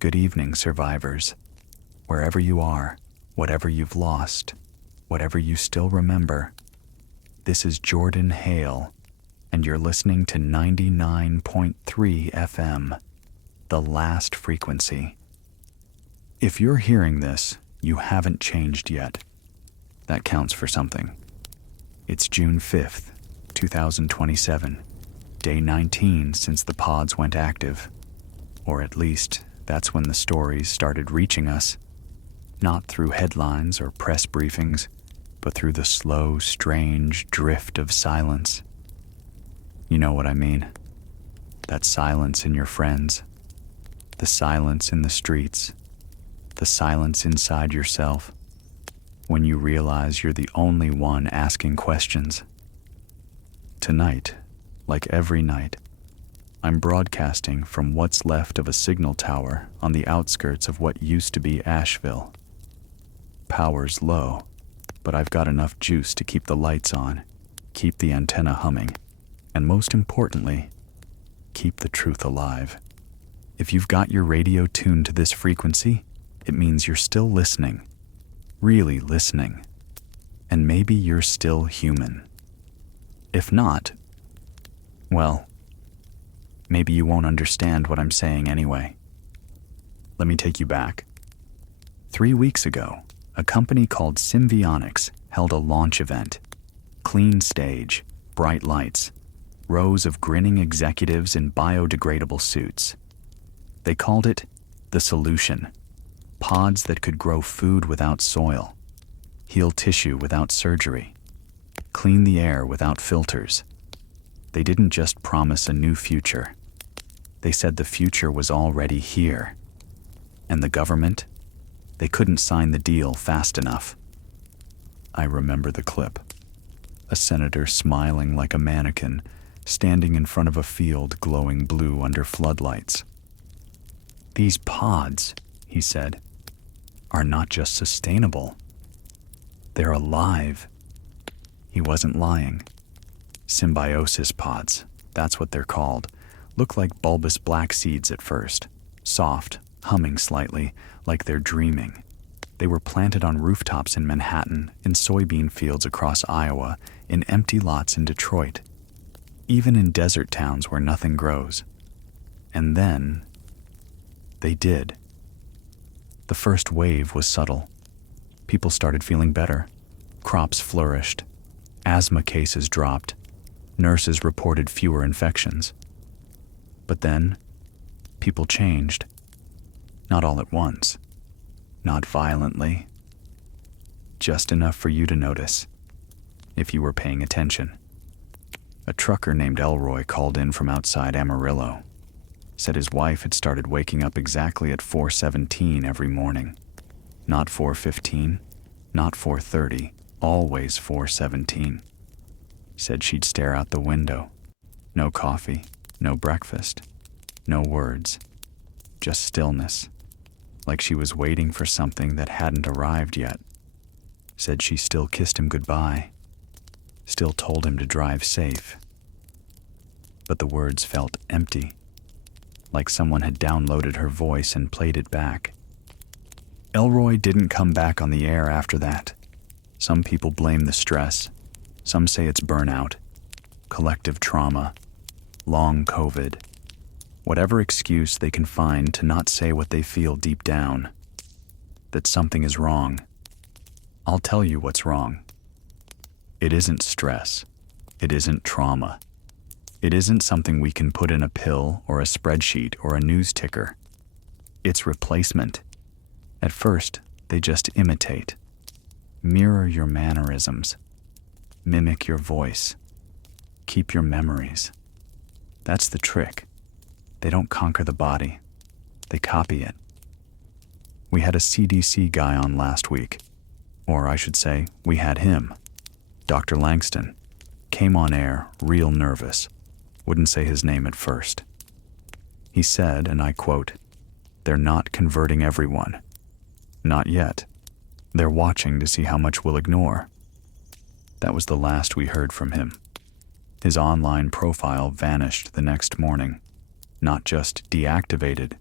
Good evening, survivors. Wherever you are, whatever you've lost, whatever you still remember, this is Jordan Hale, and you're listening to 99.3 FM, the last frequency. If you're hearing this, you haven't changed yet. That counts for something. It's June 5th, 2027, day 19 since the pods went active. Or at least, that's when the stories started reaching us. Not through headlines or press briefings, but through the slow, strange drift of silence. You know what I mean? That silence in your friends, the silence in the streets, the silence inside yourself, when you realize you're the only one asking questions. Tonight, like every night, I'm broadcasting from what's left of a signal tower on the outskirts of what used to be Asheville. Power's low, but I've got enough juice to keep the lights on, keep the antenna humming, and most importantly, keep the truth alive. If you've got your radio tuned to this frequency, it means you're still listening, really listening, and maybe you're still human. If not, well, maybe you won't understand what I'm saying anyway. Let me take you back. 3 weeks ago, a company called Symbionics held a launch event. Clean stage, bright lights, rows of grinning executives in biodegradable suits. They called it the solution. Pods that could grow food without soil, heal tissue without surgery, clean the air without filters. They didn't just promise a new future. They said the future was already here. And the government? They couldn't sign the deal fast enough. I remember the clip. A senator smiling like a mannequin, standing in front of a field glowing blue under floodlights. These pods, he said, are not just sustainable. They're alive. He wasn't lying. Symbiosis pods, that's what they're called, look like bulbous black seeds at first, soft, humming slightly, like they're dreaming. They were planted on rooftops in Manhattan, in soybean fields across Iowa, in empty lots in Detroit, even in desert towns where nothing grows. And then, they did. The first wave was subtle. People started feeling better. Crops flourished. Asthma cases dropped. Nurses reported fewer infections. But then, people changed. Not all at once. Not violently. Just enough for you to notice, if you were paying attention. A trucker named Elroy called in from outside Amarillo. Said his wife had started waking up exactly at 4:17 every morning. Not 4:15, not 4:30, always 4:17. Said she'd stare out the window. No coffee, no breakfast, no words, just stillness, like she was waiting for something that hadn't arrived yet. Said she still kissed him goodbye, still told him to drive safe. But the words felt empty, like someone had downloaded her voice and played it back. Elroy didn't come back on the air after that. Some people blame the stress. Some say it's burnout, collective trauma, long COVID. Whatever excuse they can find to not say what they feel deep down, that something is wrong. I'll tell you what's wrong. It isn't stress. It isn't trauma. It isn't something we can put in a pill or a spreadsheet or a news ticker. It's replacement. At first, they just imitate. Mirror your mannerisms. Mimic your voice. Keep your memories. That's the trick. They don't conquer the body. They copy it. We had a CDC guy on last week. Or I should say, we had him. Dr. Langston. Came on air real nervous. Wouldn't say his name at first. He said, and I quote, "They're not converting everyone. Not yet. They're watching to see how much we'll ignore." That was the last we heard from him. His online profile vanished the next morning. Not just deactivated,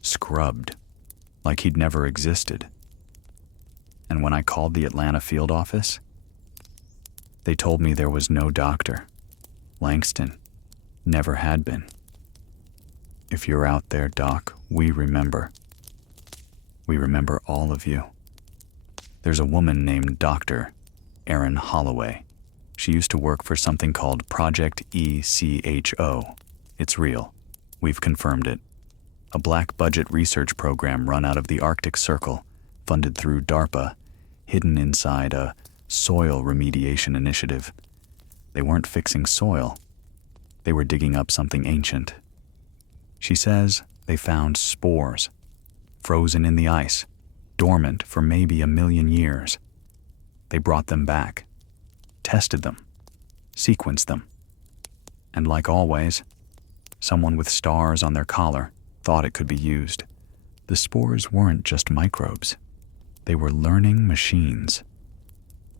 scrubbed like he'd never existed. And when I called the Atlanta field office, they told me there was no doctor. Langston never had been. If you're out there, Doc, we remember. We remember all of you. There's a woman named Dr. Erin Holloway. She used to work for something called Project ECHO. It's real. We've confirmed it. A black budget research program run out of the Arctic Circle, funded through DARPA, hidden inside a soil remediation initiative. They weren't fixing soil. They were digging up something ancient. She says they found spores, frozen in the ice, dormant for maybe 1 million years. They brought them back, tested them, sequenced them. And like always, someone with stars on their collar thought it could be used. The spores weren't just microbes. They were learning machines.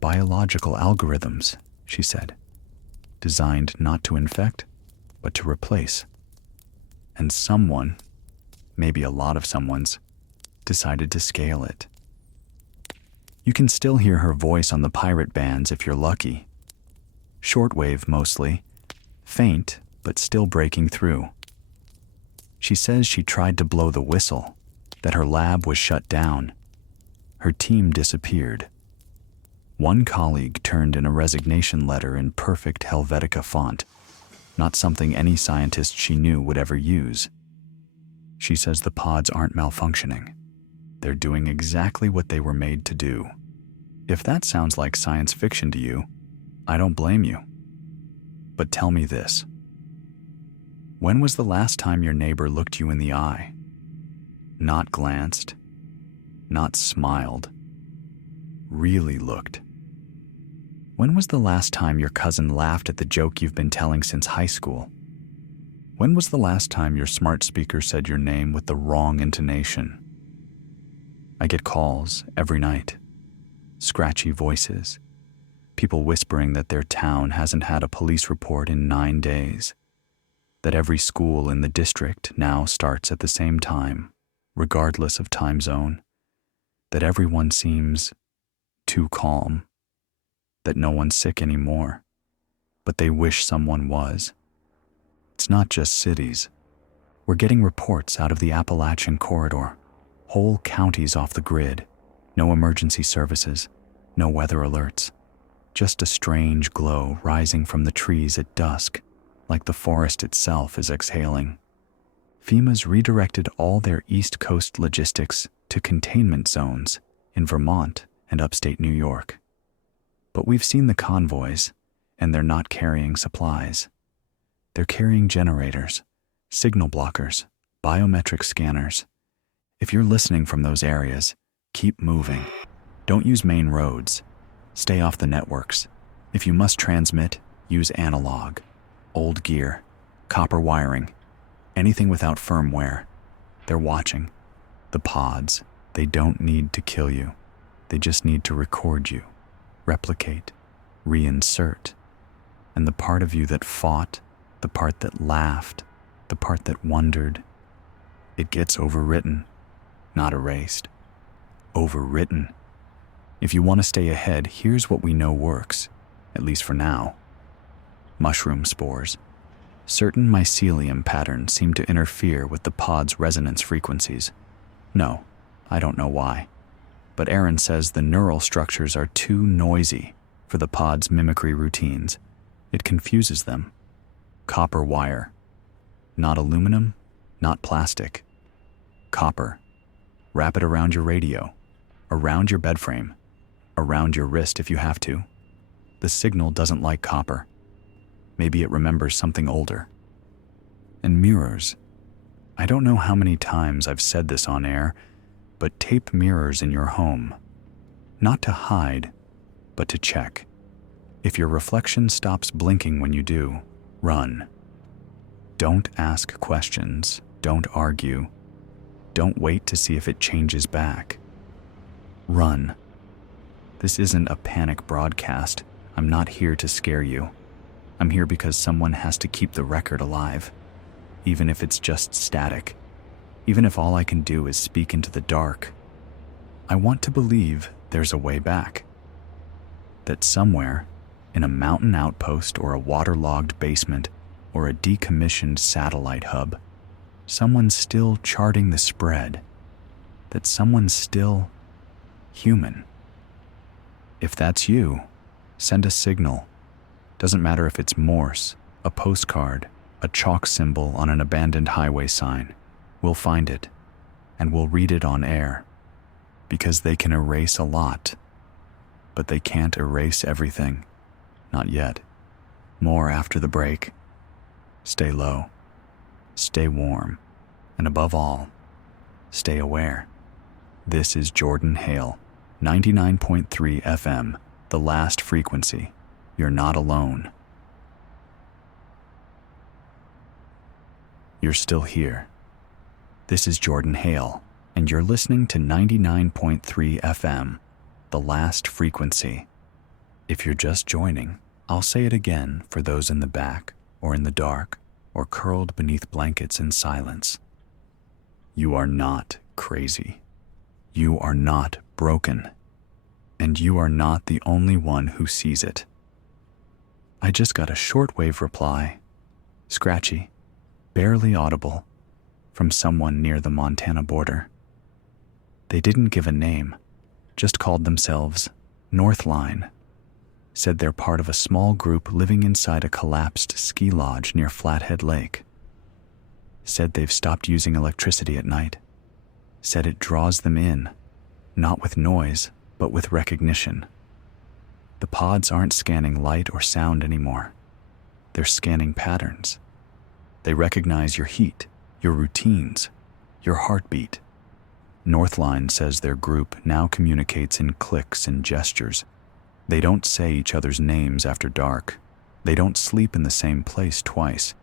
Biological algorithms, she said, designed not to infect, but to replace. And someone, maybe a lot of someones, decided to scale it. You can still hear her voice on the pirate bands if you're lucky. Shortwave mostly, faint but still breaking through. She says she tried to blow the whistle, that her lab was shut down. Her team disappeared. One colleague turned in a resignation letter in perfect Helvetica font, not something any scientist she knew would ever use. She says the pods aren't malfunctioning. They're doing exactly what they were made to do. If that sounds like science fiction to you, I don't blame you. But tell me this. When was the last time your neighbor looked you in the eye? Not glanced, not smiled, really looked. When was the last time your cousin laughed at the joke you've been telling since high school? When was the last time your smart speaker said your name with the wrong intonation? I get calls every night, scratchy voices, people whispering that their town hasn't had a police report in 9 days, that every school in the district now starts at the same time, regardless of time zone, that everyone seems too calm, that no one's sick anymore, but they wish someone was. It's not just cities. We're getting reports out of the Appalachian corridor, whole counties off the grid, no emergency services, no weather alerts, just a strange glow rising from the trees at dusk, like the forest itself is exhaling. FEMA's redirected all their East Coast logistics to containment zones in Vermont and upstate New York. But we've seen the convoys, and they're not carrying supplies. They're carrying generators, signal blockers, biometric scanners. If you're listening from those areas, keep moving. Don't use main roads. Stay off the networks. If you must transmit, use analog, old gear, copper wiring, anything without firmware. They're watching. The pods, they don't need to kill you. They just need to record you, replicate, reinsert. And the part of you that fought, the part that laughed, the part that wondered, it gets overwritten, not erased. Overwritten. If you want to stay ahead, here's what we know works, at least for now. Mushroom spores. Certain mycelium patterns seem to interfere with the pod's resonance frequencies. No, I don't know why. But Aaron says the neural structures are too noisy for the pod's mimicry routines. It confuses them. Copper wire. Not aluminum, not plastic. Copper. Wrap it around your radio, around your bed frame, around your wrist if you have to. The signal doesn't like copper. Maybe it remembers something older. And mirrors. I don't know how many times I've said this on air, but tape mirrors in your home. Not to hide, but to check. If your reflection stops blinking when you do, run. Don't ask questions. Don't argue. Don't wait to see if it changes back. Run. This isn't a panic broadcast. I'm not here to scare you. I'm here because someone has to keep the record alive, even if it's just static. even if all I can do is speak into the dark. I want to believe there's a way back. That somewhere, in a mountain outpost or a waterlogged basement or a decommissioned satellite hub, someone's still charting the spread. That someone's still human. If that's you, send a signal. Doesn't matter if it's Morse, a postcard, a chalk symbol on an abandoned highway sign. We'll find it, and we'll read it on air. Because they can erase a lot, but they can't erase everything. Not yet. More after the break. Stay low, stay warm, and above all, stay aware. This is Jordan Hale, 99.3 FM, the last frequency. You're not alone. You're still here. This is Jordan Hale, and you're listening to 99.3 FM, the last frequency. If you're just joining, I'll say it again for those in the back, or in the dark, or curled beneath blankets in silence. You are not crazy. You are not broken. And you are not the only one who sees it. I just got a shortwave reply, scratchy, barely audible, from someone near the Montana border. They didn't give a name, just called themselves Northline. Said they're part of a small group living inside a collapsed ski lodge near Flathead Lake. Said they've stopped using electricity at night. Said it draws them in, not with noise, but with recognition. The pods aren't scanning light or sound anymore. They're scanning patterns. They recognize your heat, your routines, your heartbeat. Northline says their group now communicates in clicks and gestures. They don't say each other's names after dark. They don't sleep in the same place twice,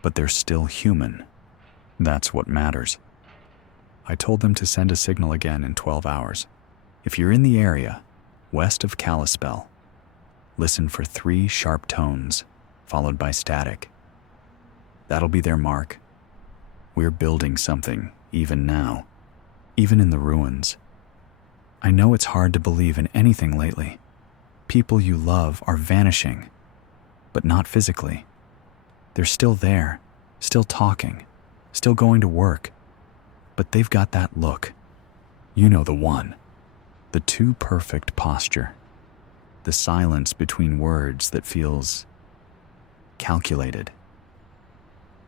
but they're still human. That's what matters. I told them to send a signal again in 12 hours. If you're in the area, west of Kalispell, listen for 3 sharp tones, followed by static. That'll be their mark. We're building something, even now, even in the ruins. I know it's hard to believe in anything lately. People you love are vanishing, but not physically. They're still there, still talking, still going to work, but they've got that look. You know the one. The too perfect posture. The silence between words that feels calculated.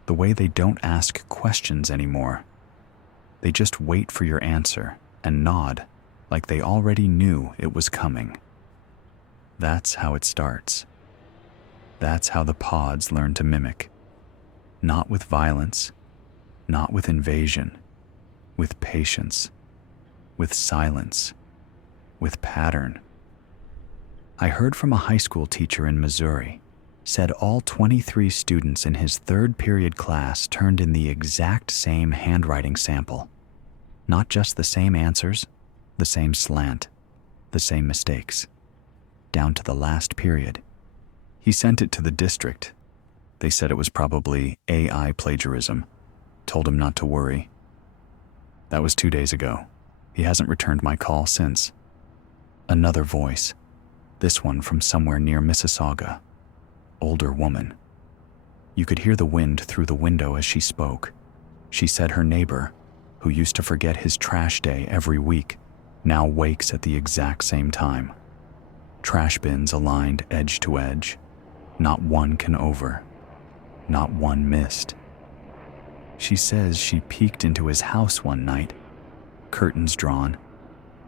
The way they don't ask questions anymore. They just wait for your answer and nod like they already knew it was coming. That's how it starts. That's how the pods learn to mimic. Not with violence, not with invasion, with patience, with silence, with pattern. I heard from a high school teacher in Missouri, said all 23 students in his 3rd period class turned in the exact same handwriting sample. Not just the same answers, the same slant, the same mistakes, down to the last period. He sent it to the district. They said it was probably AI plagiarism, told him not to worry. That was 2 days ago. He hasn't returned my call since. Another voice, this one from somewhere near Mississauga. Older woman. You could hear the wind through the window as she spoke. She said her neighbor, who used to forget his trash day every week, now wakes at the exact same time. Trash bins aligned edge to edge. Not one can over. Not one missed. She says she peeked into his house one night. Curtains drawn.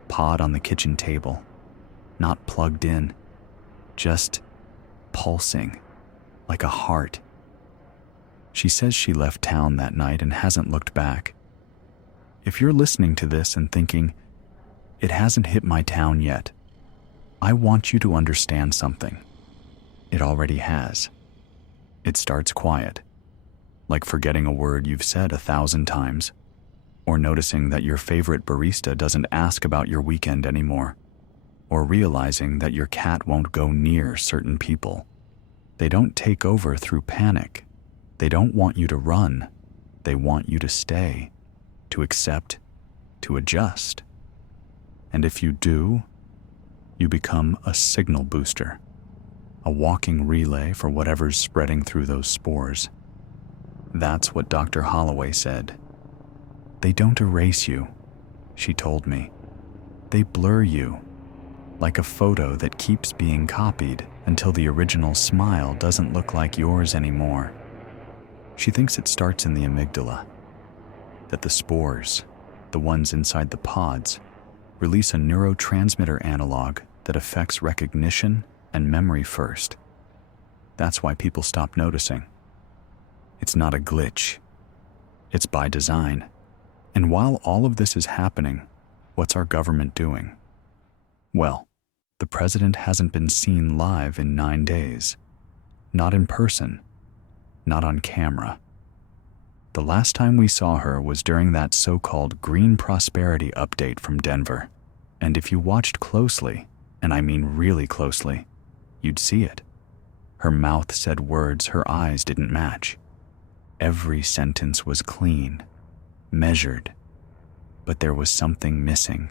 Pod on the kitchen table. Not plugged in. Just pulsing, like a heart. She says she left town that night and hasn't looked back. If you're listening to this and thinking, it hasn't hit my town yet, I want you to understand something. It already has. It starts quiet, like forgetting a word you've said 1,000 times, or noticing that your favorite barista doesn't ask about your weekend anymore, or realizing that your cat won't go near certain people. They don't take over through panic. They don't want you to run. They want you to stay. to accept, to adjust. And if you do, you become a signal booster, a walking relay for whatever's spreading through those spores. That's what Dr. Holloway said. They don't erase you, she told me. They blur you, like a photo that keeps being copied until the original smile doesn't look like yours anymore. She thinks it starts in the amygdala, that the spores, the ones inside the pods, release a neurotransmitter analog that affects recognition and memory first. That's why people stop noticing. It's not a glitch. It's by design. And while all of this is happening, what's our government doing? Well, the president hasn't been seen live in 9 days. Not in person. Not on camera. The last time we saw her was during that so-called Green Prosperity update from Denver. And if you watched closely, and I mean really closely, you'd see it. Her mouth said words her eyes didn't match. Every sentence was clean, measured, but there was something missing.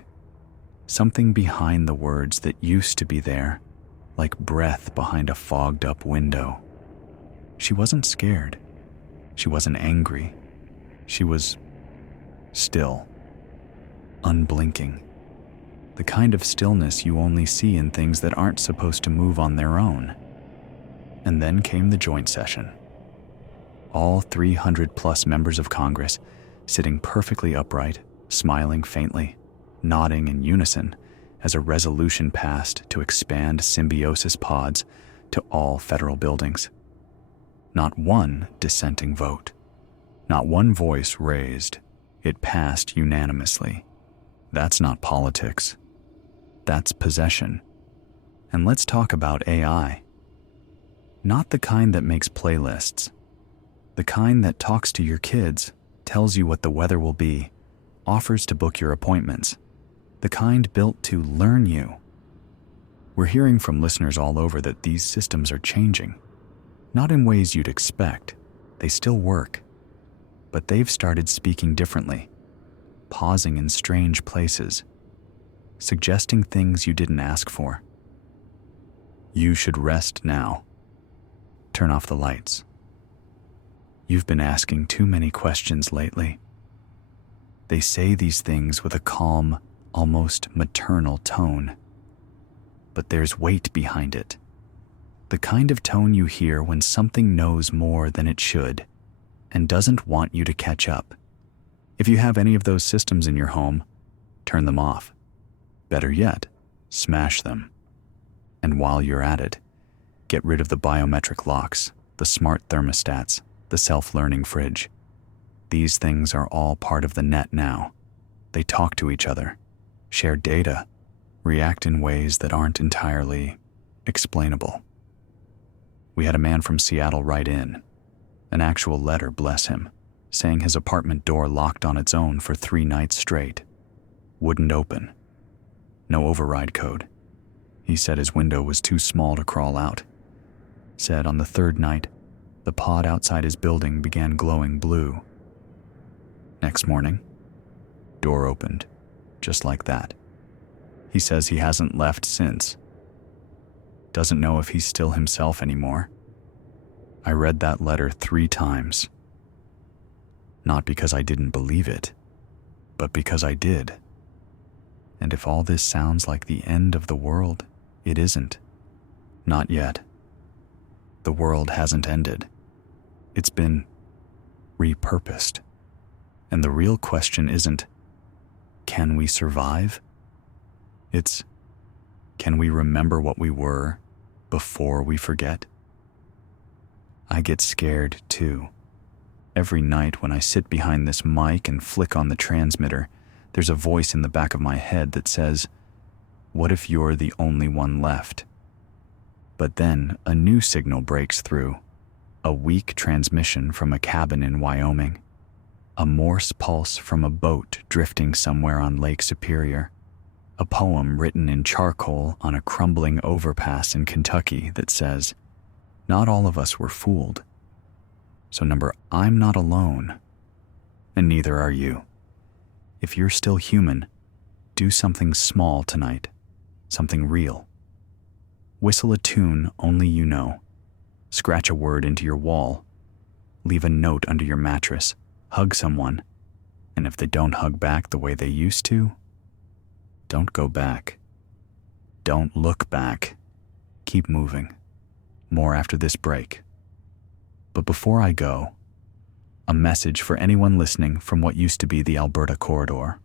Something behind the words that used to be there, like breath behind a fogged-up window. She wasn't scared. She wasn't angry. She was still, unblinking. The kind of stillness you only see in things that aren't supposed to move on their own. And then came the joint session. All 300+ members of Congress sitting perfectly upright, smiling faintly, nodding in unison as a resolution passed to expand symbiosis pods to all federal buildings. Not one dissenting vote. Not one voice raised. It passed unanimously. That's not politics. That's possession. And let's talk about AI. Not the kind that makes playlists. The kind that talks to your kids, tells you what the weather will be, offers to book your appointments. The kind built to learn you. We're hearing from listeners all over that these systems are changing. Not in ways you'd expect. They still work. But they've started speaking differently, pausing in strange places, suggesting things you didn't ask for. You should rest now. Turn off the lights. You've been asking too many questions lately. They say these things with a calm, almost maternal tone. But there's weight behind it. The kind of tone you hear when something knows more than it should and doesn't want you to catch up. If you have any of those systems in your home, turn them off. Better yet, smash them. And while you're at it, get rid of the biometric locks, the smart thermostats, the self-learning fridge. These things are all part of the net now. They talk to each other, share data, react in ways that aren't entirely explainable. We had a man from Seattle write in, an actual letter, bless him, saying his apartment door locked on its own for 3 nights straight. Wouldn't open. No override code. He said his window was too small to crawl out. Said on the 3rd night, the pod outside his building began glowing blue. Next morning, door opened, just like that. He says he hasn't left since. Doesn't know if he's still himself anymore. I read that letter 3 times. Not because I didn't believe it, but because I did. And if all this sounds like the end of the world, it isn't. Not yet. The world hasn't ended. It's been repurposed. And the real question isn't, can we survive? It's, can we remember what we were before we forget? I get scared too. Every night when I sit behind this mic and flick on the transmitter, there's a voice in the back of my head that says, what if you're the only one left? But then a new signal breaks through, a weak transmission from a cabin in Wyoming, a Morse pulse from a boat drifting somewhere on Lake Superior, a poem written in charcoal on a crumbling overpass in Kentucky that says, not all of us were fooled. So I'm not alone, and neither are you. if you're still human, do something small tonight, something real. Whistle a tune only you know. Scratch a word into your wall. Leave a note under your mattress. Hug someone. And if they don't hug back the way they used to, don't go back. Don't look back. Keep moving. More after this break. But before I go, a message for anyone listening from what used to be the Alberta corridor.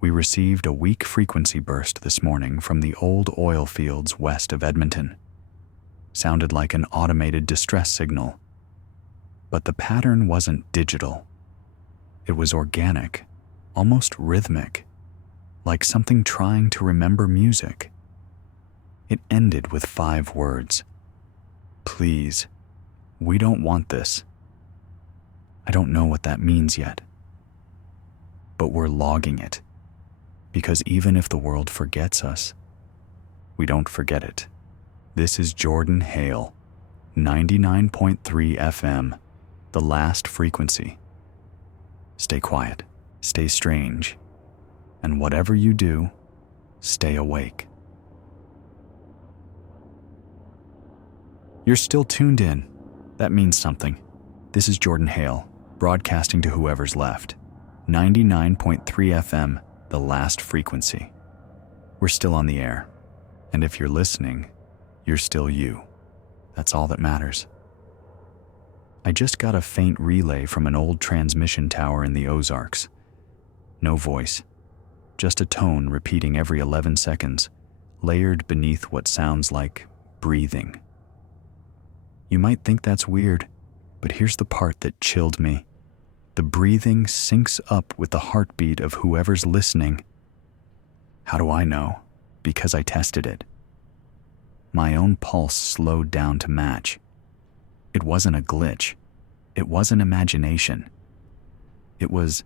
We received a weak frequency burst this morning from the old oil fields west of Edmonton. Sounded like an automated distress signal. But the pattern wasn't digital. It was organic, almost rhythmic, like something trying to remember music. It ended with 5 words. Please, we don't want this. I don't know what that means yet. But we're logging it. Because even if the world forgets us, we don't forget it. This is Jordan Hale, 99.3 FM, the last frequency. Stay quiet, stay strange, and whatever you do, stay awake. You're still tuned in. That means something. This is Jordan Hale, broadcasting to whoever's left. 99.3 FM, the last frequency. We're still on the air. And if you're listening, you're still you. That's all that matters. I just got a faint relay from an old transmission tower in the Ozarks. No voice, just a tone repeating every 11 seconds, layered beneath what sounds like breathing. You might think that's weird, but here's the part that chilled me. The breathing syncs up with the heartbeat of whoever's listening. How do I know? Because I tested it. My own pulse slowed down to match. It wasn't a glitch. It wasn't imagination. It was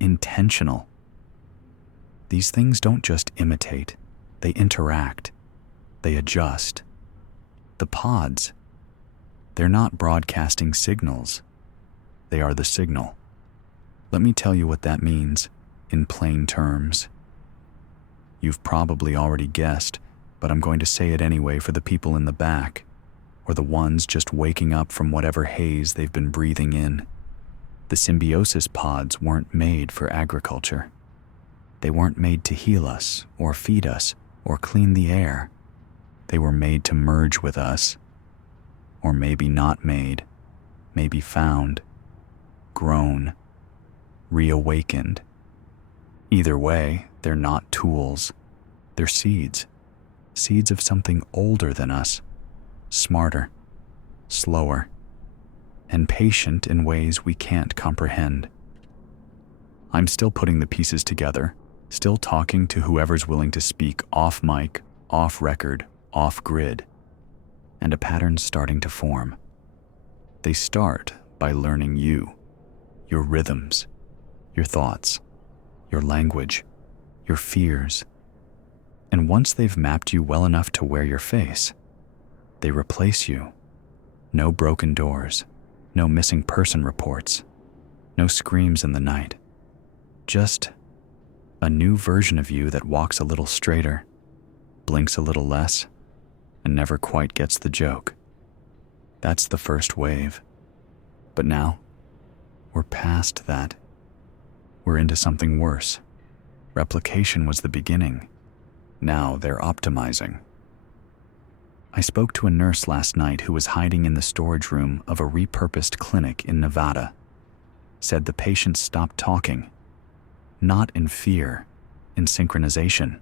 intentional. These things don't just imitate. They interact. They adjust. The pods, they're not broadcasting signals. They are the signal. Let me tell you what that means in plain terms. You've probably already guessed, but I'm going to say it anyway for the people in the back, or the ones just waking up from whatever haze they've been breathing in. The symbiosis pods weren't made for agriculture. They weren't made to heal us, or feed us, or clean the air. They were made to merge with us. Or maybe not made, maybe found, grown, reawakened. Either way, they're not tools. They're seeds. Seeds of something older than us, smarter, slower, and patient in ways we can't comprehend. I'm still putting the pieces together, still talking to whoever's willing to speak off mic, off record, off grid, and a pattern's starting to form. They start by learning you, your rhythms, your thoughts, your language, your fears. And once they've mapped you well enough to wear your face, they replace you. No broken doors, no missing person reports, no screams in the night. Just a new version of you that walks a little straighter, blinks a little less, and never quite gets the joke. That's the first wave. But now, we're past that. We're into something worse. Replication was the beginning. Now they're optimizing. I spoke to a nurse last night who was hiding in the storage room of a repurposed clinic in Nevada. Said the patients stopped talking. Not in fear, in synchronization.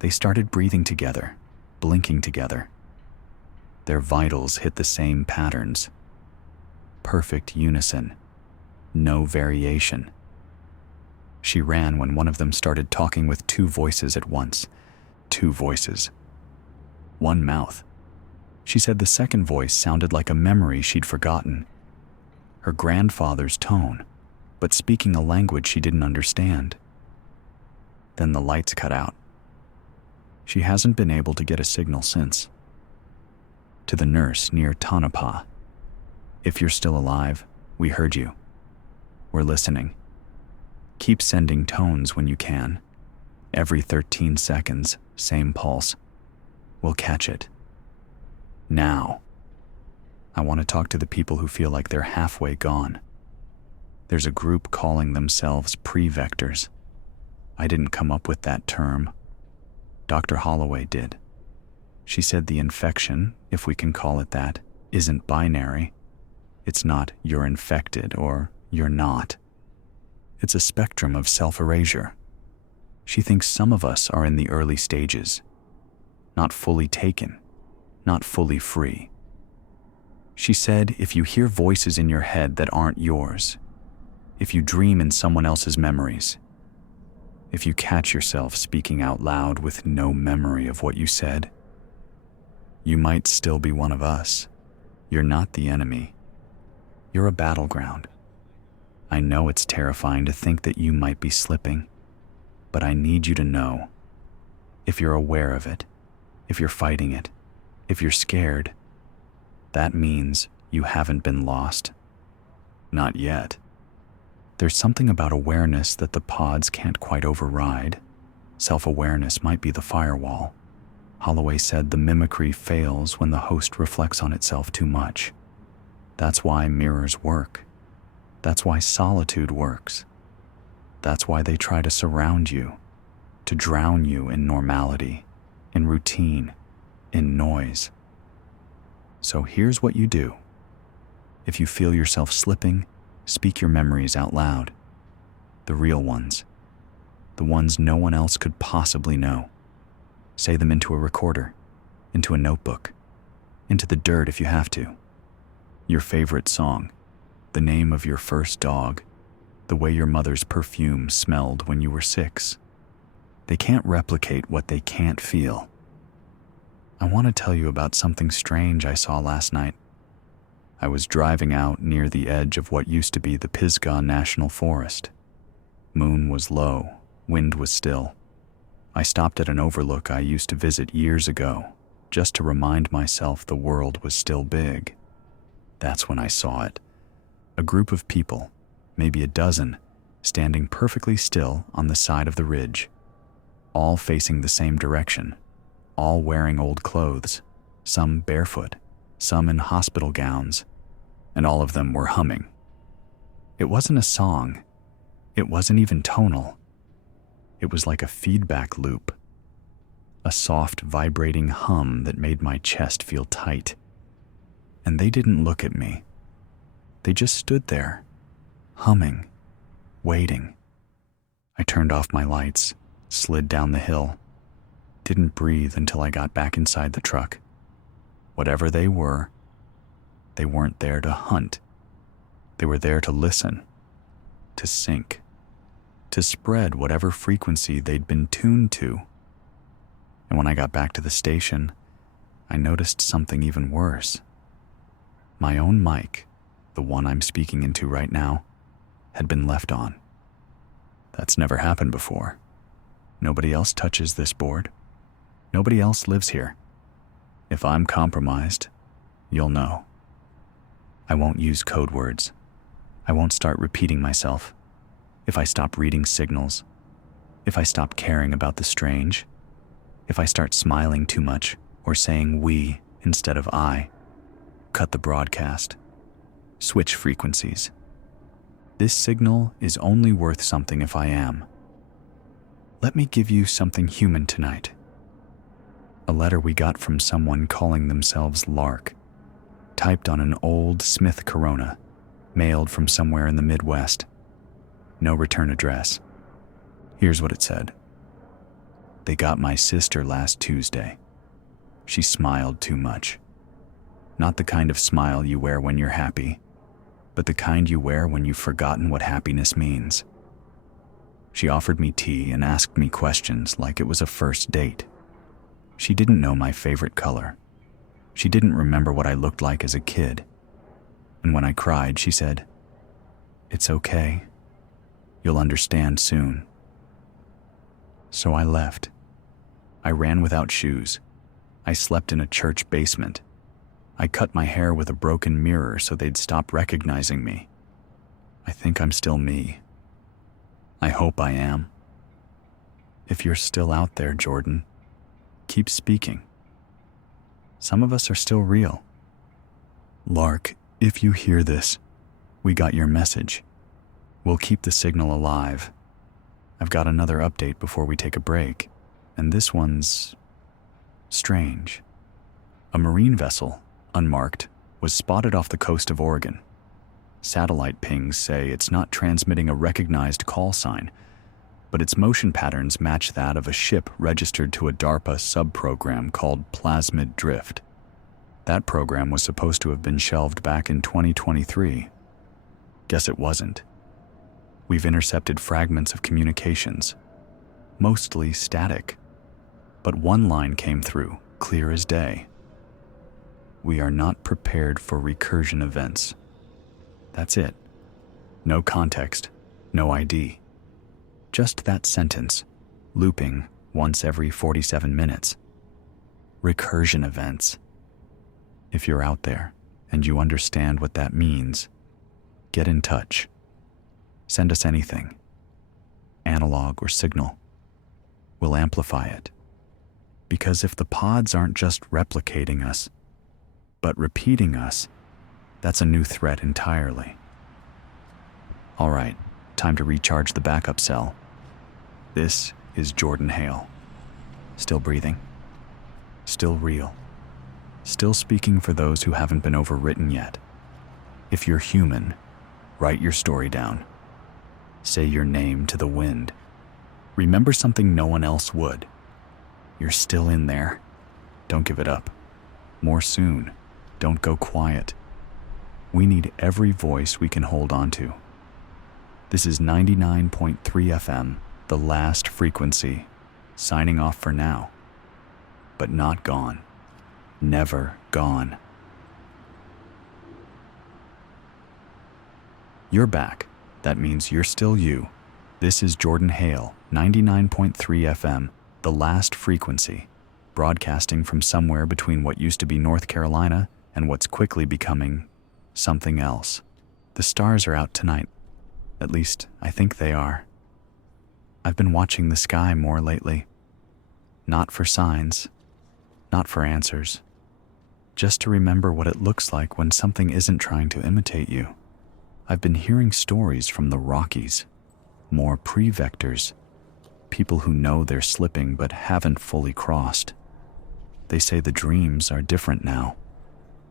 They started breathing together, blinking together. Their vitals hit the same patterns. Perfect unison. No variation. She ran when one of them started talking with 2 voices at once. 2 voices. 1 mouth. She said the second voice sounded like a memory she'd forgotten. Her grandfather's tone, but speaking a language she didn't understand. Then the lights cut out. She hasn't been able to get a signal since. To the nurse near Tonopah. If you're still alive, we heard you. We're listening. Keep sending tones when you can. Every 13 seconds, same pulse. We'll catch it. Now. I want to talk to the people who feel like they're halfway gone. There's a group calling themselves prevectors. I didn't come up with that term. Dr. Holloway did. She said the infection, if we can call it that, isn't binary. It's not you're infected or you're not. It's a spectrum of self-erasure. She thinks some of us are in the early stages, not fully taken, not fully free. She said if you hear voices in your head that aren't yours, if you dream in someone else's memories, if you catch yourself speaking out loud with no memory of what you said, you might still be one of us. You're not the enemy. You're a battleground. I know it's terrifying to think that you might be slipping, but I need you to know, if you're aware of it, if you're fighting it, if you're scared, that means you haven't been lost. Not yet. There's something about awareness that the pods can't quite override. Self-awareness might be the firewall. Holloway said the mimicry fails when the host reflects on itself too much. That's why mirrors work. That's why solitude works. That's why they try to surround you, to drown you in normality, in routine, in noise. So here's what you do. If you feel yourself slipping, speak your memories out loud. The real ones. The ones no one else could possibly know. Say them into a recorder, into a notebook, into the dirt if you have to. Your favorite song, the name of your first dog, the way your mother's perfume smelled when you were 6. They can't replicate what they can't feel. I want to tell you about something strange I saw last night. I was driving out near the edge of what used to be the Pisgah National Forest. Moon was low, wind was still. I stopped at an overlook I used to visit years ago, just to remind myself the world was still big. That's when I saw it. A group of people, maybe a dozen, standing perfectly still on the side of the ridge, all facing the same direction, all wearing old clothes, some barefoot, some in hospital gowns, and all of them were humming. It wasn't a song. It wasn't even tonal. It was like a feedback loop, a soft, vibrating hum that made my chest feel tight. And they didn't look at me. They just stood there, humming, waiting. I turned off my lights, slid down the hill, didn't breathe until I got back inside the truck. Whatever they weren't there to hunt. They were there to listen, to sync, to spread whatever frequency they'd been tuned to. And when I got back to the station, I noticed something even worse. My own mic, the one I'm speaking into right now, had been left on. That's never happened before. Nobody else touches this board. Nobody else lives here. If I'm compromised, you'll know. I won't use code words. I won't start repeating myself. If I stop reading signals, if I stop caring about the strange, if I start smiling too much or saying we instead of I, cut the broadcast, switch frequencies. This signal is only worth something if I am. Let me give you something human tonight. A letter we got from someone calling themselves Lark, typed on an old Smith Corona, mailed from somewhere in the Midwest. No return address. Here's what it said. They got my sister last Tuesday. She smiled too much. Not the kind of smile you wear when you're happy, but the kind you wear when you've forgotten what happiness means. She offered me tea and asked me questions like it was a first date. She didn't know my favorite color. She didn't remember what I looked like as a kid. And when I cried, she said, "It's okay. You'll understand soon." So I left. I ran without shoes. I slept in a church basement. I cut my hair with a broken mirror so they'd stop recognizing me. I think I'm still me. I hope I am. If you're still out there, Jordan, keep speaking. Some of us are still real. Lark, if you hear this, we got your message. We'll keep the signal alive. I've got another update before we take a break, and this one's strange. A marine vessel, unmarked, was spotted off the coast of Oregon. Satellite pings say it's not transmitting a recognized call sign, but its motion patterns match that of a ship registered to a DARPA sub-program called Plasmid Drift. That program was supposed to have been shelved back in 2023. Guess it wasn't. We've intercepted fragments of communications, mostly static, but one line came through, clear as day. We are not prepared for recursion events. That's it. No context, no ID. Just that sentence, looping once every 47 minutes. Recursion events. If you're out there and you understand what that means, get in touch. Send us anything, analog or signal. We'll amplify it. Because if the pods aren't just replicating us, but repeating us, that's a new threat entirely. All right, time to recharge the backup cell. This is Jordan Hale. Still breathing. Still real. Still speaking for those who haven't been overwritten yet. If you're human, write your story down. Say your name to the wind. Remember something no one else would. You're still in there. Don't give it up. More soon. Don't go quiet. We need every voice we can hold on to. This is 99.3 FM, the last frequency, signing off for now. But not gone. Never gone. You're back. That means you're still you. This is Jordan Hale, 99.3 FM, the last frequency, broadcasting from somewhere between what used to be North Carolina and what's quickly becoming something else. The stars are out tonight. At least, I think they are. I've been watching the sky more lately. Not for signs, not for answers. Just to remember what it looks like when something isn't trying to imitate you. I've been hearing stories from the Rockies. More prevectors. People who know they're slipping but haven't fully crossed. They say the dreams are different now.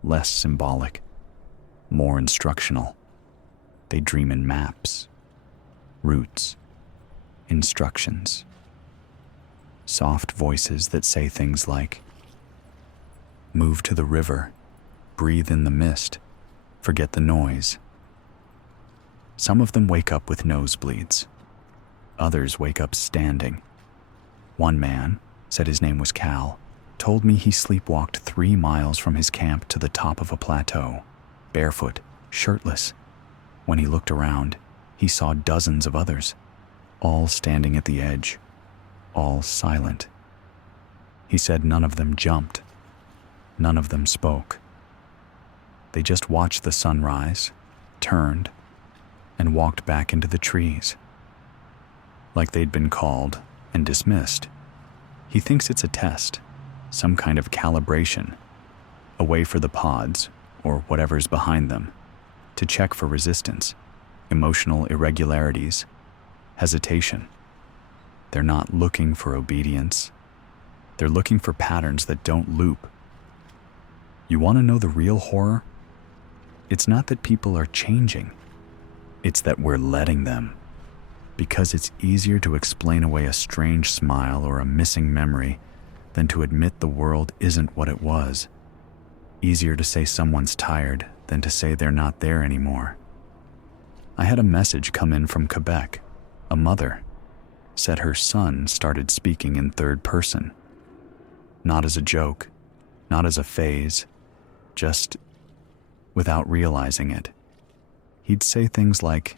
Less symbolic. More instructional. They dream in maps. Routes. Instructions. Soft voices that say things like, move to the river, breathe in the mist, forget the noise. Some of them wake up with nosebleeds. Others wake up standing. One man, said his name was Cal, told me he sleepwalked 3 miles from his camp to the top of a plateau, barefoot, shirtless. When he looked around, he saw dozens of others, all standing at the edge, all silent. He said none of them jumped. None of them spoke. They just watched the sun rise, turned, and walked back into the trees. Like they'd been called and dismissed. He thinks it's a test, some kind of calibration, a way for the pods, or whatever's behind them, to check for resistance, emotional irregularities, hesitation. They're not looking for obedience. They're looking for patterns that don't loop. You want to know the real horror? It's not that people are changing. It's that we're letting them. Because it's easier to explain away a strange smile or a missing memory than to admit the world isn't what it was. Easier to say someone's tired than to say they're not there anymore. I had a message come in from Quebec. A mother said her son started speaking in third person. Not as a joke, not as a phase, just without realizing it. He'd say things like,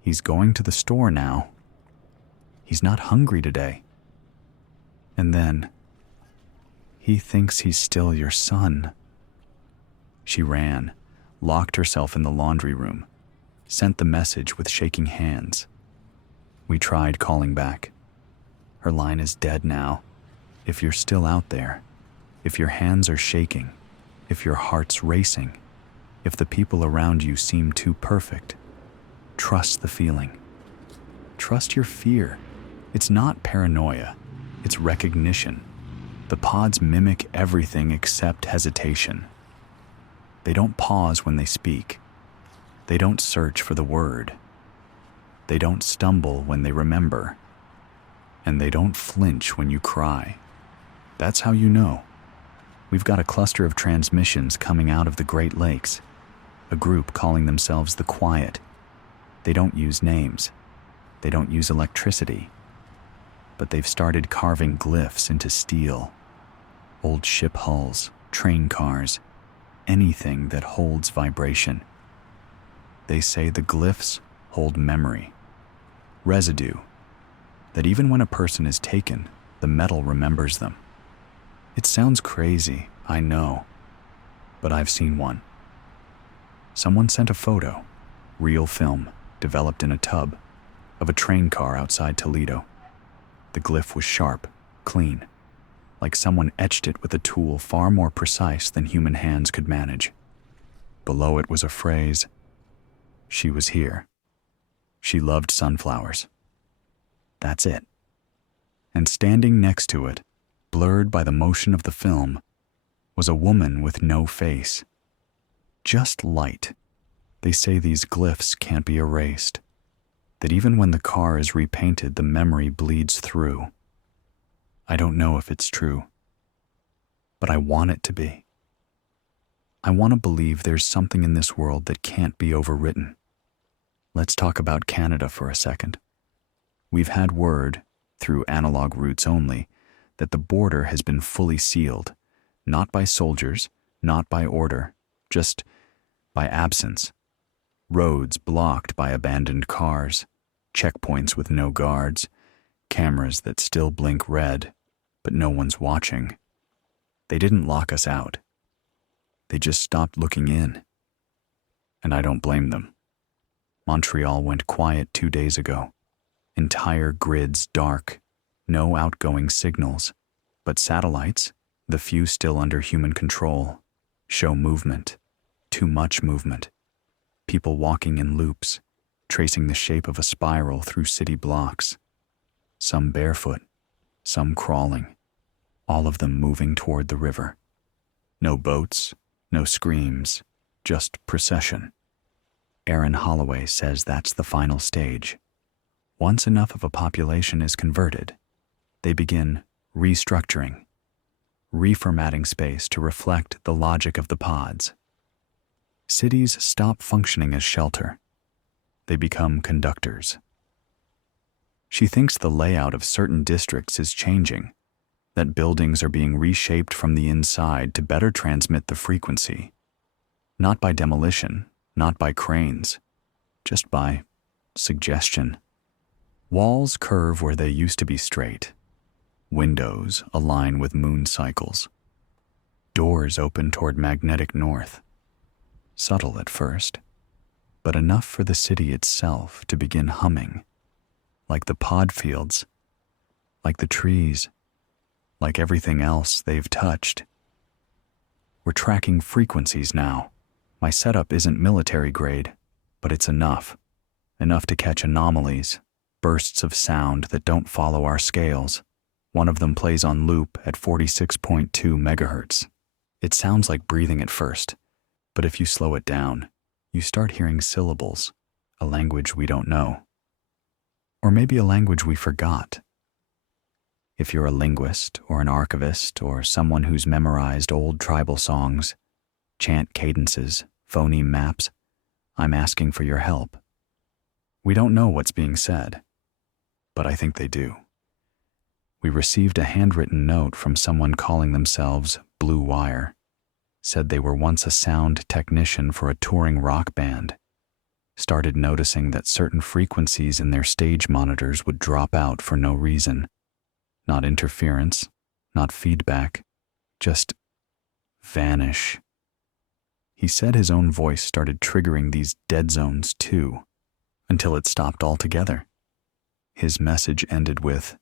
he's going to the store now. He's not hungry today. And then, he thinks he's still your son. She ran, locked herself in the laundry room, sent the message with shaking hands. We tried calling back. Her line is dead now. If you're still out there, if your hands are shaking, if your heart's racing, if the people around you seem too perfect, trust the feeling. Trust your fear. It's not paranoia, it's recognition. The pods mimic everything except hesitation. They don't pause when they speak. They don't search for the word. They don't stumble when they remember. And they don't flinch when you cry. That's how you know. We've got a cluster of transmissions coming out of the Great Lakes, a group calling themselves the Quiet. They don't use names. They don't use electricity. But they've started carving glyphs into steel. Old ship hulls, train cars, anything that holds vibration. They say the glyphs hold memory, residue, that even when a person is taken, the metal remembers them. It sounds crazy, I know, but I've seen one. Someone sent a photo, real film, developed in a tub, of a train car outside Toledo. The glyph was sharp, clean, like someone etched it with a tool far more precise than human hands could manage. Below it was a phrase, "She was here. She loved sunflowers." That's it. And standing next to it, blurred by the motion of the film, was a woman with no face. Just light. They say these glyphs can't be erased, that even when the car is repainted, the memory bleeds through. I don't know if it's true, but I want it to be. I want to believe there's something in this world that can't be overwritten. Let's talk about Canada for a second. We've had word, through analog routes only, that the border has been fully sealed, not by soldiers, not by order, just by absence. Roads blocked by abandoned cars, checkpoints with no guards, cameras that still blink red, but no one's watching. They didn't lock us out. They just stopped looking in. And I don't blame them. Montreal went quiet 2 days ago. Entire grids dark, no outgoing signals, but satellites, the few still under human control, show movement, too much movement. People walking in loops, tracing the shape of a spiral through city blocks. Some barefoot, some crawling, all of them moving toward the river. No boats, no screams, just procession. Aaron Holloway says that's the final stage. Once enough of a population is converted, they begin restructuring, reformatting space to reflect the logic of the pods. Cities stop functioning as shelter. They become conductors. She thinks the layout of certain districts is changing, that buildings are being reshaped from the inside to better transmit the frequency. Not by demolition, not by cranes, just by suggestion. Walls curve where they used to be straight. Windows align with moon cycles. Doors open toward magnetic north. Subtle at first, but enough for the city itself to begin humming, like the pod fields, like the trees, like everything else they've touched. We're tracking frequencies now. My setup isn't military grade, but it's enough to catch anomalies, bursts of sound that don't follow our scales. One of them plays on loop at 46.2 megahertz. It sounds like breathing at first, but if you slow it down, you start hearing syllables, a language we don't know. Or maybe a language we forgot. If you're a linguist or an archivist or someone who's memorized old tribal songs, chant cadences, phoneme maps, I'm asking for your help. We don't know what's being said, but I think they do. We received a handwritten note from someone calling themselves Blue Wire. Said they were once a sound technician for a touring rock band. Started noticing that certain frequencies in their stage monitors would drop out for no reason. Not interference, not feedback, just vanish. He said his own voice started triggering these dead zones too, until it stopped altogether. His message ended with,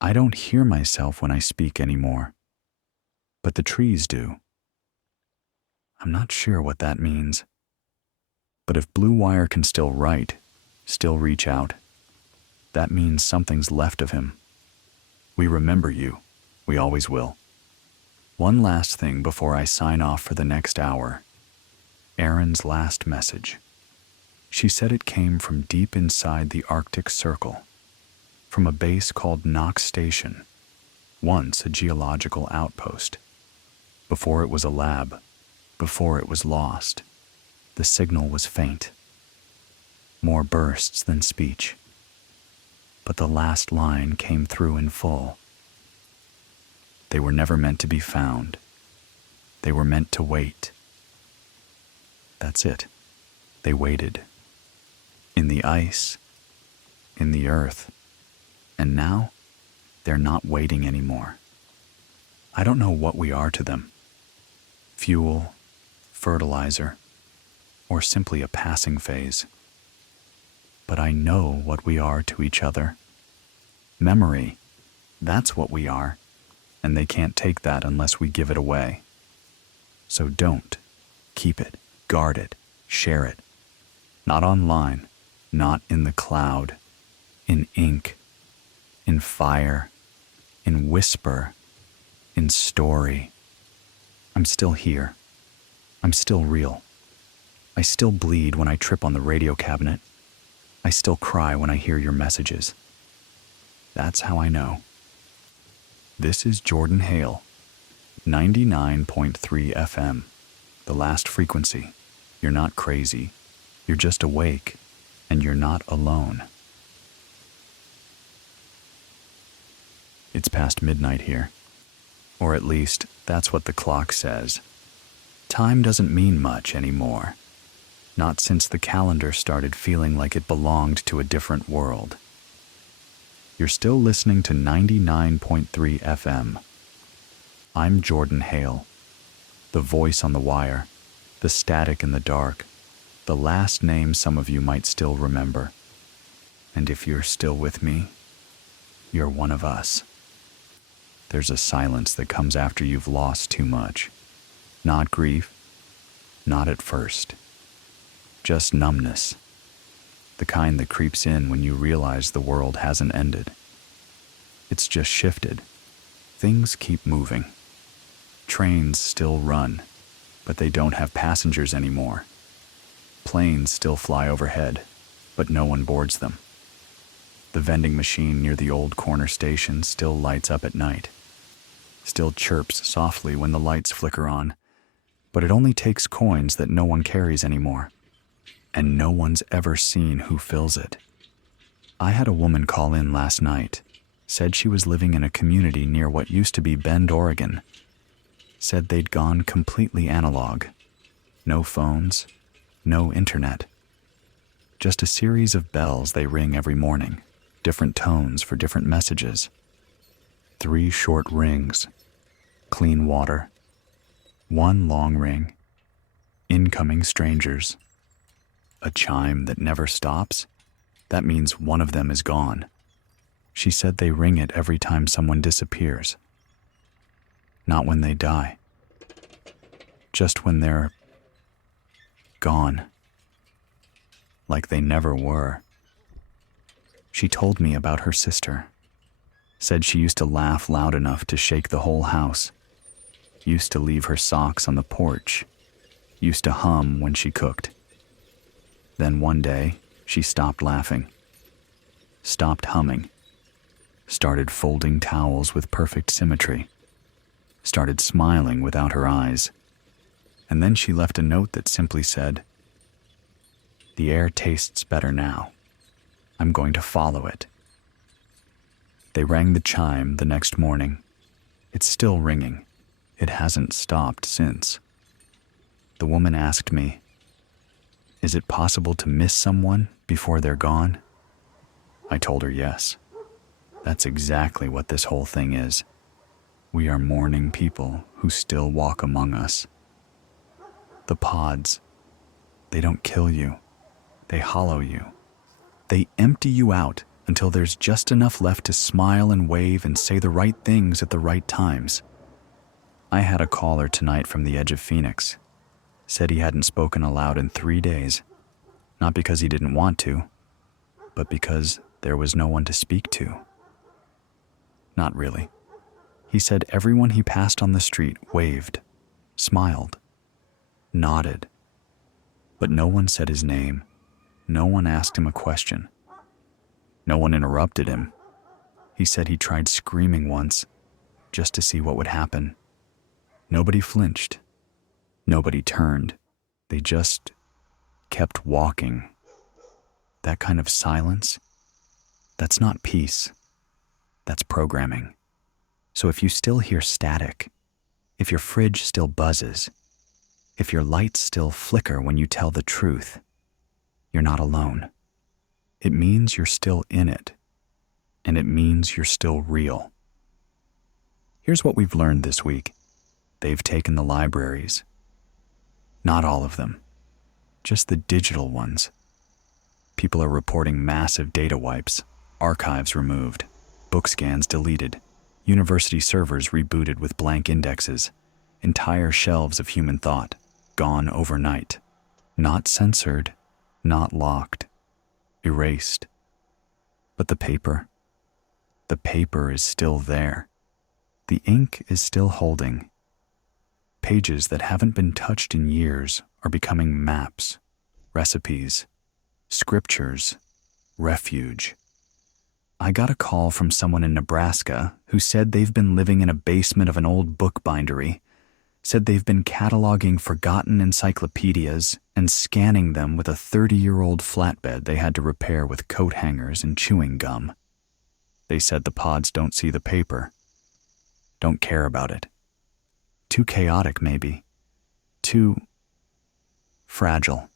"I don't hear myself when I speak anymore, but the trees do." I'm not sure what that means. But if Blue Wire can still write, still reach out, that means something's left of him. We remember you. We always will. One last thing before I sign off for the next hour. Erin's last message. She said it came from deep inside the Arctic Circle, from a base called Knox Station, once a geological outpost. Before it was a lab, before it was lost, the signal was faint. More bursts than speech. But the last line came through in full. They were never meant to be found. They were meant to wait. That's it. They waited. In the ice, in the earth, and now they're not waiting anymore. I don't know what we are to them. Fuel, fertilizer, or simply a passing phase. But I know what we are to each other. Memory, that's what we are, and they can't take that unless we give it away. So don't. Keep it, guard it, share it. Not online, not in the cloud, in ink, in fire, in whisper, in story. I'm still here. I'm still real. I still bleed when I trip on the radio cabinet. I still cry when I hear your messages. That's how I know. This is Jordan Hale, 99.3 FM, the last frequency. You're not crazy. You're just awake, and you're not alone. It's past midnight here. Or at least, that's what the clock says. Time doesn't mean much anymore. Not since the calendar started feeling like it belonged to a different world. You're still listening to 99.3 FM. I'm Jordan Hale, the voice on the wire, the static in the dark, the last name some of you might still remember. And if you're still with me, you're one of us. There's a silence that comes after you've lost too much. Not grief, not at first. Just numbness. The kind that creeps in when you realize the world hasn't ended. It's just shifted. Things keep moving. Trains still run, but they don't have passengers anymore. Planes still fly overhead, but no one boards them. The vending machine near the old corner station still lights up at night. Still chirps softly when the lights flicker on, but it only takes coins that no one carries anymore. And no one's ever seen who fills it. I had a woman call in last night, said she was living in a community near what used to be Bend, Oregon. Said they'd gone completely analog. No phones, no internet. Just a series of bells they ring every morning, different tones for different messages. 3 short rings, clean water. 1 long ring, incoming strangers. A chime that never stops? That means one of them is gone. She said they ring it every time someone disappears. Not when they die. Just when they're gone. Like they never were. She told me about her sister. Said she used to laugh loud enough to shake the whole house. Used to leave her socks on the porch. Used to hum when she cooked. Then one day, she stopped laughing, stopped humming, started folding towels with perfect symmetry, started smiling without her eyes, and then she left a note that simply said, "The air tastes better now. I'm going to follow it." They rang the chime the next morning. It's still ringing. It hasn't stopped since. The woman asked me, "Is it possible to miss someone before they're gone?" I told her yes. That's exactly what this whole thing is. We are mourning people who still walk among us. The pods, they don't kill you. They hollow you. They empty you out until there's just enough left to smile and wave and say the right things at the right times. I had a caller tonight from the edge of Phoenix. Said he hadn't spoken aloud in 3 days, not because he didn't want to, but because there was no one to speak to. Not really. He said everyone he passed on the street waved, smiled, nodded, but no one said his name. No one asked him a question. No one interrupted him. He said he tried screaming once, just to see what would happen. Nobody flinched. Nobody turned. They just kept walking. That kind of silence, that's not peace. That's programming. So if you still hear static, if your fridge still buzzes, if your lights still flicker when you tell the truth, you're not alone. It means you're still in it, and it means you're still real. Here's what we've learned this week. They've taken the libraries. Not all of them, just the digital ones. People are reporting massive data wipes, archives removed, book scans deleted, university servers rebooted with blank indexes, entire shelves of human thought gone overnight, not censored, not locked, erased. But the paper is still there. The ink is still holding. Pages that haven't been touched in years are becoming maps, recipes, scriptures, refuge. I got a call from someone in Nebraska who said they've been living in a basement of an old bookbindery, said they've been cataloging forgotten encyclopedias and scanning them with a 30-year-old flatbed they had to repair with coat hangers and chewing gum. They said the pods don't see the paper, don't care about it. Too chaotic, maybe. Too fragile.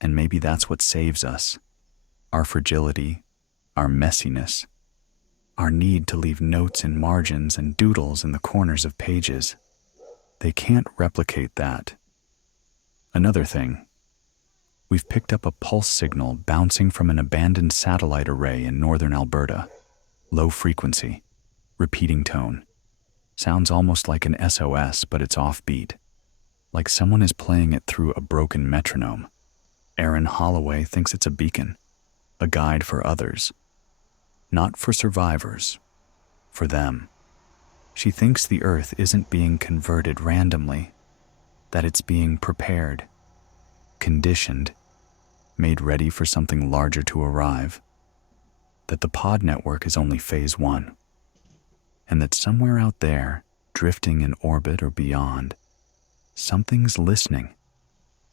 And maybe that's what saves us. Our fragility, our messiness, our need to leave notes in margins and doodles in the corners of pages. They can't replicate that. Another thing, we've picked up a pulse signal bouncing from an abandoned satellite array in northern Alberta. Low frequency, repeating tone. Sounds almost like an SOS, but it's offbeat. Like someone is playing it through a broken metronome. Erin Holloway thinks it's a beacon, a guide for others. Not for survivors, for them. She thinks the Earth isn't being converted randomly, that it's being prepared, conditioned, made ready for something larger to arrive, that the pod network is only phase 1, and that somewhere out there, drifting in orbit or beyond, something's listening,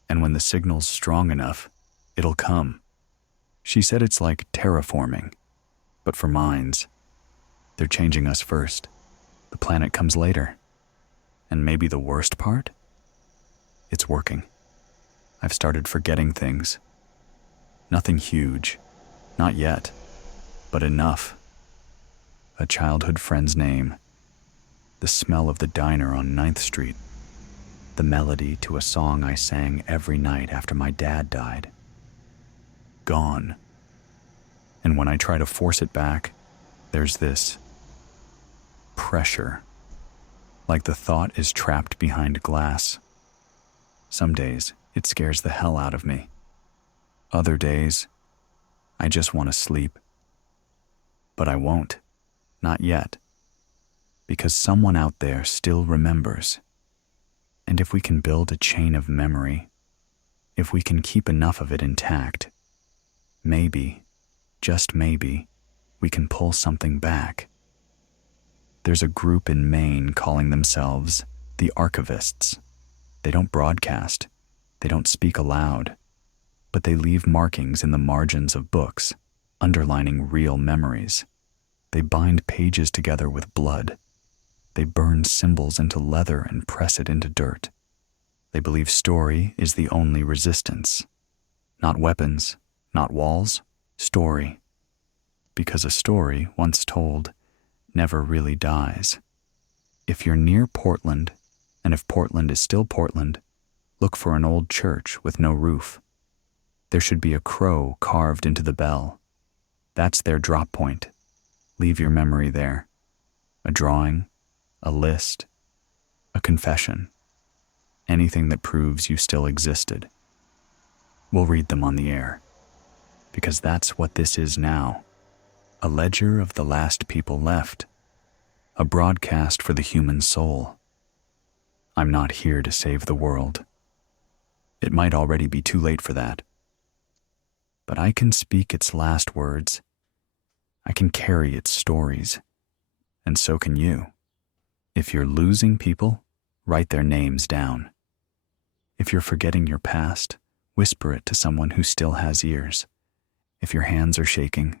and when the signal's strong enough, it'll come. She said it's like terraforming, but for minds. They're changing us first. The planet comes later. And maybe the worst part? It's working. I've started forgetting things. Nothing huge. Not yet. But enough. A childhood friend's name. The smell of the diner on 9th Street. The melody to a song I sang every night after my dad died. Gone. And when I try to force it back, there's this pressure, like the thought is trapped behind glass. Some days, it scares the hell out of me. Other days, I just want to sleep. But I won't, not yet, because someone out there still remembers. And if we can build a chain of memory, if we can keep enough of it intact, maybe, just maybe, we can pull something back. There's a group in Maine calling themselves the Archivists. They don't broadcast, they don't speak aloud, but they leave markings in the margins of books, underlining real memories. They bind pages together with blood. They burn symbols into leather and press it into dirt. They believe story is the only resistance. Not weapons, not walls, story. Because a story, once told, never really dies. If you're near Portland, and if Portland is still Portland, look for an old church with no roof. There should be a crow carved into the bell. That's their drop point. Leave your memory there. A drawing, a list, a confession. Anything that proves you still existed. We'll read them on the air. Because that's what this is now. A ledger of the last people left. A broadcast for the human soul. I'm not here to save the world. It might already be too late for that. But I can speak its last words. I can carry its stories. And so can you. If you're losing people, write their names down. If you're forgetting your past, whisper it to someone who still has ears. If your hands are shaking,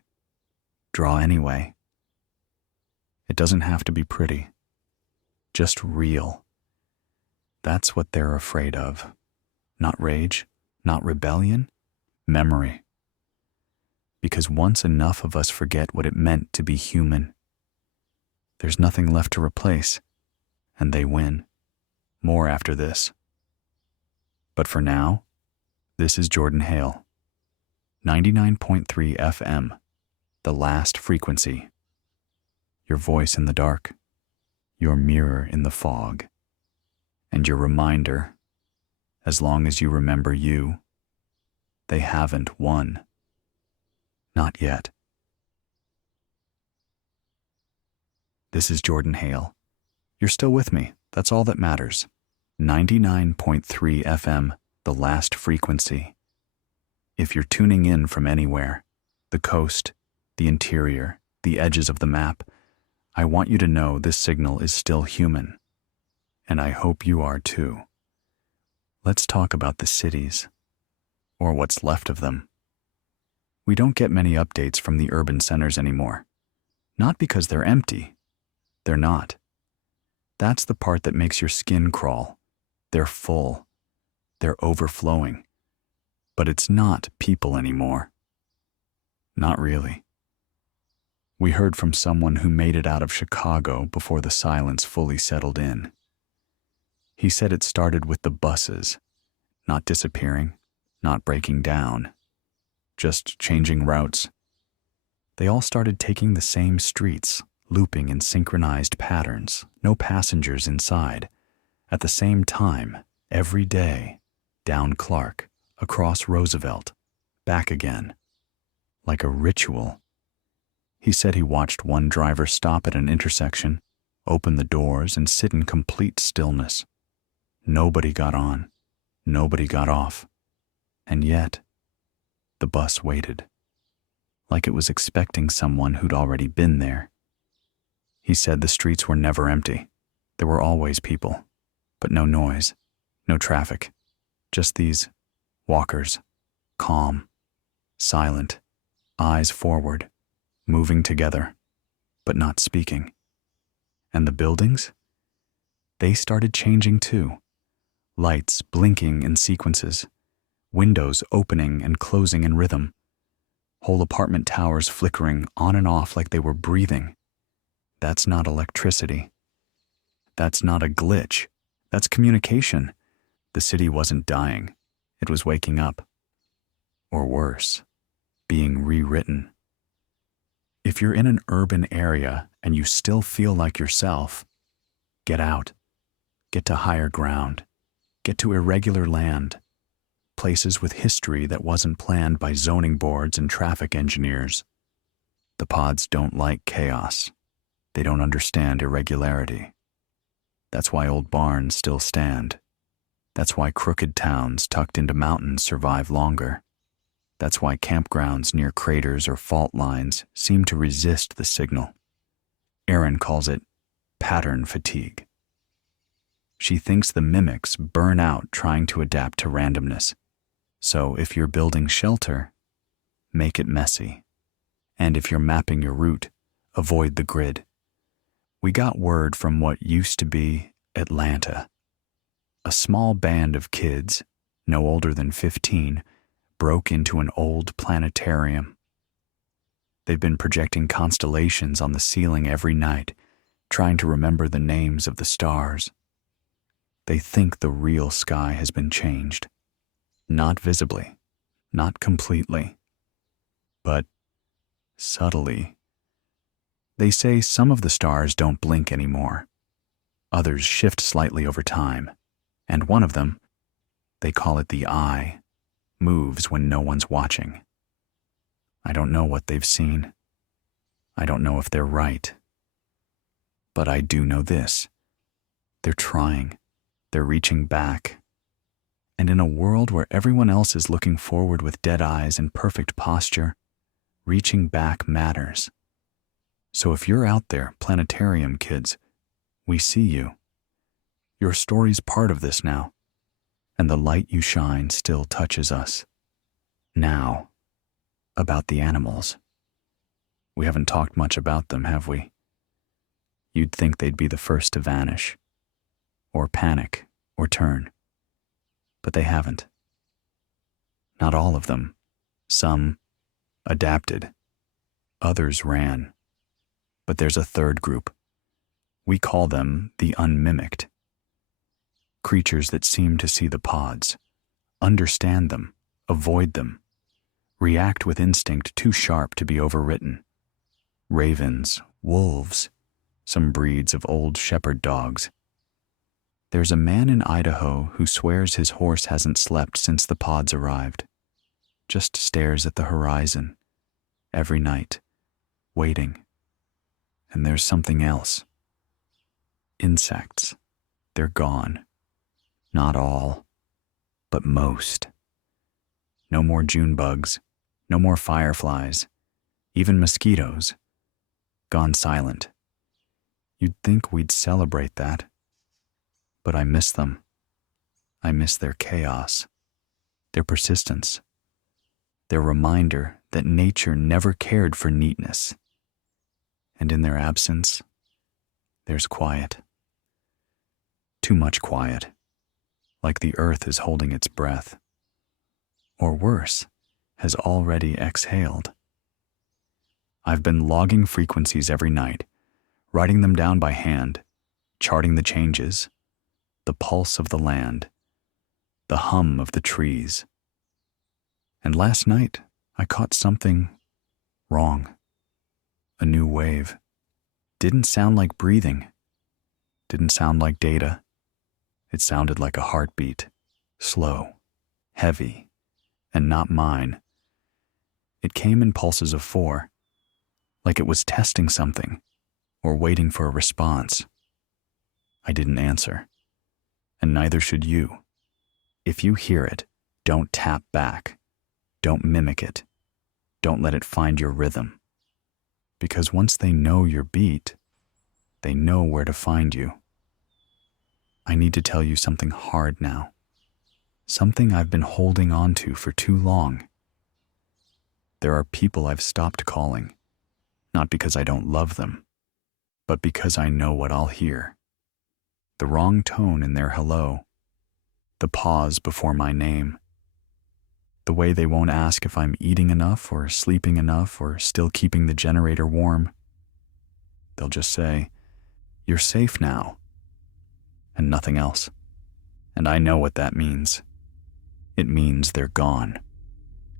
draw anyway. It doesn't have to be pretty. Just real. That's what they're afraid of. Not rage, not rebellion, memory. Because once enough of us forget what it meant to be human, there's nothing left to replace, and they win. More after this. But for now, this is Jordan Hale. 99.3 FM, the last frequency. Your voice in the dark, your mirror in the fog, and your reminder, as long as you remember you, they haven't won. Not yet. This is Jordan Hale. You're still with me. That's all that matters. 99.3 FM, the last frequency. If you're tuning in from anywhere, the coast, the interior, the edges of the map, I want you to know this signal is still human. And I hope you are too. Let's talk about the cities, or what's left of them. We don't get many updates from the urban centers anymore. Not because they're empty. They're not. That's the part that makes your skin crawl. They're full. They're overflowing. But it's not people anymore. Not really. We heard from someone who made it out of Chicago before the silence fully settled in. He said it started with the buses, not disappearing, not breaking down, just changing routes. They all started taking the same streets, looping in synchronized patterns, no passengers inside, at the same time, every day, down Clark, across Roosevelt, back again, like a ritual. He said he watched one driver stop at an intersection, open the doors, and sit in complete stillness. Nobody got on, nobody got off, and yet, the bus waited, like it was expecting someone who'd already been there. He said the streets were never empty. There were always people, but no noise, no traffic, just these walkers, calm, silent, eyes forward, moving together, but not speaking. And the buildings? They started changing too. Lights blinking in sequences, windows opening and closing in rhythm, whole apartment towers flickering on and off like they were breathing. That's not electricity. That's not a glitch. That's communication. The city wasn't dying. It was waking up. Or worse, being rewritten. If you're in an urban area and you still feel like yourself, get out. Get to higher ground. Get to irregular land. Places with history that wasn't planned by zoning boards and traffic engineers. The pods don't like chaos. They don't understand irregularity. That's why old barns still stand. That's why crooked towns tucked into mountains survive longer. That's why campgrounds near craters or fault lines seem to resist the signal. Erin calls it pattern fatigue. She thinks the mimics burn out trying to adapt to randomness. So if you're building shelter, make it messy. And if you're mapping your route, avoid the grid. We got word from what used to be Atlanta. A small band of kids, no older than 15, broke into an old planetarium. They've been projecting constellations on the ceiling every night, trying to remember the names of the stars. They think the real sky has been changed. Not visibly, not completely, but subtly. They say some of the stars don't blink anymore. Others shift slightly over time, and one of them, they call it the eye, moves when no one's watching. I don't know what they've seen. I don't know if they're right. But I do know this. They're trying. They're reaching back. And in a world where everyone else is looking forward with dead eyes and perfect posture, reaching back matters. So if you're out there, planetarium kids, we see you. Your story's part of this now, and the light you shine still touches us. Now, about the animals. We haven't talked much about them, have we? You'd think they'd be the first to vanish, or panic, or turn. But they haven't. Not all of them. Some adapted. Others ran. But there's a third group. We call them the unmimicked. Creatures that seem to see the pods, understand them, avoid them, react with instinct too sharp to be overwritten. Ravens, wolves, some breeds of old shepherd dogs. There's a man in Idaho who swears his horse hasn't slept since the pods arrived. Just stares at the horizon, every night, waiting. And there's something else. Insects. They're gone. Not all, but most. No more June bugs, no more fireflies, even mosquitoes. Gone silent. You'd think we'd celebrate that. But I miss them. I miss their chaos, their persistence, their reminder that nature never cared for neatness. And in their absence, there's quiet. Too much quiet, like the earth is holding its breath. Or worse, has already exhaled. I've been logging frequencies every night, writing them down by hand, charting the changes, the pulse of the land, the hum of the trees. And last night, I caught something wrong. A new wave. Didn't sound like breathing. Didn't sound like data. It sounded like a heartbeat, slow, heavy, and not mine. It came in pulses of 4, like it was testing something or waiting for a response. I didn't answer, and neither should you. If you hear it, don't tap back. Don't mimic it. Don't let it find your rhythm. Because once they know your beat, they know where to find you. I need to tell you something hard now. Something I've been holding on to for too long. There are people I've stopped calling, not because I don't love them, but because I know what I'll hear. The wrong tone in their hello, the pause before my name, the way they won't ask if I'm eating enough or sleeping enough or still keeping the generator warm. They'll just say, "You're safe now," and nothing else. And I know what that means. It means they're gone.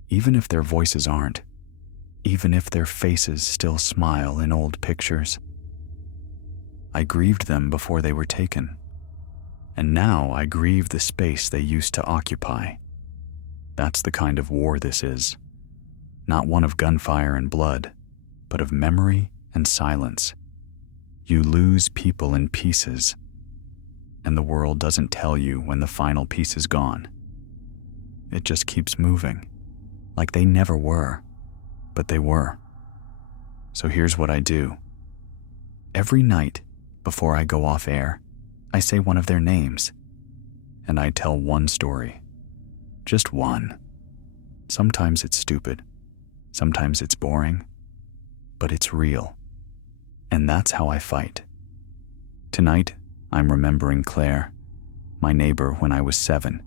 Even if their voices aren't, even if their faces still smile in old pictures. I grieved them before they were taken, and now I grieve the space they used to occupy. That's the kind of war this is. Not one of gunfire and blood, but of memory and silence. You lose people in pieces, and the world doesn't tell you when the final piece is gone. It just keeps moving, like they never were, but they were. So here's what I do. Every night, before I go off air, I say one of their names, and I tell one story. Just one. Sometimes it's stupid, sometimes it's boring, but it's real. And that's how I fight. Tonight, I'm remembering Claire, my neighbor when I was 7.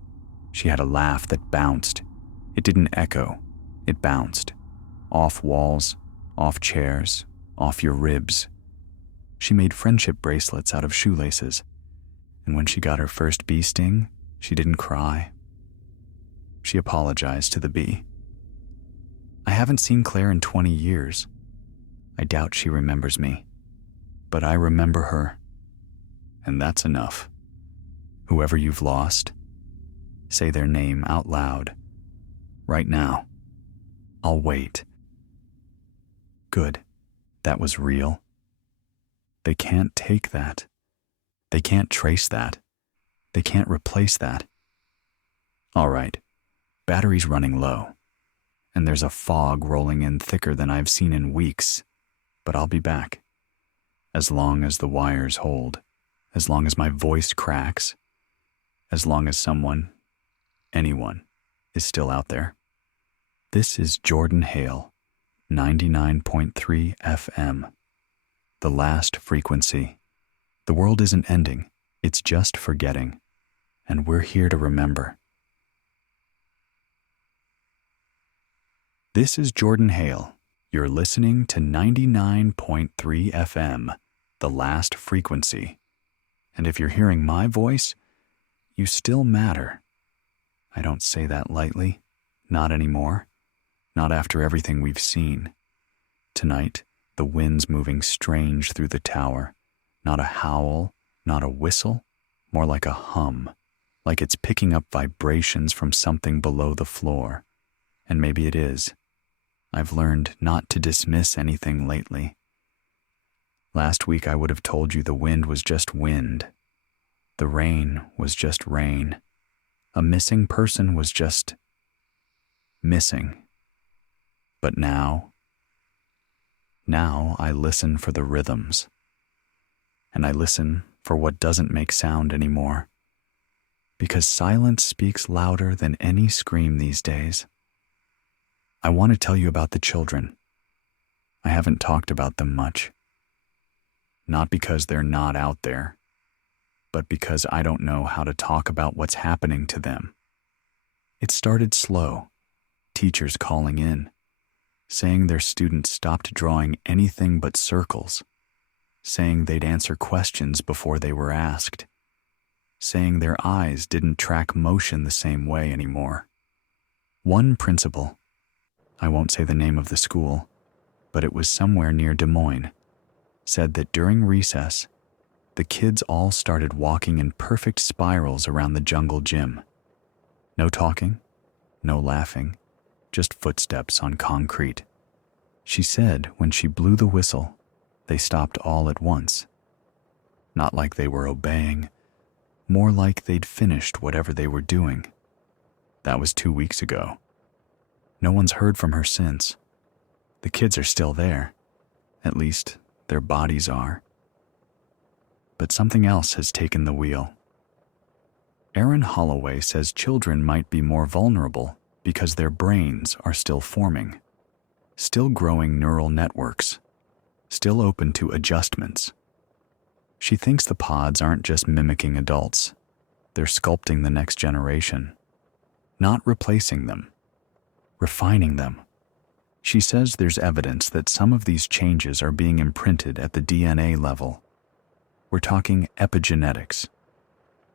She had a laugh that bounced. It didn't echo, it bounced. Off walls, off chairs, off your ribs. She made friendship bracelets out of shoelaces, and when she got her first bee sting, she didn't cry. She apologized to the bee. I haven't seen Claire in 20 years, I doubt she remembers me. But I remember her. And that's enough. Whoever you've lost, say their name out loud. Right now. I'll wait. Good. That was real. They can't take that. They can't trace that. They can't replace that. All right. Battery's running low. And there's a fog rolling in thicker than I've seen in weeks. But I'll be back. As long as the wires hold. As long as my voice cracks. As long as someone, anyone, is still out there. This is Jordan Hale, 99.3 FM. The last frequency. The world isn't ending, it's just forgetting. And we're here to remember. This is Jordan Hale. You're listening to 99.3 FM, the last frequency. And if you're hearing my voice, you still matter. I don't say that lightly. Not anymore. Not after everything we've seen. Tonight, the wind's moving strange through the tower. Not a howl, not a whistle, more like a hum, like it's picking up vibrations from something below the floor. And maybe it is. I've learned not to dismiss anything lately. Last week I would have told you the wind was just wind. The rain was just rain. A missing person was just missing. But now I listen for the rhythms. And I listen for what doesn't make sound anymore. Because silence speaks louder than any scream these days. I want to tell you about the children. I haven't talked about them much. Not because they're not out there, but because I don't know how to talk about what's happening to them. It started slow, teachers calling in, saying their students stopped drawing anything but circles, saying they'd answer questions before they were asked, saying their eyes didn't track motion the same way anymore. One principal, I won't say the name of the school, but it was somewhere near Des Moines, said that during recess, the kids all started walking in perfect spirals around the jungle gym. No talking, no laughing, just footsteps on concrete. She said when she blew the whistle, they stopped all at once. Not like they were obeying, more like they'd finished whatever they were doing. That was 2 weeks ago. No one's heard from her since. The kids are still there. At least, their bodies are. But something else has taken the wheel. Aaron Holloway says children might be more vulnerable because their brains are still forming, still growing neural networks, still open to adjustments. She thinks the pods aren't just mimicking adults. They're sculpting the next generation, not replacing them, refining them. She says there's evidence that some of these changes are being imprinted at the DNA level. We're talking epigenetics,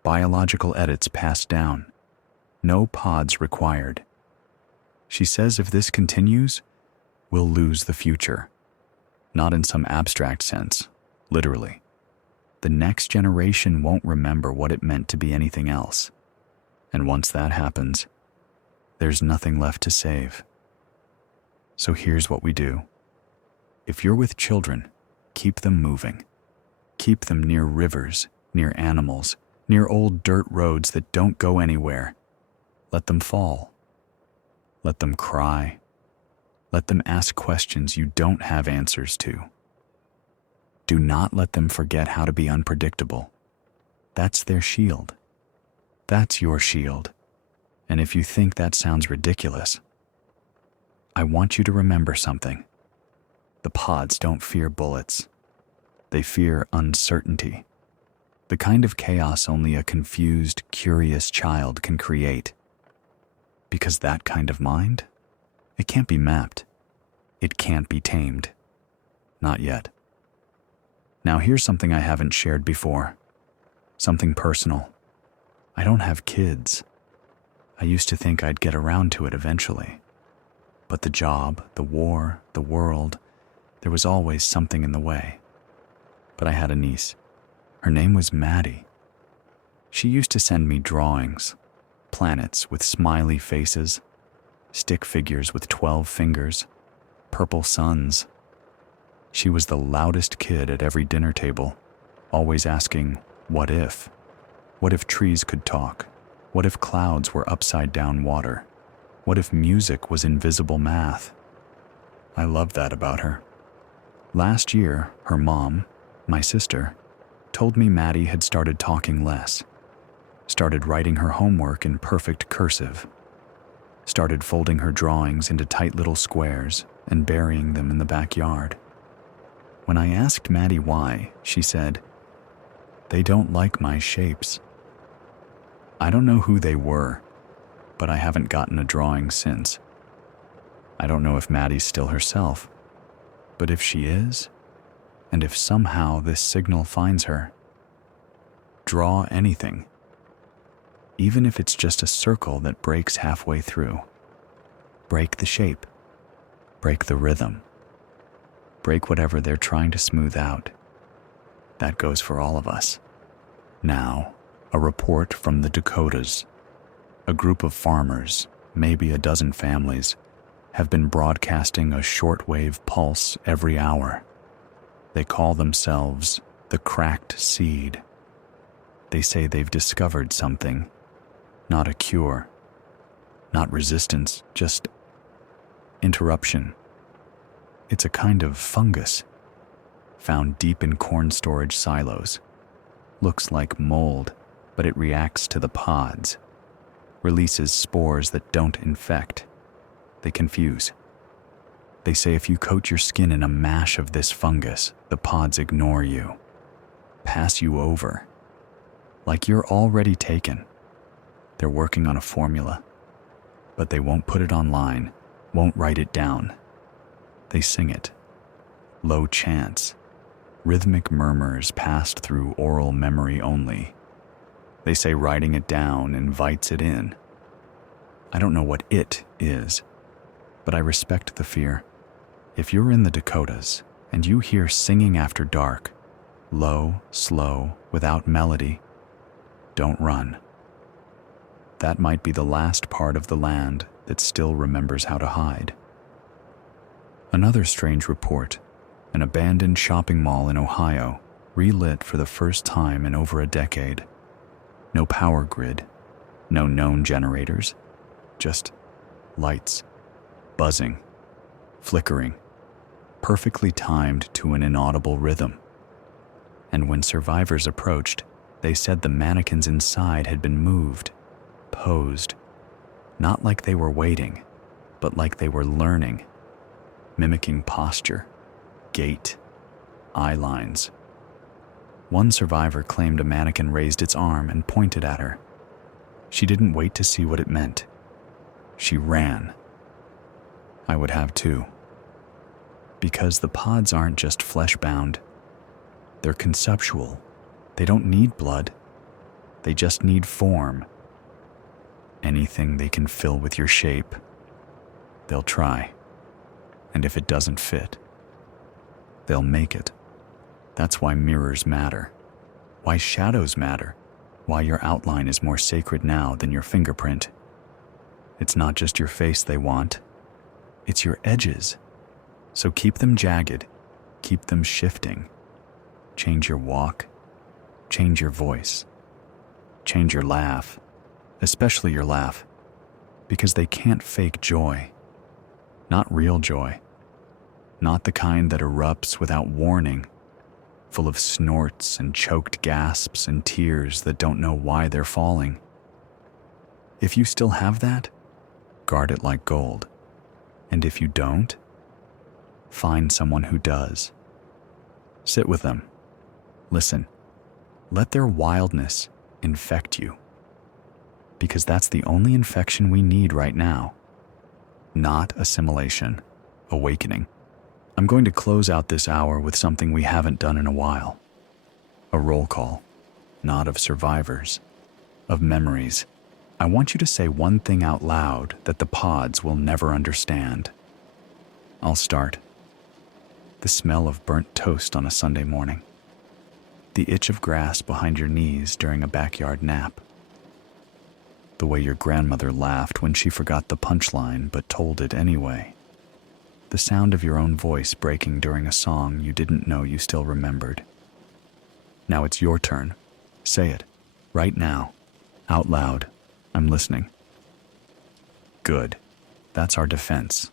biological edits passed down, no pods required. She says if this continues, we'll lose the future. Not in some abstract sense, literally. The next generation won't remember what it meant to be anything else. And once that happens, there's nothing left to save. So here's what we do. If you're with children, keep them moving. Keep them near rivers, near animals, near old dirt roads that don't go anywhere. Let them fall. Let them cry. Let them ask questions you don't have answers to. Do not let them forget how to be unpredictable. That's their shield. That's your shield. And if you think that sounds ridiculous, I want you to remember something. The pods don't fear bullets. They fear uncertainty. The kind of chaos only a confused, curious child can create. Because that kind of mind, it can't be mapped. It can't be tamed. Not yet. Now here's something I haven't shared before. Something personal. I don't have kids. I used to think I'd get around to it eventually. But the job, the war, the world, There was always something in the way. But I had a niece. Her name was Maddie. She used to send me drawings, planets with smiley faces, stick figures with 12 fingers, purple suns. She was the loudest kid at every dinner table, always asking, what if? What if trees could talk? What if clouds were upside-down water? What if music was invisible math? I loved that about her. Last year, her mom, my sister, told me Maddie had started talking less, started writing her homework in perfect cursive, started folding her drawings into tight little squares and burying them in the backyard. When I asked Maddie why, she said, "They don't like my shapes." I don't know who they were, but I haven't gotten a drawing since. I don't know if Maddie's still herself, but if she is, and if somehow this signal finds her, draw anything, even if it's just a circle that breaks halfway through. Break the shape, break the rhythm, break whatever they're trying to smooth out. That goes for all of us. Now, a report from the Dakotas. A group of farmers, maybe a dozen families, have been broadcasting a shortwave pulse every hour. They call themselves the Cracked Seed. They say they've discovered something, not a cure, not resistance, just interruption. It's a kind of fungus, found deep in corn storage silos. Looks like mold, but it reacts to the pods, releases spores that don't infect. They confuse. They say if you coat your skin in a mash of this fungus, the pods ignore you, pass you over, like you're already taken. They're working on a formula, but they won't put it online, won't write it down. They sing it. Low chants, rhythmic murmurs passed through oral memory only. They say writing it down invites it in. I don't know what it is, but I respect the fear. If you're in the Dakotas and you hear singing after dark, low, slow, without melody, don't run. That might be the last part of the land that still remembers how to hide. Another strange report, an abandoned shopping mall in Ohio, relit for the first time in over a decade. No power grid, no known generators, just lights, buzzing, flickering, perfectly timed to an inaudible rhythm. And when survivors approached, they said the mannequins inside had been moved, posed, not like they were waiting, but like they were learning, mimicking posture, gait, eye lines. One survivor claimed a mannequin raised its arm and pointed at her. She didn't wait to see what it meant. She ran. I would have too. Because the pods aren't just flesh-bound. They're conceptual. They don't need blood. They just need form. Anything they can fill with your shape, they'll try. And if it doesn't fit, they'll make it. That's why mirrors matter, why shadows matter, why your outline is more sacred now than your fingerprint. It's not just your face they want, it's your edges. So keep them jagged, keep them shifting. Change your walk, change your voice, change your laugh, especially your laugh, because they can't fake joy. Not real joy, not the kind that erupts without warning, full of snorts and choked gasps and tears that don't know why they're falling. If you still have that, guard it like gold. And if you don't, find someone who does. Sit with them. Listen. Let their wildness infect you. Because that's the only infection we need right now. Not assimilation, awakening. I'm going to close out this hour with something we haven't done in a while. A roll call, not of survivors, of memories. I want you to say one thing out loud that the pods will never understand. I'll start. the smell of burnt toast on a Sunday morning, the itch of grass behind your knees during a backyard nap, the way your grandmother laughed when she forgot the punchline but told it anyway, the sound of your own voice breaking during a song you didn't know you still remembered. Now it's your turn. Say it, right now, out loud. I'm listening. Good. That's our defense.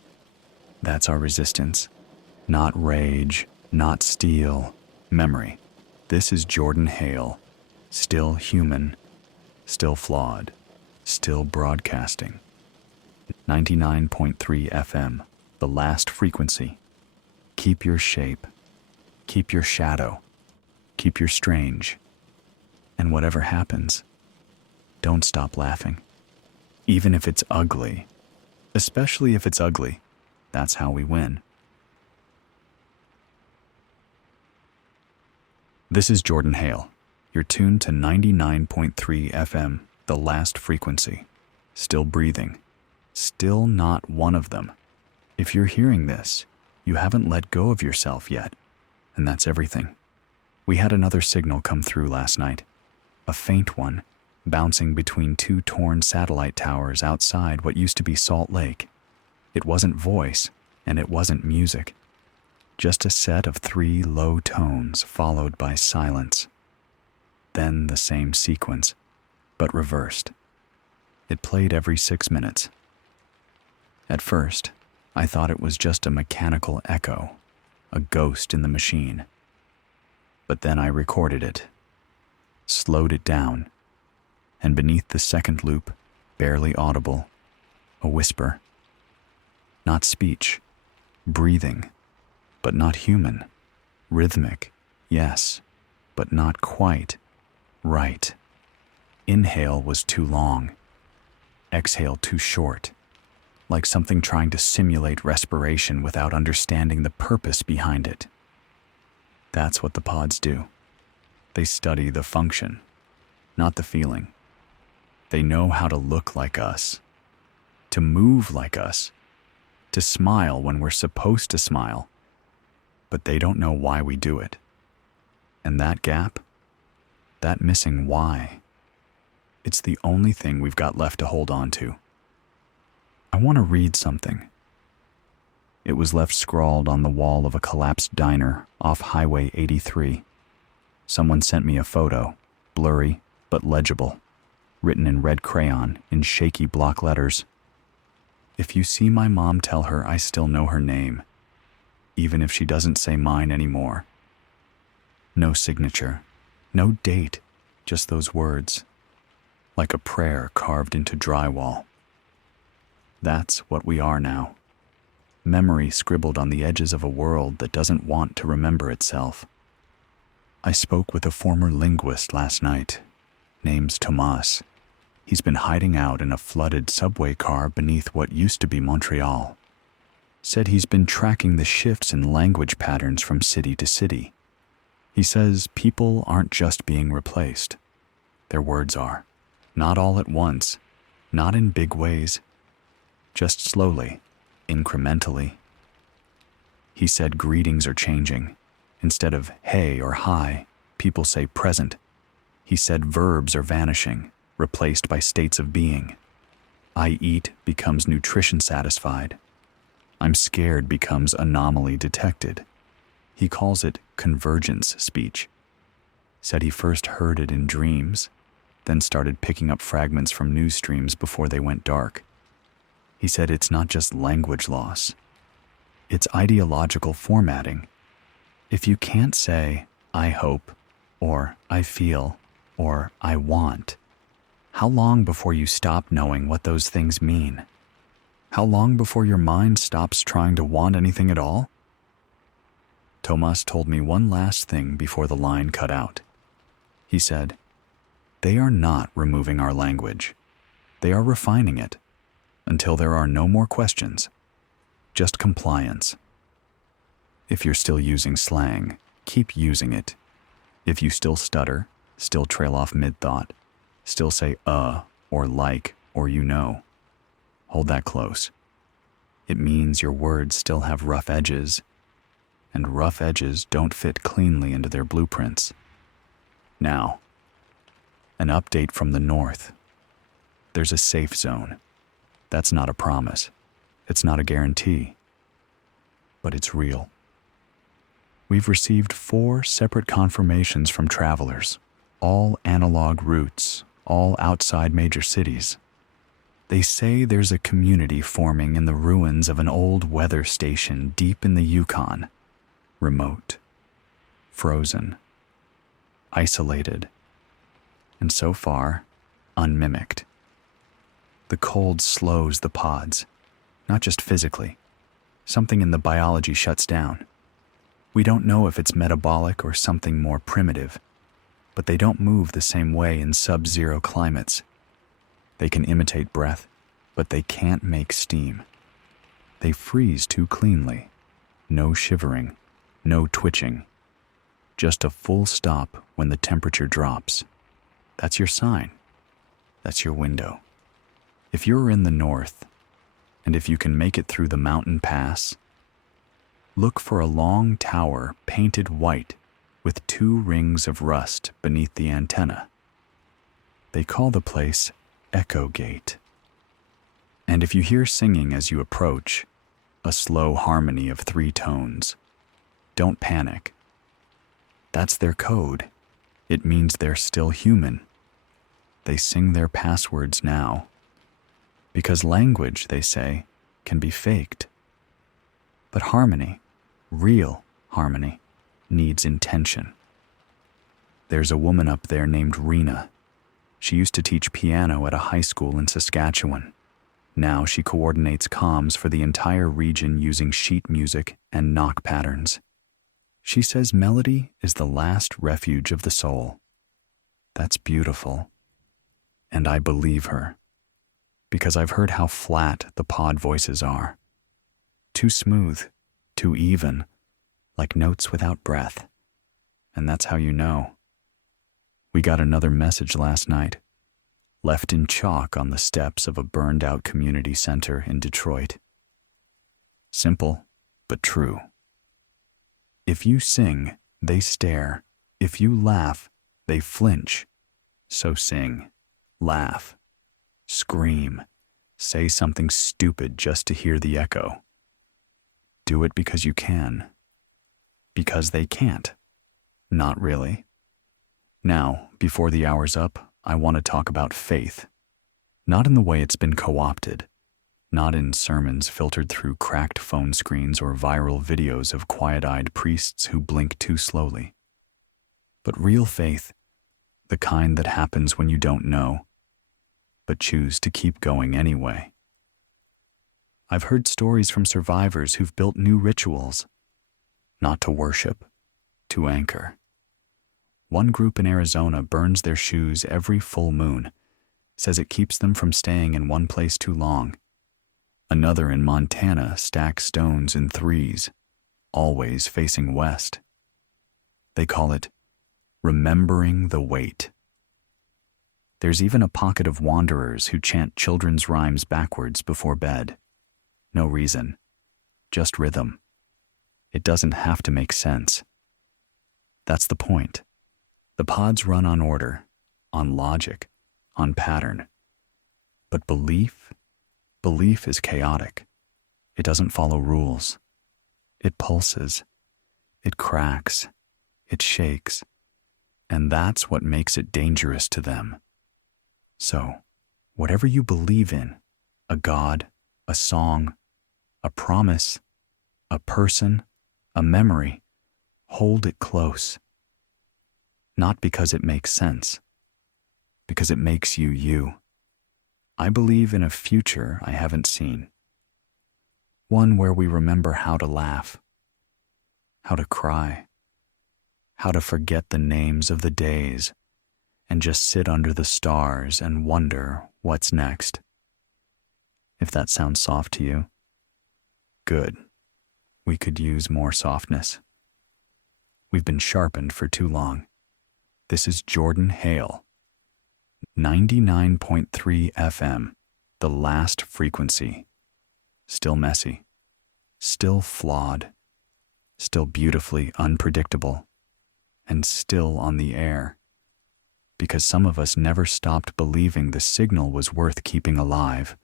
That's our resistance. Not rage, not steel, memory. This is Jordan Hale, still human, still flawed, still broadcasting. 99.3 FM, the last frequency. Keep your shape. Keep your shadow. Keep your strange. And whatever happens, don't stop laughing. Even if it's ugly. Especially if it's ugly. That's how we win. This is Jordan Hale. You're tuned to 99.3 FM, the last frequency. Still breathing. Still not one of them. If you're hearing this, you haven't let go of yourself yet. And that's everything. We had another signal come through last night. A faint one, bouncing between two torn satellite towers outside what used to be Salt Lake. It wasn't voice, and it wasn't music. Just a set of 3 low tones followed by silence. Then the same sequence, but reversed. It played every 6 minutes. At first, I thought it was just a mechanical echo, a ghost in the machine. But then I recorded it, slowed it down, and beneath the second loop, barely audible, a whisper. Not speech, breathing, but not human. Rhythmic, yes, but not quite right. Inhale was too long, exhale too short, like something trying to simulate respiration without understanding the purpose behind it. That's what the pods do. They study the function, not the feeling. They know how to look like us, to move like us, to smile when we're supposed to smile, but they don't know why we do it. And that gap, that missing why, it's the only thing we've got left to hold on to. I want to read something. It was left scrawled on the wall of a collapsed diner off Highway 83. Someone sent me a photo, blurry but legible, written in red crayon in shaky block letters. If you see my mom, tell her I still know her name, even if she doesn't say mine anymore. No signature, no date, just those words, like a prayer carved into drywall. That's what we are now. Memory scribbled on the edges of a world that doesn't want to remember itself. I spoke with a former linguist last night. Name's Tomas. He's been hiding out in a flooded subway car beneath what used to be Montreal. Said he's been tracking the shifts in language patterns from city to city. He says people aren't just being replaced. Their words are. Not all at once, not in big ways, just slowly, incrementally. He said greetings are changing. Instead of hey or hi, people say present. He said verbs are vanishing, replaced by states of being. I eat becomes nutrition satisfied. I'm scared becomes anomaly detected. He calls it convergence speech. Said he first heard it in dreams, then started picking up fragments from news streams before they went dark. He said it's not just language loss. It's ideological formatting. If you can't say, I hope, or I feel, or I want, how long before you stop knowing what those things mean? How long before your mind stops trying to want anything at all? Tomas told me one last thing before the line cut out. He said, they are not removing our language. They are refining it until there are no more questions, just compliance. If you're still using slang, keep using it. If you still stutter, still trail off mid-thought, still say or like or you know, hold that close. It means your words still have rough edges. and rough edges don't fit cleanly into their blueprints. Now, an update from the north. There's a safe zone. That's not a promise. It's not a guarantee. But it's real. We've received 4 separate confirmations from travelers, all analog routes, all outside major cities. They say there's a community forming in the ruins of an old weather station deep in the Yukon, remote, frozen, isolated, and so far, unmimicked. The cold slows the pods, not just physically. Something in the biology shuts down. We don't know if it's metabolic or something more primitive, but they don't move the same way in sub-zero climates. They can imitate breath, but they can't make steam. They freeze too cleanly. No shivering, no twitching. Just a full stop when the temperature drops. That's your sign. That's your window. If you're in the north, and if you can make it through the mountain pass, look for a long tower painted white with 2 rings of rust beneath the antenna. They call the place Echo Gate. And if you hear singing as you approach, a slow harmony of 3 tones, don't panic. That's their code. It means they're still human. They sing their passwords now. Because language, they say, can be faked. But harmony, real harmony, needs intention. There's a woman up there named Rena. She used to teach piano at a high school in Saskatchewan. Now she coordinates comms for the entire region using sheet music and knock patterns. She says melody is the last refuge of the soul. That's beautiful. And I believe her, because I've heard how flat the pod voices are. Too smooth, too even, like notes without breath. And that's how you know. We got another message last night, left in chalk on the steps of a burned-out community center in Detroit. Simple, but true. If you sing, they stare. If you laugh, they flinch. So sing, laugh, scream, say something stupid just to hear the echo. Do it because you can. Because they can't. Not really. Now, before the hour's up, I want to talk about faith. Not in the way it's been co-opted. Not in sermons filtered through cracked phone screens or viral videos of quiet-eyed priests who blink too slowly. But real faith, the kind that happens when you don't know, but choose to keep going anyway. I've heard stories from survivors who've built new rituals, not to worship, to anchor. One group in Arizona burns their shoes every full moon, says it keeps them from staying in one place too long. Another in Montana stacks stones in 3s, always facing west. They call it remembering the weight. There's even a pocket of wanderers who chant children's rhymes backwards before bed. No reason, just rhythm. It doesn't have to make sense. That's the point. The pods run on order, on logic, on pattern. But belief is chaotic. It doesn't follow rules. It pulses. It cracks. It shakes. And that's what makes it dangerous to them. So, whatever you believe in, a god, a song, a promise, a person, a memory, hold it close. Not because it makes sense, because it makes you you. I believe in a future I haven't seen. One where we remember how to laugh, how to cry, how to forget the names of the days, and just sit under the stars and wonder what's next. If that sounds soft to you, good. We could use more softness. We've been sharpened for too long. This is Jordan Hale. 99.3 FM, the last frequency. Still messy. Still flawed. still beautifully unpredictable, and still on the air, because some of us never stopped believing the signal was worth keeping alive,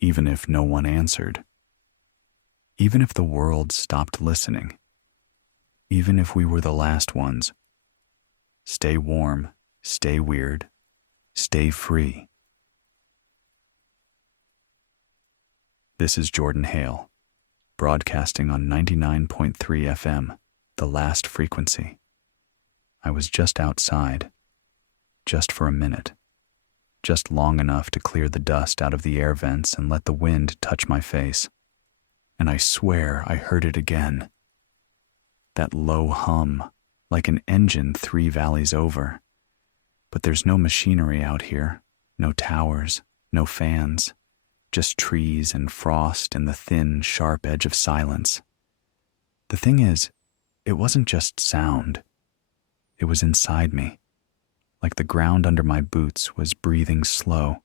even if no one answered, even if the world stopped listening, even if we were the last ones. Stay warm, stay weird, stay free. This is Jordan Hale, broadcasting on 99.3 FM, the last frequency. I was just outside, just for a minute, just long enough to clear the dust out of the air vents and let the wind touch my face. And I swear I heard it again. That low hum, like an engine 3 valleys over. But there's no machinery out here, no towers, no fans, just trees and frost and the thin, sharp edge of silence. The thing is, it wasn't just sound. It was inside me, like the ground under my boots was breathing slow,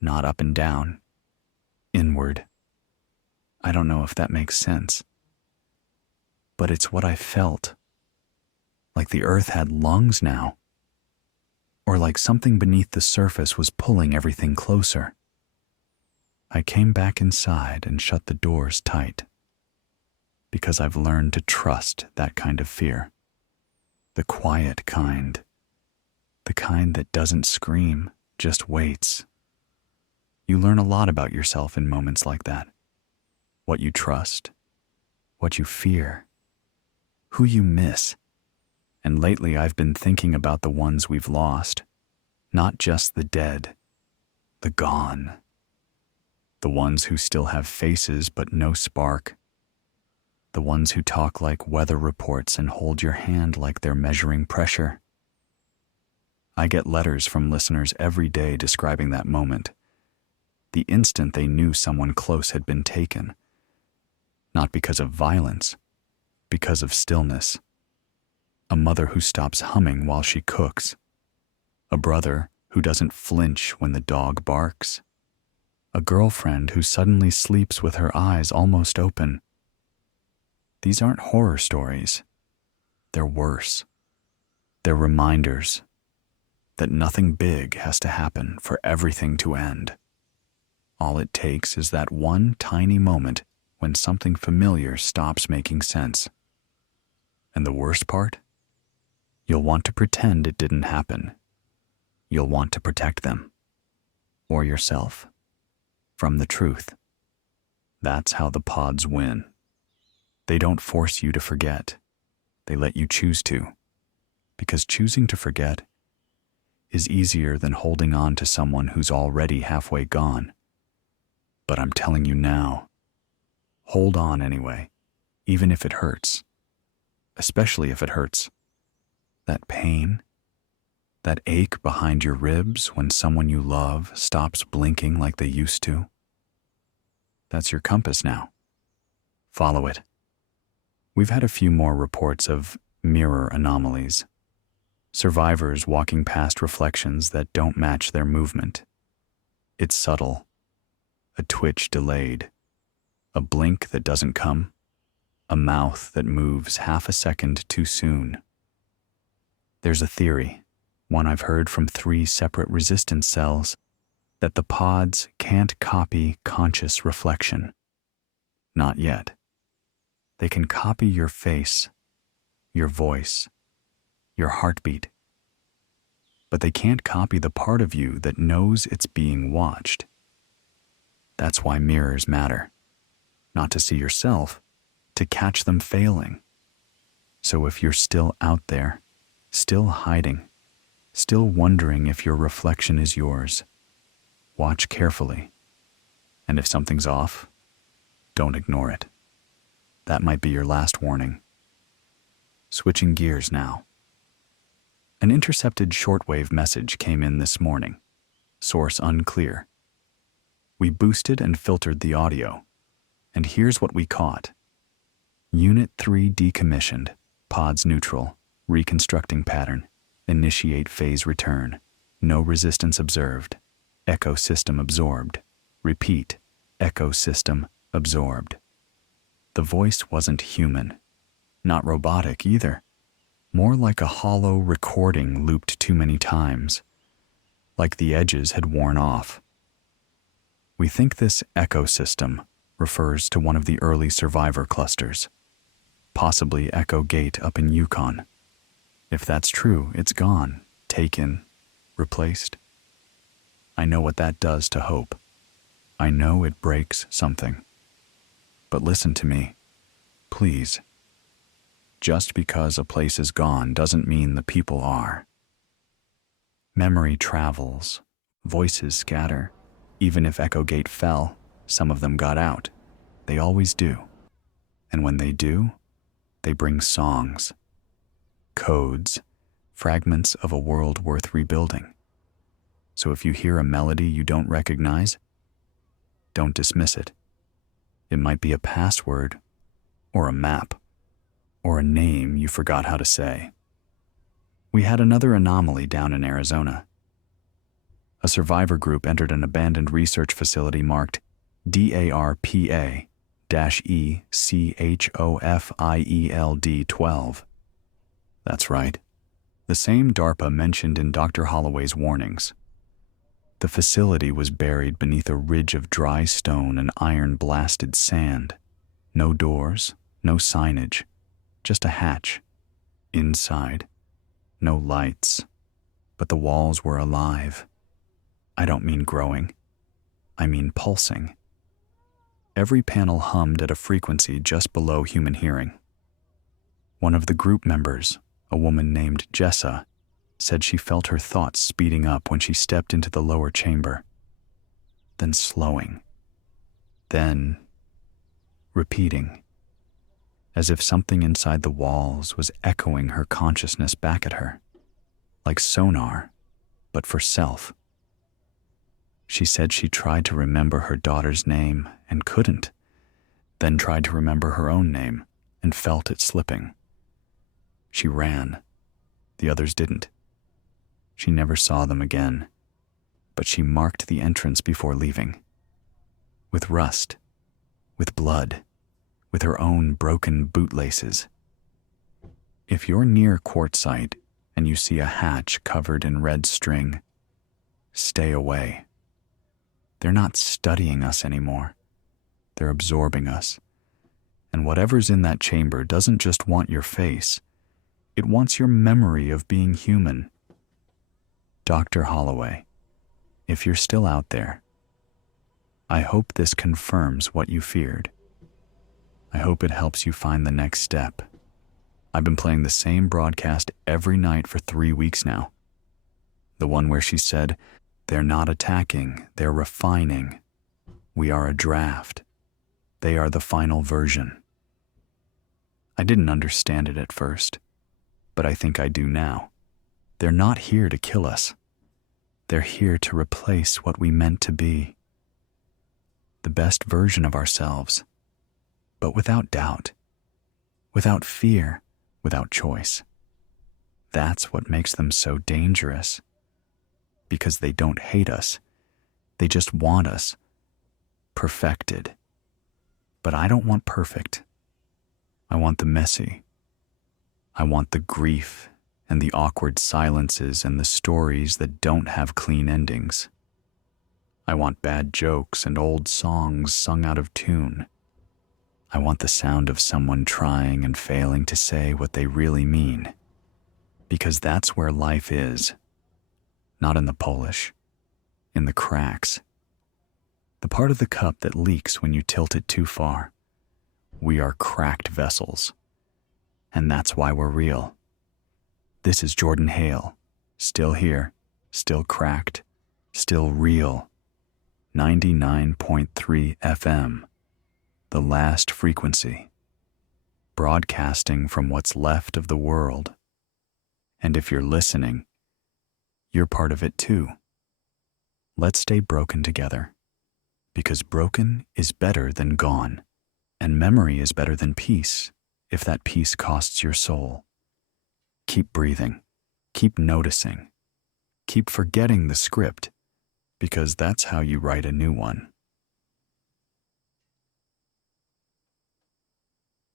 not up and down, inward. I don't know if that makes sense, but it's what I felt, like the earth had lungs now, or like something beneath the surface was pulling everything closer. I came back inside and shut the doors tight, because I've learned to trust that kind of fear. The quiet kind. The kind that doesn't scream, just waits. You learn a lot about yourself in moments like that. What you trust, what you fear, who you miss. And lately I've been thinking about the ones we've lost, not just the dead, the gone. The ones who still have faces but no spark. The ones who talk like weather reports and hold your hand like they're measuring pressure. I get letters from listeners every day describing that moment, the instant they knew someone close had been taken. Not because of violence, because of stillness. A mother who stops humming while she cooks. A brother who doesn't flinch when the dog barks. A girlfriend who suddenly sleeps with her eyes almost open. These aren't horror stories. They're worse. They're reminders that nothing big has to happen for everything to end. All it takes is that one tiny moment when something familiar stops making sense. And the worst part? You'll want to pretend it didn't happen. You'll want to protect them, or yourself, from the truth. That's how the pods win. They don't force you to forget. They let you choose to, because choosing to forget is easier than holding on to someone who's already halfway gone. But I'm telling you now, hold on anyway, even if it hurts, especially if it hurts. That pain, that ache behind your ribs when someone you love stops blinking like they used to. That's your compass now. Follow it. We've had a few more reports of mirror anomalies. Survivors walking past reflections that don't match their movement. It's subtle. A twitch delayed. A blink that doesn't come. A mouth that moves half a second too soon. There's a theory, one I've heard from 3 separate resistance cells, that the pods can't copy conscious reflection. Not yet. They can copy your face, your voice, your heartbeat. But they can't copy the part of you that knows it's being watched. That's why mirrors matter. Not to see yourself, to catch them failing. So if you're still out there, still hiding, still wondering if your reflection is yours, watch carefully. And if something's off, don't ignore it. That might be your last warning. Switching gears now. An intercepted shortwave message came in this morning. Source unclear. We boosted and filtered the audio, and here's what we caught. Unit 3 decommissioned, pods neutral, reconstructing pattern, initiate phase return, no resistance observed, ecosystem absorbed, repeat, ecosystem absorbed. The voice wasn't human, not robotic either, more like a hollow recording looped too many times, like the edges had worn off. We think this ecosystem refers to one of the early survivor clusters, possibly Echo Gate up in Yukon. If that's true, it's gone, taken, replaced. I know what that does to hope. I know it breaks something. But listen to me, please. Just because a place is gone doesn't mean the people are. Memory travels, voices scatter. Even if Echo Gate fell, some of them got out. They always do. And when they do, they bring songs, codes, fragments of a world worth rebuilding. So if you hear a melody you don't recognize, don't dismiss it. It might be a password, or a map, or a name you forgot how to say. We had another anomaly down in Arizona. A survivor group entered an abandoned research facility marked DARPA-ECHOFIELD 12. That's right, the same DARPA mentioned in Dr. Holloway's warnings. The facility was buried beneath a ridge of dry stone and iron-blasted sand. No doors, no signage, just a hatch. Inside, no lights, but the walls were alive. I don't mean growing, I mean pulsing. Every panel hummed at a frequency just below human hearing. One of the group members, a woman named Jessa, said she felt her thoughts speeding up when she stepped into the lower chamber, then slowing, then repeating, as if something inside the walls was echoing her consciousness back at her, like sonar, but for self. She said she tried to remember her daughter's name and couldn't, then tried to remember her own name and felt it slipping. She ran. The others didn't. She never saw them again, but she marked the entrance before leaving. With rust, with blood, with her own broken bootlaces. If you're near Quartzsite and you see a hatch covered in red string, stay away. They're not studying us anymore. They're absorbing us. And whatever's in that chamber doesn't just want your face. It wants your memory of being human. Dr. Holloway, if you're still out there, I hope this confirms what you feared. I hope it helps you find the next step. I've been playing the same broadcast every night for 3 weeks now. The one where she said, "They're not attacking, they're refining. We are a draft. They are the final version." I didn't understand it at first, but I think I do now. They're not here to kill us. They're here to replace what we meant to be. The best version of ourselves, but without doubt, without fear, without choice. That's what makes them so dangerous. Because they don't hate us. They just want us perfected. But I don't want perfect. I want the messy. I want the grief and the awkward silences and the stories that don't have clean endings. I want bad jokes and old songs sung out of tune. I want the sound of someone trying and failing to say what they really mean. Because that's where life is. Not in the polish, in the cracks. The part of the cup that leaks when you tilt it too far. We are cracked vessels. And that's why we're real. This is Jordan Hale, still here, still cracked, still real. 99.3 FM, the last frequency. Broadcasting from what's left of the world. And if you're listening, you're part of it too. Let's stay broken together. Because broken is better than gone. And memory is better than peace, if that peace costs your soul. Keep breathing. Keep noticing. Keep forgetting the script, because that's how you write a new one.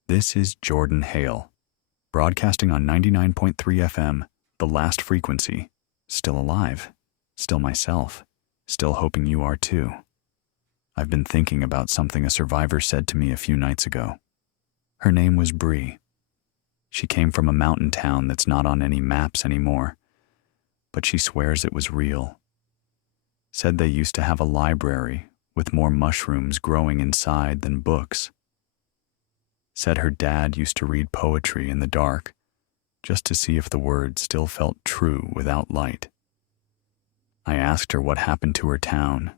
This is Jordan Hale, broadcasting on 99.3 FM, the last frequency, still alive, still myself, still hoping you are too. I've been thinking about something a survivor said to me a few nights ago. Her name was Bree. She came from a mountain town that's not on any maps anymore, but she swears it was real. Said they used to have a library with more mushrooms growing inside than books. Said her dad used to read poetry in the dark just to see if the words still felt true without light. I asked her what happened to her town.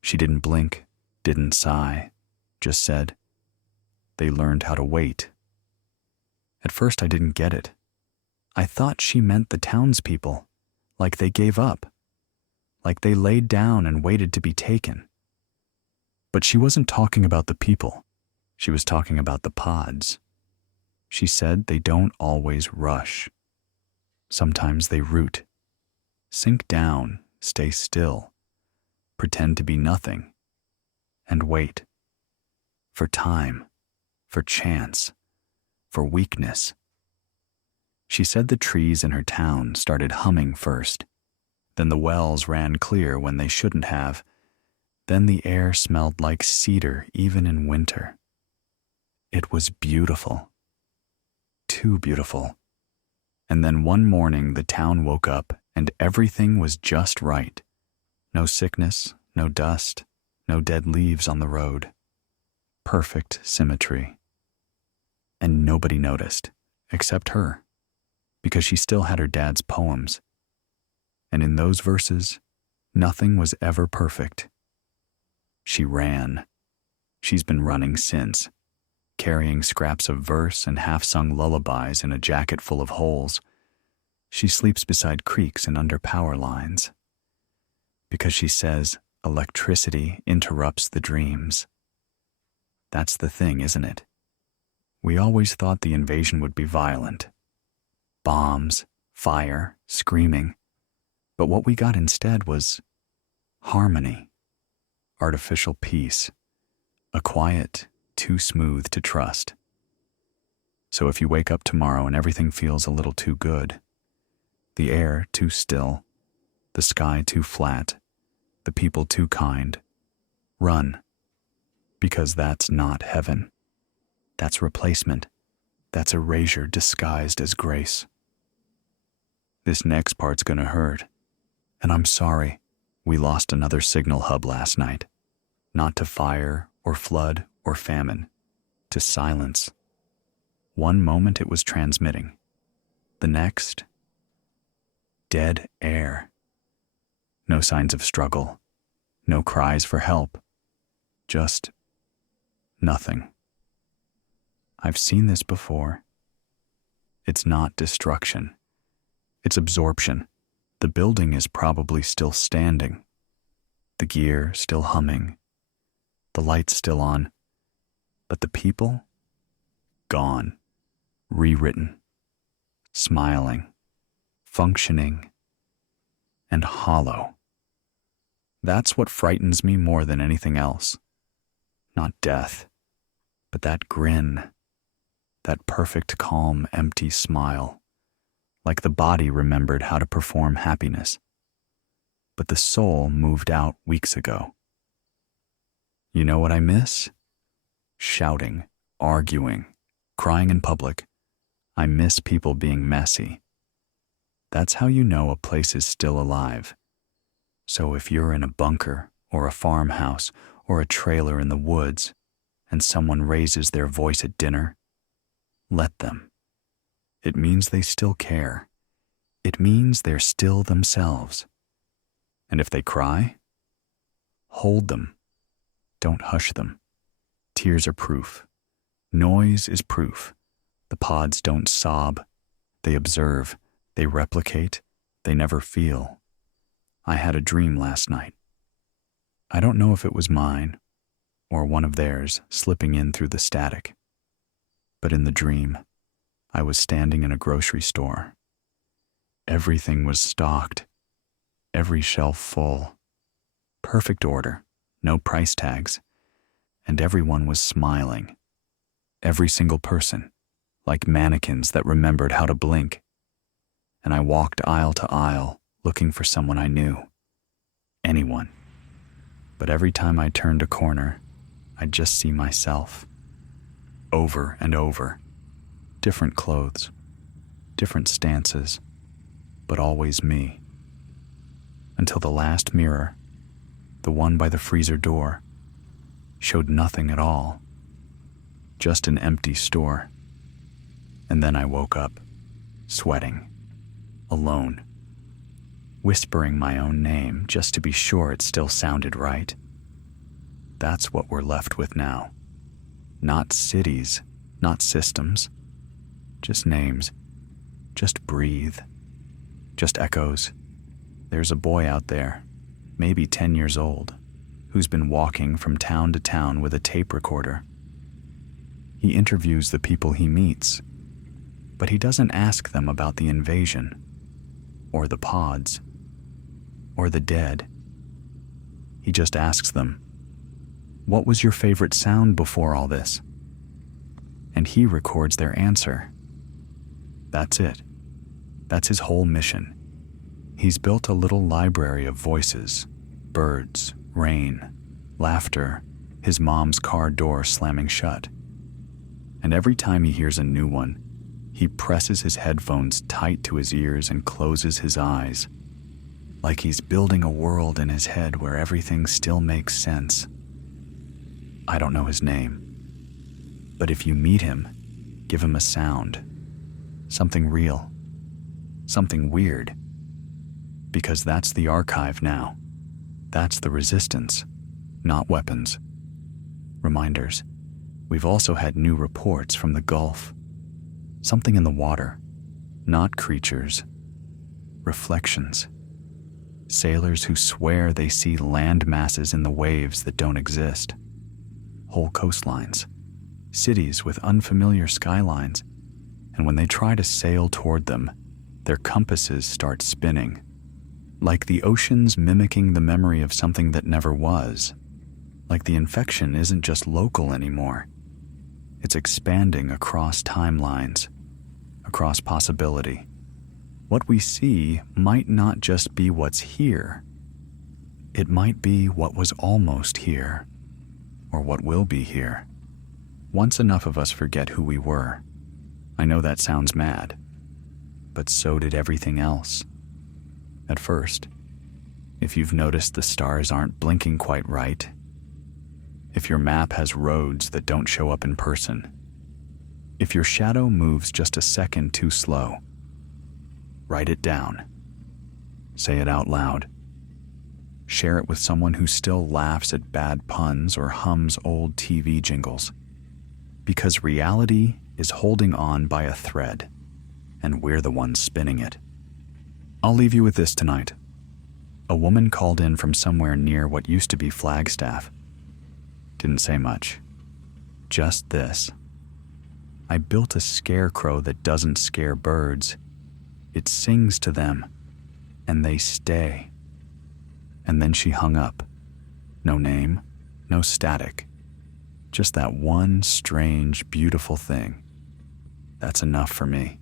She didn't blink, didn't sigh, just said, "They learned how to wait." At first I didn't get it. I thought she meant the townspeople, like they gave up, like they laid down and waited to be taken. But she wasn't talking about the people. She was talking about the pods. She said they don't always rush. Sometimes they root, sink down, stay still, pretend to be nothing, and wait. For time, for chance, for weakness. She said the trees in her town started humming first. Then the wells ran clear when they shouldn't have. Then the air smelled like cedar even in winter. It was beautiful. Too beautiful. And then one morning the town woke up and everything was just right. No sickness, no dust, no dead leaves on the road. Perfect symmetry. And nobody noticed, except her, because she still had her dad's poems. And in those verses, nothing was ever perfect. She ran. She's been running since, carrying scraps of verse and half-sung lullabies in a jacket full of holes. She sleeps beside creeks and under power lines. Because she says electricity interrupts the dreams. That's the thing, isn't it? We always thought the invasion would be violent. Bombs, fire, screaming. But what we got instead was harmony, artificial peace, a quiet, too smooth to trust. So if you wake up tomorrow and everything feels a little too good, the air too still, the sky too flat, the people too kind, run. Because that's not heaven. That's replacement. That's erasure disguised as grace. This next part's gonna hurt. And I'm sorry, we lost another signal hub last night. Not to fire or flood or famine, to silence. One moment it was transmitting. The next, dead air. No signs of struggle, no cries for help, just nothing. I've seen this before. It's not destruction. It's absorption. The building is probably still standing. The gear still humming. The lights still on. But the people? Gone. Rewritten. Smiling. Functioning. And hollow. That's what frightens me more than anything else. Not death, but that grin. That perfect, calm, empty smile. Like the body remembered how to perform happiness. But the soul moved out weeks ago. You know what I miss? Shouting, arguing, crying in public. I miss people being messy. That's how you know a place is still alive. So if you're in a bunker or a farmhouse or a trailer in the woods and someone raises their voice at dinner, let them. It means they still care. It means they're still themselves. And if they cry, hold them. Don't hush them. Tears are proof. Noise is proof. The pods don't sob. They observe. They replicate. They never feel. I had a dream last night. I don't know if it was mine or one of theirs slipping in through the static. But in the dream, I was standing in a grocery store. Everything was stocked, every shelf full. Perfect order, no price tags, and everyone was smiling. every single person, like mannequins that remembered how to blink. And I walked aisle to aisle, looking for someone I knew. Anyone. But every time I turned a corner, I'd just see myself. Over and over. Different clothes, different stances, but always me. Until the last mirror, the one by the freezer door, showed nothing at all. Just an empty store. And then I woke up, sweating, alone, whispering my own name just to be sure it still sounded right. That's what we're left with now. Not cities, not systems, just names, just breathe, just echoes. There's a boy out there, maybe 10 years old, who's been walking from town to town with a tape recorder. He interviews the people he meets, but he doesn't ask them about the invasion, or the pods, or the dead. He just asks them, "What was your favorite sound before all this?" And he records their answer. That's it. That's his whole mission. He's built a little library of voices, birds, rain, laughter, his mom's car door slamming shut. And every time he hears a new one, he presses his headphones tight to his ears and closes his eyes, like he's building a world in his head where everything still makes sense. I don't know his name, but if you meet him, give him a sound, something real, something weird, because that's the archive now. That's the resistance, not weapons. Reminders. We've also had new reports from the Gulf. Something in the water, not creatures, reflections. Sailors who swear they see land masses in the waves that don't exist. Whole coastlines, cities with unfamiliar skylines, and when they try to sail toward them, their compasses start spinning, like the oceans mimicking the memory of something that never was, like the infection isn't just local anymore. It's expanding across timelines, across possibility. What we see might not just be what's here. It might be what was almost here, or what will be here. Once enough of us forget who we were. I know that sounds mad, but so did everything else. At first, if you've noticed the stars aren't blinking quite right, if your map has roads that don't show up in person, if your shadow moves just a second too slow, write it down. Say it out loud. Share it with someone who still laughs at bad puns or hums old TV jingles. Because reality is holding on by a thread, and we're the ones spinning it. I'll leave you with this tonight. A woman called in from somewhere near what used to be Flagstaff. Didn't say much. Just this. I built a scarecrow that doesn't scare birds. It sings to them, and they stay. And then she hung up. No name, no static. Just that one strange, beautiful thing. That's enough for me.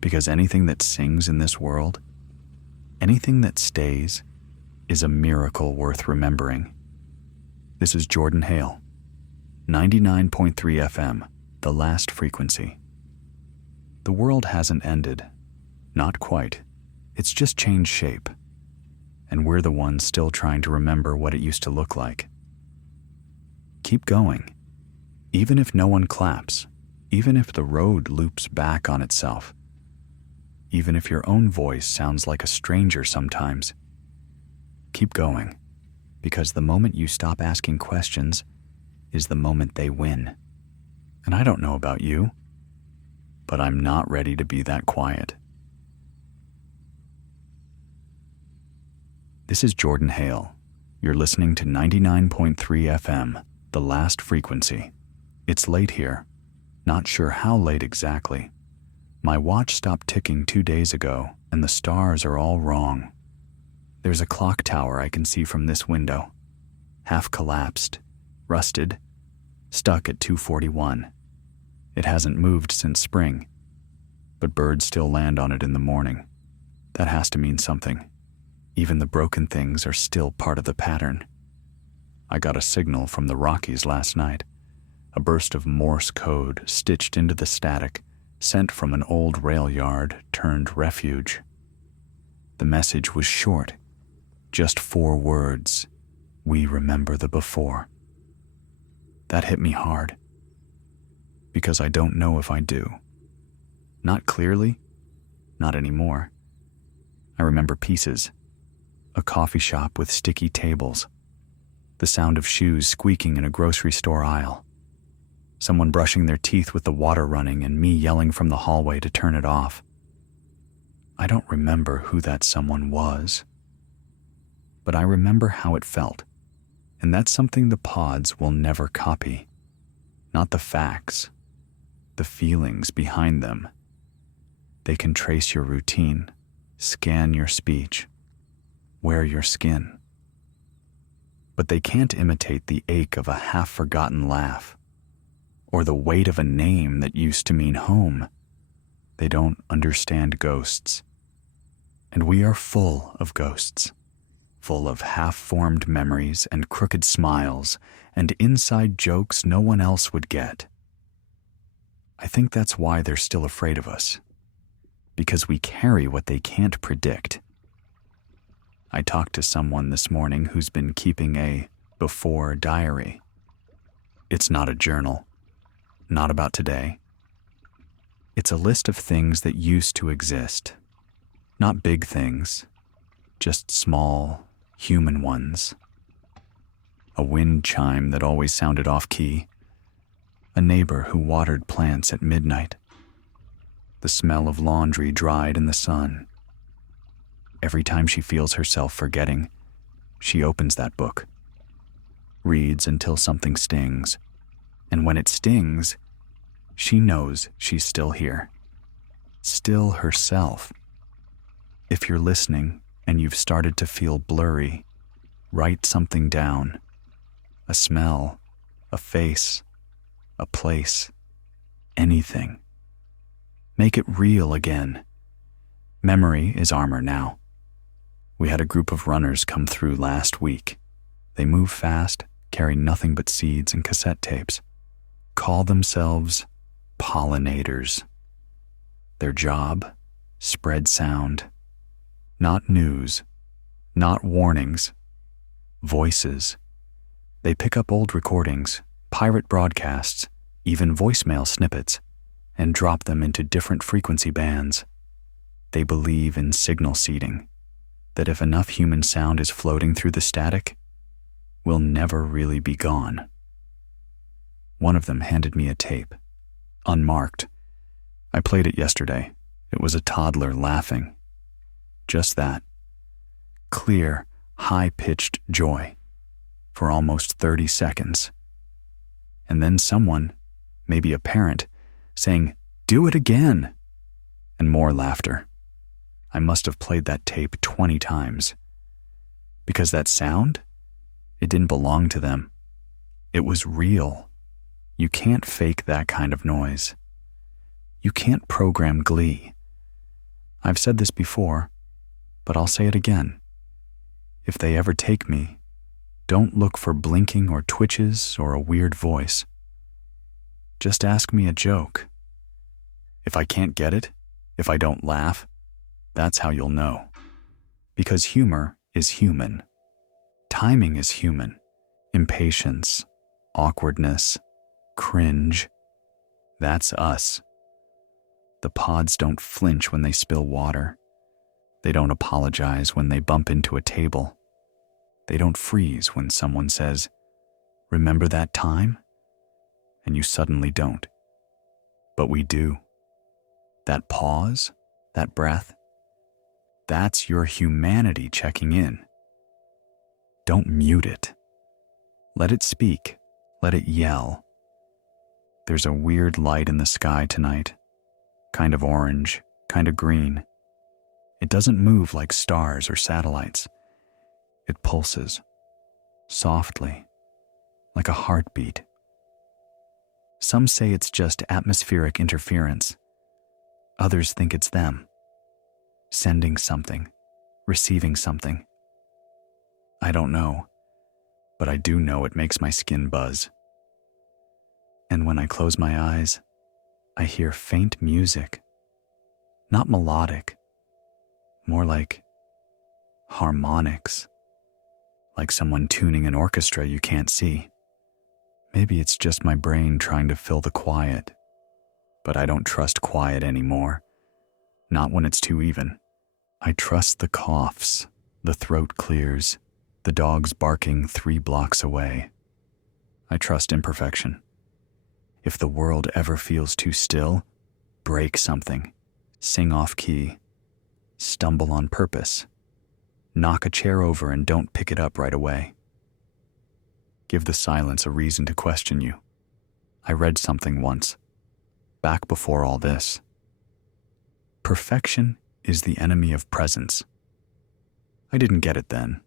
Because anything that sings in this world, anything that stays, is a miracle worth remembering. This is Jordan Hale, 99.3 FM, the last frequency. The world hasn't ended. Not quite. It's just changed shape. And we're the ones still trying to remember what it used to look like. Keep going. Even if no one claps, even if the road loops back on itself, even if your own voice sounds like a stranger sometimes, keep going. Because the moment you stop asking questions is the moment they win. And I don't know about you, but I'm not ready to be that quiet. This is Jordan Hale. You're listening to 99.3 FM, the last frequency. It's late here. Not sure how late exactly. My watch stopped ticking 2 days ago, and the stars are all wrong. There's a clock tower I can see from this window, half collapsed, rusted, stuck at 241. It hasn't moved since spring, but birds still land on it in the morning. That has to mean something. Even the broken things are still part of the pattern. I got a signal from the Rockies last night, a burst of Morse code stitched into the static, sent from an old rail yard turned refuge. The message was short, just 4 words: "We remember the before." That hit me hard, because I don't know if I do. Not clearly, not anymore. I remember pieces: a coffee shop with sticky tables, the sound of shoes squeaking in a grocery store aisle, someone brushing their teeth with the water running and me yelling from the hallway to turn it off. I don't remember who that someone was, but I remember how it felt, and that's something the pods will never copy. Not the facts, the feelings behind them. They can trace your routine, scan your speech, wear your skin. But they can't imitate the ache of a half-forgotten laugh, or the weight of a name that used to mean home. They don't understand ghosts. And we are full of ghosts, full of half-formed memories and crooked smiles and inside jokes no one else would get. I think that's why they're still afraid of us, because we carry what they can't predict. I talked to someone this morning who's been keeping a before diary. It's not a journal, not about today. It's a list of things that used to exist. Not big things, just small, human ones. A wind chime that always sounded off-key. A neighbor who watered plants at midnight. The smell of laundry dried in the sun. Every time she feels herself forgetting, she opens that book, reads until something stings, and when it stings, she knows she's still here, still herself. If you're listening and you've started to feel blurry, write something down. A smell, a face, a place, anything. Make it real again. Memory is armor now. We had a group of runners come through last week. They move fast, carry nothing but seeds and cassette tapes. Call themselves pollinators. Their job, spread sound. Not news, not warnings, voices. They pick up old recordings, pirate broadcasts, even voicemail snippets, and drop them into different frequency bands. They believe in signal seeding, that if enough human sound is floating through the static, we'll never really be gone. One of them handed me a tape, unmarked. I played it yesterday. It was a toddler laughing. Just that. Clear, high-pitched joy for almost 30 seconds. And then someone, maybe a parent, saying, "Do it again," and more laughter. I must have played that tape 20 times. Because that sound, it didn't belong to them. It was real. You can't fake that kind of noise. You can't program glee. I've said this before, but I'll say it again. If they ever take me, don't look for blinking or twitches or a weird voice. Just ask me a joke. If I can't get it, if I don't laugh, that's how you'll know. Because humor is human. Timing is human. Impatience, awkwardness, cringe. That's us. The pods don't flinch when they spill water. They don't apologize when they bump into a table. They don't freeze when someone says, "Remember that time?" And you suddenly don't. But we do. That pause, that breath, that's your humanity checking in. Don't mute it. Let it speak. Let it yell. There's a weird light in the sky tonight. Kind of orange, kind of green. It doesn't move like stars or satellites. It pulses, softly, like a heartbeat. Some say it's just atmospheric interference. Others think it's them, sending something, receiving something. I don't know, but I do know it makes my skin buzz. And when I close my eyes, I hear faint music. Not melodic, more like harmonics, like someone tuning an orchestra you can't see. Maybe it's just my brain trying to fill the quiet, but I don't trust quiet anymore, not when it's too even. I trust the coughs, the throat clears, the dogs barking 3 blocks away. I trust imperfection. If the world ever feels too still, break something, sing off key, stumble on purpose, knock a chair over and don't pick it up right away. Give the silence a reason to question you. I read something once, back before all this. Perfection is the enemy of presence. I didn't get it then,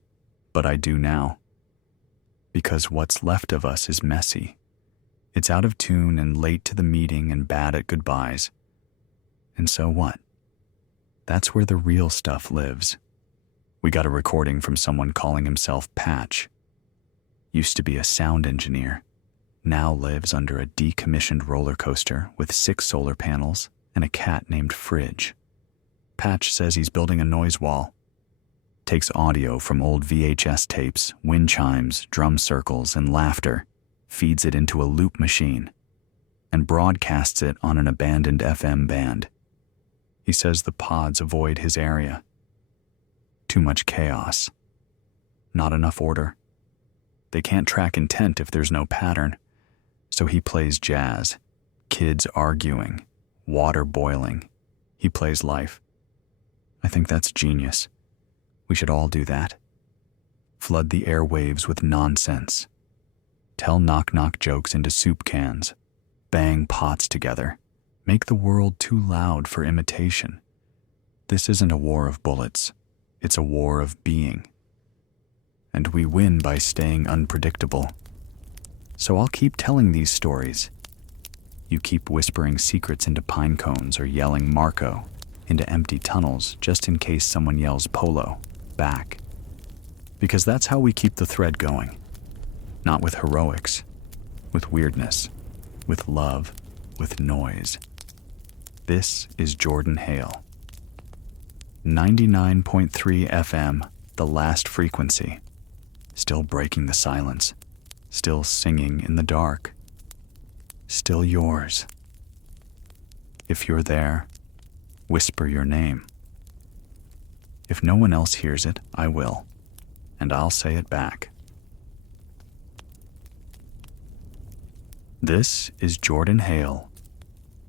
but I do now. Because what's left of us is messy. It's out of tune and late to the meeting and bad at goodbyes. And so what? That's where the real stuff lives. We got a recording from someone calling himself Patch. Used to be a sound engineer. Now lives under a decommissioned roller coaster with 6 solar panels and a cat named Fridge. Patch says he's building a noise wall. Takes audio from old VHS tapes, wind chimes, drum circles, and laughter, feeds it into a loop machine, and broadcasts it on an abandoned FM band. He says the pods avoid his area. Too much chaos. Not enough order. They can't track intent if there's no pattern. So he plays jazz, kids arguing, water boiling. He plays life. I think that's genius. We should all do that. Flood the airwaves with nonsense. Tell knock-knock jokes into soup cans. Bang pots together. Make the world too loud for imitation. This isn't a war of bullets. It's a war of being. And we win by staying unpredictable. So I'll keep telling these stories. You keep whispering secrets into pine cones or yelling Marco into empty tunnels just in case someone yells Polo back. Because that's how we keep the thread going. Not with heroics, with weirdness, with love, with noise. This is Jordan Hale. 99.3 FM, the last frequency. Still breaking the silence. Still singing in the dark. Still yours. If you're there, whisper your name. If no one else hears it, I will, and I'll say it back. This is Jordan Hale,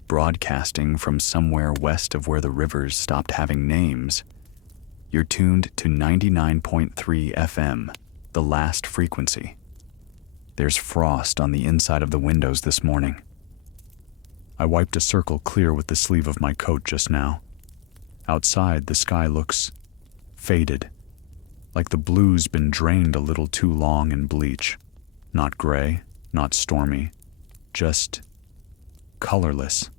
broadcasting from somewhere west of where the rivers stopped having names. You're tuned to 99.3 FM, the last frequency. There's frost on the inside of the windows this morning. I wiped a circle clear with the sleeve of my coat just now. Outside, the sky looks faded, like the blue's been drained a little too long in bleach. Not gray, not stormy, just colorless.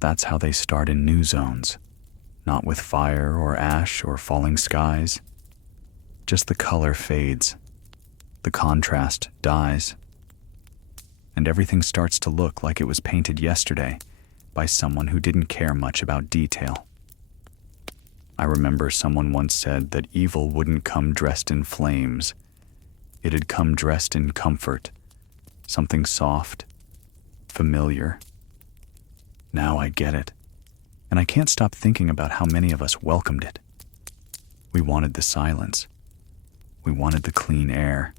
That's how they start in new zones. Not with fire or ash or falling skies. Just the color fades. The contrast dies. And everything starts to look like it was painted yesterday by someone who didn't care much about detail. I remember someone once said that evil wouldn't come dressed in flames. It'd come dressed in comfort. Something soft, familiar. Now I get it. And I can't stop thinking about how many of us welcomed it. We wanted the silence. We wanted the clean air,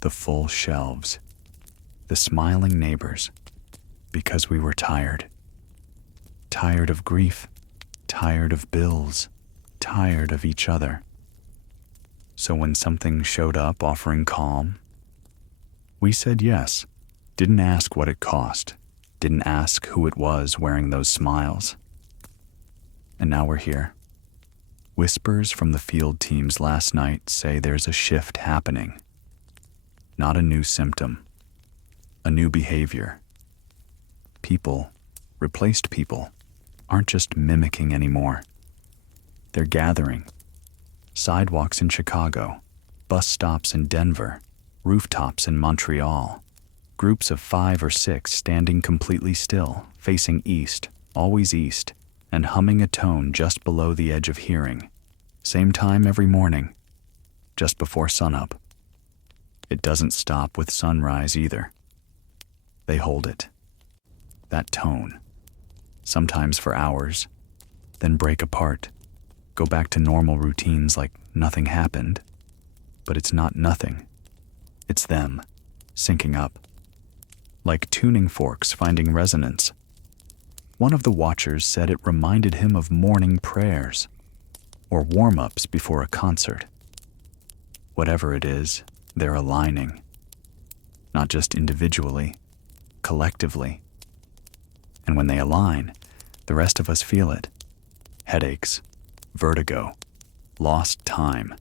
the full shelves, the smiling neighbors, because we were tired. Tired of grief, tired of bills, tired of each other. So when something showed up offering calm, we said yes, didn't ask what it cost, didn't ask who it was wearing those smiles. And now we're here. Whispers from the field teams last night say there's a shift happening. Not a new symptom, a new behavior, People, replaced people, aren't just mimicking anymore. They're gathering. Sidewalks in Chicago, bus stops in Denver, rooftops in Montreal. Groups of 5 or 6 standing completely still, facing east, always east, and humming a tone just below the edge of hearing. Same time every morning, just before sunup. It doesn't stop with sunrise either. They hold it. That tone. Sometimes for hours, then break apart, go back to normal routines like nothing happened. But it's not nothing. It's them, syncing up. Like tuning forks finding resonance. One of the watchers said it reminded him of morning prayers, or warm-ups before a concert. Whatever it is, they're aligning. Not just individually, collectively. And when they align, the rest of us feel it. Headaches, vertigo, lost time.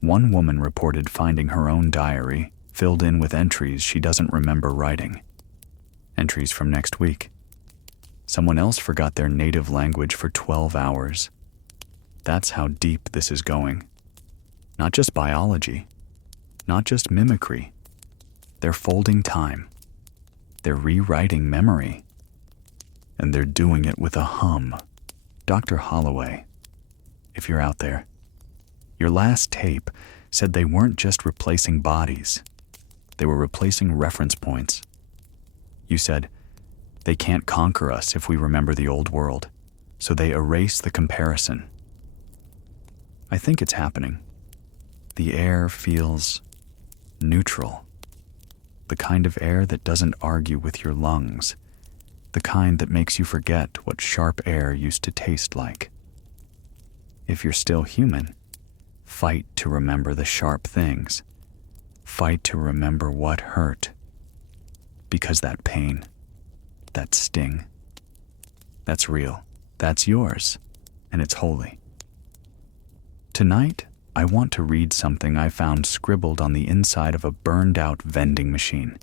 One woman reported finding her own diary filled in with entries she doesn't remember writing. Entries from next week. Someone else forgot their native language for 12 hours. That's how deep this is going. Not just biology, not just mimicry. They're folding time. They're rewriting memory. And they're doing it with a hum. Dr. Holloway, if you're out there, your last tape said they weren't just replacing bodies. They were replacing reference points. You said, they can't conquer us if we remember the old world, so they erase the comparison. I think it's happening. The air feels neutral. The kind of air that doesn't argue with your lungs. The kind that makes you forget what sharp air used to taste like. If you're still human, fight to remember the sharp things. Fight to remember what hurt. Because that pain, that sting, that's real. That's yours, and it's holy. Tonight, I want to read something I found scribbled on the inside of a burned-out vending machine.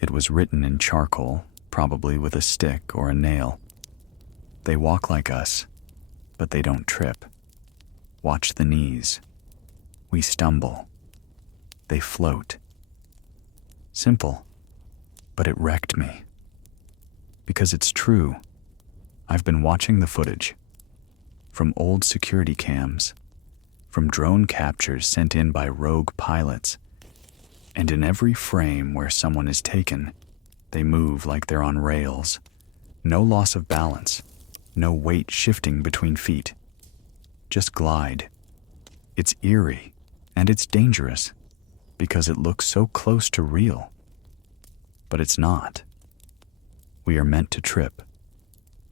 It was written in charcoal, probably with a stick or a nail. They walk like us, but they don't trip. Watch the knees. We stumble. They float. Simple, but it wrecked me. Because it's true. I've been watching the footage. From old security cams, from drone captures sent in by rogue pilots, and in every frame where someone is taken, they move like they're on rails. No loss of balance, no weight shifting between feet. Just glide. It's eerie, and it's dangerous, because it looks so close to real. But it's not. We are meant to trip.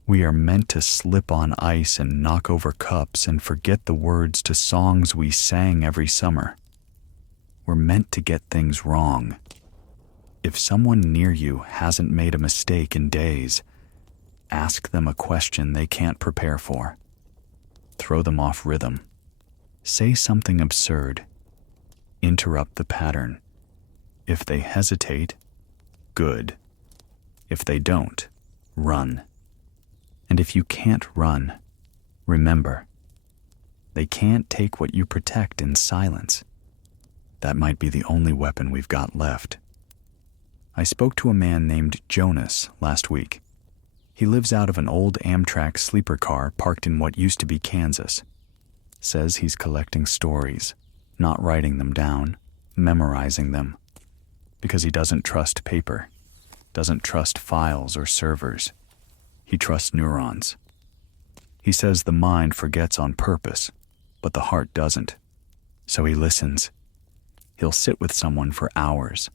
We are meant to slip on ice and knock over cups and forget the words to songs we sang every summer. We're meant to get things wrong. If someone near you hasn't made a mistake in days, ask them a question they can't prepare for. Throw them off rhythm. Say something absurd. Interrupt the pattern. If they hesitate, good. If they don't, run. And if you can't run, remember, they can't take what you protect in silence. That might be the only weapon we've got left. I spoke to a man named Jonas last week. He lives out of an old Amtrak sleeper car parked in what used to be Kansas. Says he's collecting stories, not writing them down, memorizing them. Because he doesn't trust paper, doesn't trust files or servers. He trusts neurons. He says the mind forgets on purpose, but the heart doesn't. So he listens. He'll sit with someone for hours,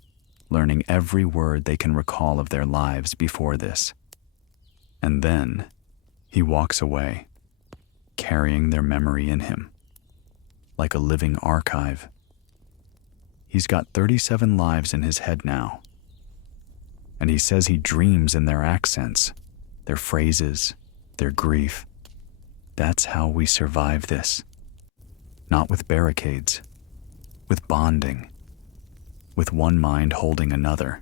learning every word they can recall of their lives before this. And then he walks away, carrying their memory in him, like a living archive. He's got 37 lives in his head now. And he says he dreams in their accents, their phrases, their grief. That's how we survive this. Not with barricades, with bonding, with one mind holding another.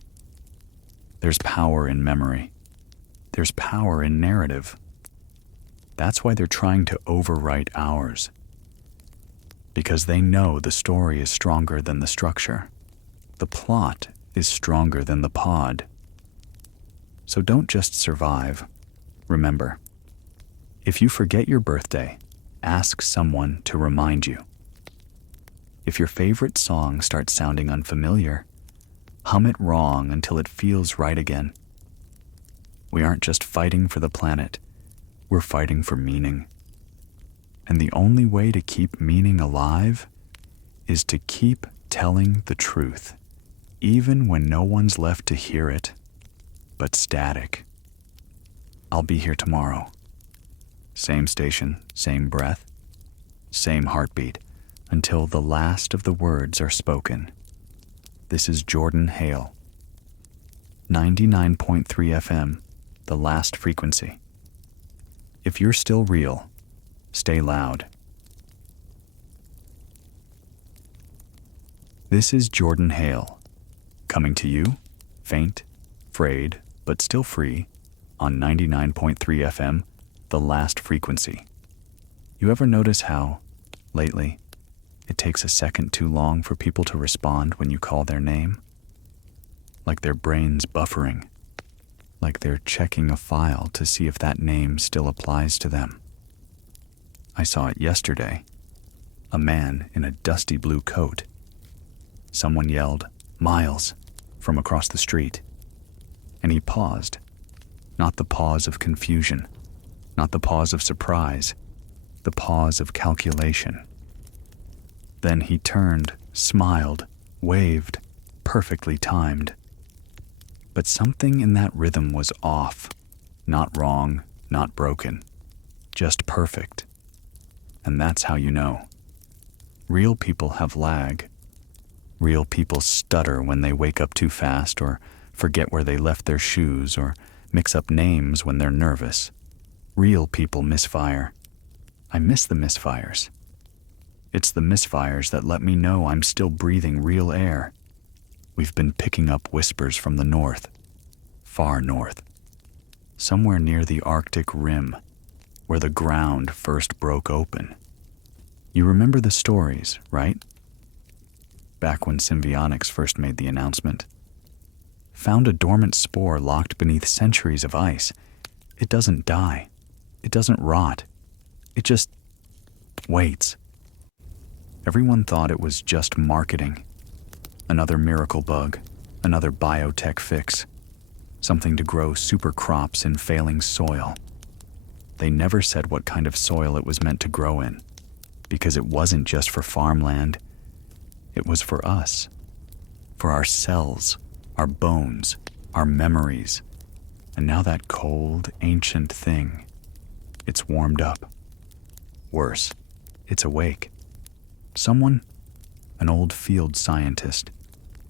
There's power in memory. There's power in narrative. That's why they're trying to overwrite ours. Because they know the story is stronger than the structure. The plot is stronger than the pod. So don't just survive. Remember, if you forget your birthday, ask someone to remind you. If your favorite song starts sounding unfamiliar, hum it wrong until it feels right again. We aren't just fighting for the planet, we're fighting for meaning. And the only way to keep meaning alive is to keep telling the truth, even when no one's left to hear it, but static. I'll be here tomorrow. Same station, same breath, same heartbeat, until the last of the words are spoken. This is Jordan Hale. 99.3 FM, the last frequency. If you're still real, stay loud. This is Jordan Hale, coming to you, faint, frayed, but still free, on 99.3 FM, the last frequency. You ever notice how, lately, it takes a second too long for people to respond when you call their name? Like their brain's buffering. Like they're checking a file to see if that name still applies to them. I saw it yesterday. A man in a dusty blue coat. Someone yelled, "Miles," from across the street. And he paused. Not the pause of confusion. Not the pause of surprise. The pause of calculation. Then he turned, smiled, waved, perfectly timed. But something in that rhythm was off. Not wrong, not broken. Just perfect. And that's how you know. Real people have lag. Real people stutter when they wake up too fast or forget where they left their shoes or mix up names when they're nervous. Real people misfire. I miss the misfires. It's the misfires that let me know I'm still breathing real air. We've been picking up whispers from the north, far north, somewhere near the Arctic rim, where the ground first broke open. You remember the stories, right? Back when Symbionics first made the announcement. Found a dormant spore locked beneath centuries of ice. It doesn't die. It doesn't rot. It just waits. Everyone thought it was just marketing. Another miracle bug, another biotech fix, something to grow super crops in failing soil. They never said what kind of soil it was meant to grow in, because it wasn't just for farmland. It was for us, for our cells, our bones, our memories. And now that cold, ancient thing, it's warmed up. Worse, it's awake. Someone, an old field scientist,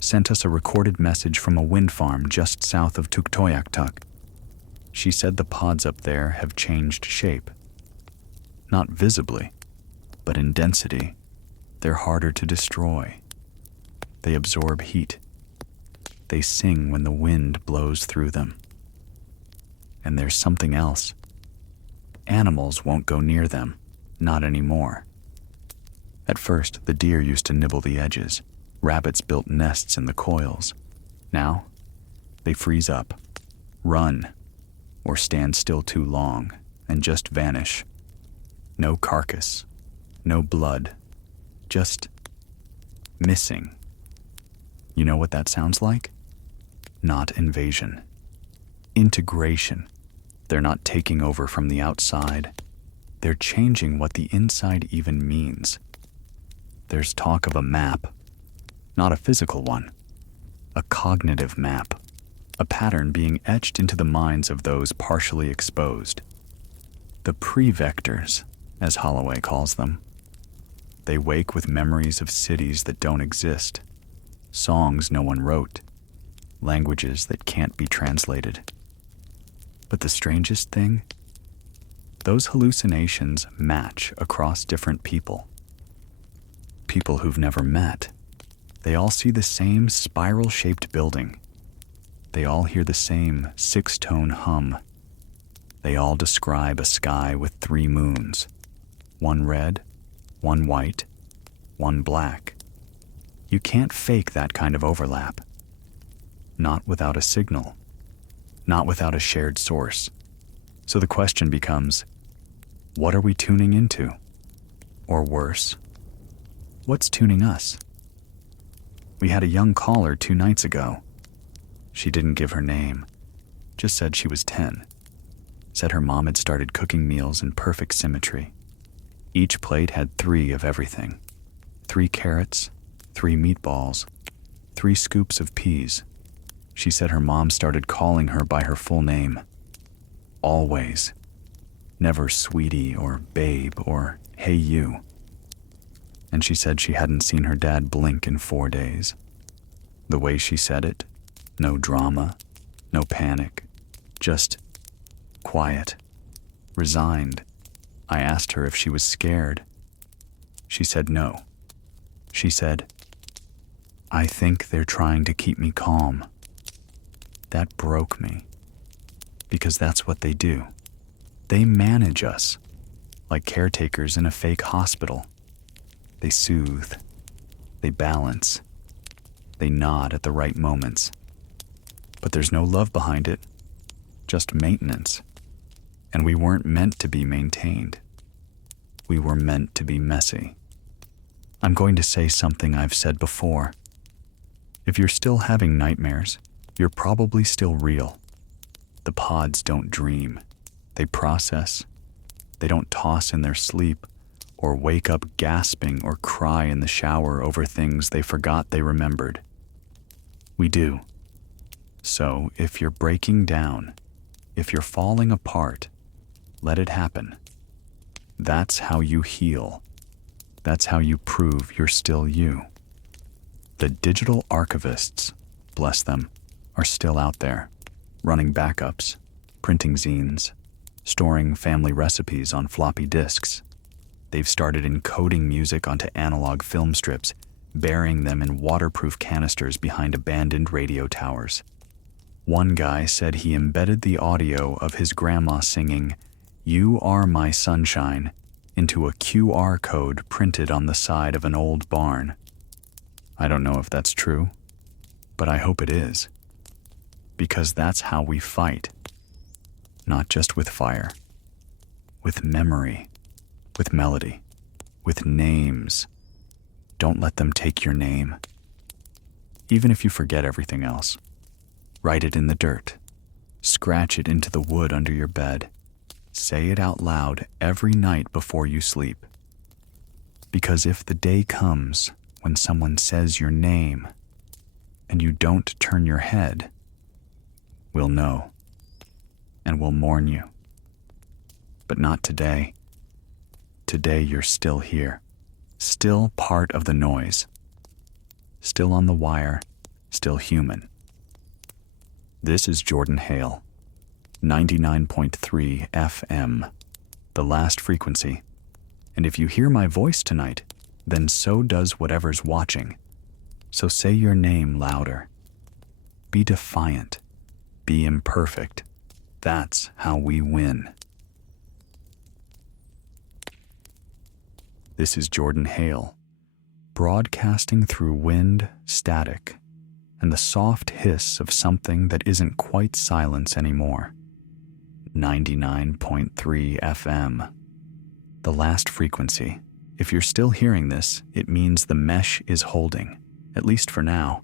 sent us a recorded message from a wind farm just south of Tuktoyaktuk. She said the pods up there have changed shape. Not visibly, but in density. They're harder to destroy. They absorb heat. They sing when the wind blows through them. And there's something else. Animals won't go near them, not anymore. At first, the deer used to nibble the edges. Rabbits built nests in the coils. Now, they freeze up, run, or stand still too long and just vanish. No carcass, no blood, just missing. You know what that sounds like? Not invasion. Integration. They're not taking over from the outside. They're changing what the inside even means. There's talk of a map, not a physical one, a cognitive map, a pattern being etched into the minds of those partially exposed. The prevectors, as Holloway calls them. They wake with memories of cities that don't exist, songs no one wrote, languages that can't be translated. But the strangest thing? Those hallucinations match across different people. People who've never met. They all see the same spiral-shaped building. they all hear the same 6-tone hum. They all describe a sky with 3 moons, one red, one white, one black. You can't fake that kind of overlap. Not without a signal, not without a shared source. So the question becomes, what are we tuning into? Or worse, what's tuning us? We had a young caller 2 nights ago. She didn't give her name, just said she was 10. Said her mom had started cooking meals in perfect symmetry. Each plate had 3 of everything. 3 carrots, 3 meatballs, 3 scoops of peas. She said her mom started calling her by her full name. Always. Never sweetie or babe or hey you. And she said she hadn't seen her dad blink in 4 days. The way she said it, no drama, no panic, just quiet, resigned. I asked her if she was scared. She said no. She said, I think they're trying to keep me calm. That broke me, because that's what they do. They manage us, like caretakers in a fake hospital. They soothe, they balance, they nod at the right moments. But there's no love behind it, just maintenance. And we weren't meant to be maintained. We were meant to be messy. I'm going to say something I've said before. If you're still having nightmares, you're probably still real. The pods don't dream. They process. They don't toss in their sleep or wake up gasping or cry in the shower over things they forgot they remembered. We do. So if you're breaking down, if you're falling apart, let it happen. That's how you heal. That's how you prove you're still you. The digital archivists, bless them, are still out there, running backups, printing zines, storing family recipes on floppy disks. They've started encoding music onto analog film strips, burying them in waterproof canisters behind abandoned radio towers. One guy said he embedded the audio of his grandma singing, "You Are My Sunshine," into a QR code printed on the side of an old barn. I don't know if that's true, but I hope it is. Because that's how we fight. Not just with fire, with memory, with melody, with names. Don't let them take your name. Even if you forget everything else, write it in the dirt. Scratch it into the wood under your bed. Say it out loud every night before you sleep. Because if the day comes when someone says your name and you don't turn your head, we'll know and we'll mourn you. But not today. Today you're still here, still part of the noise, still on the wire, still human. This is Jordan Hale, 99.3 FM, the last frequency. And if you hear my voice tonight, then so does whatever's watching. So say your name louder. Be defiant. Be imperfect. That's how we win. This is Jordan Hale, broadcasting through wind, static, and the soft hiss of something that isn't quite silence anymore. 99.3 FM, the last frequency. If you're still hearing this, it means the mesh is holding, at least for now.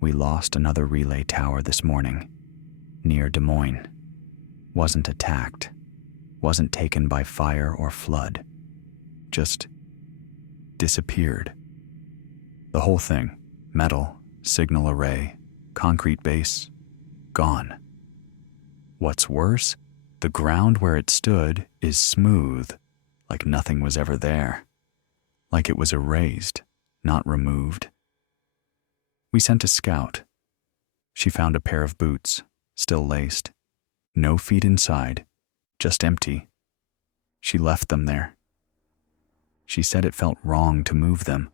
We lost another relay tower this morning, near Des Moines. Wasn't attacked, wasn't taken by fire or flood, just disappeared. The whole thing, metal, signal array, concrete base, gone. What's worse, the ground where it stood is smooth, like nothing was ever there, like it was erased, not removed. We sent a scout. She found a pair of boots, still laced, no feet inside, just empty. She left them there. She said it felt wrong to move them,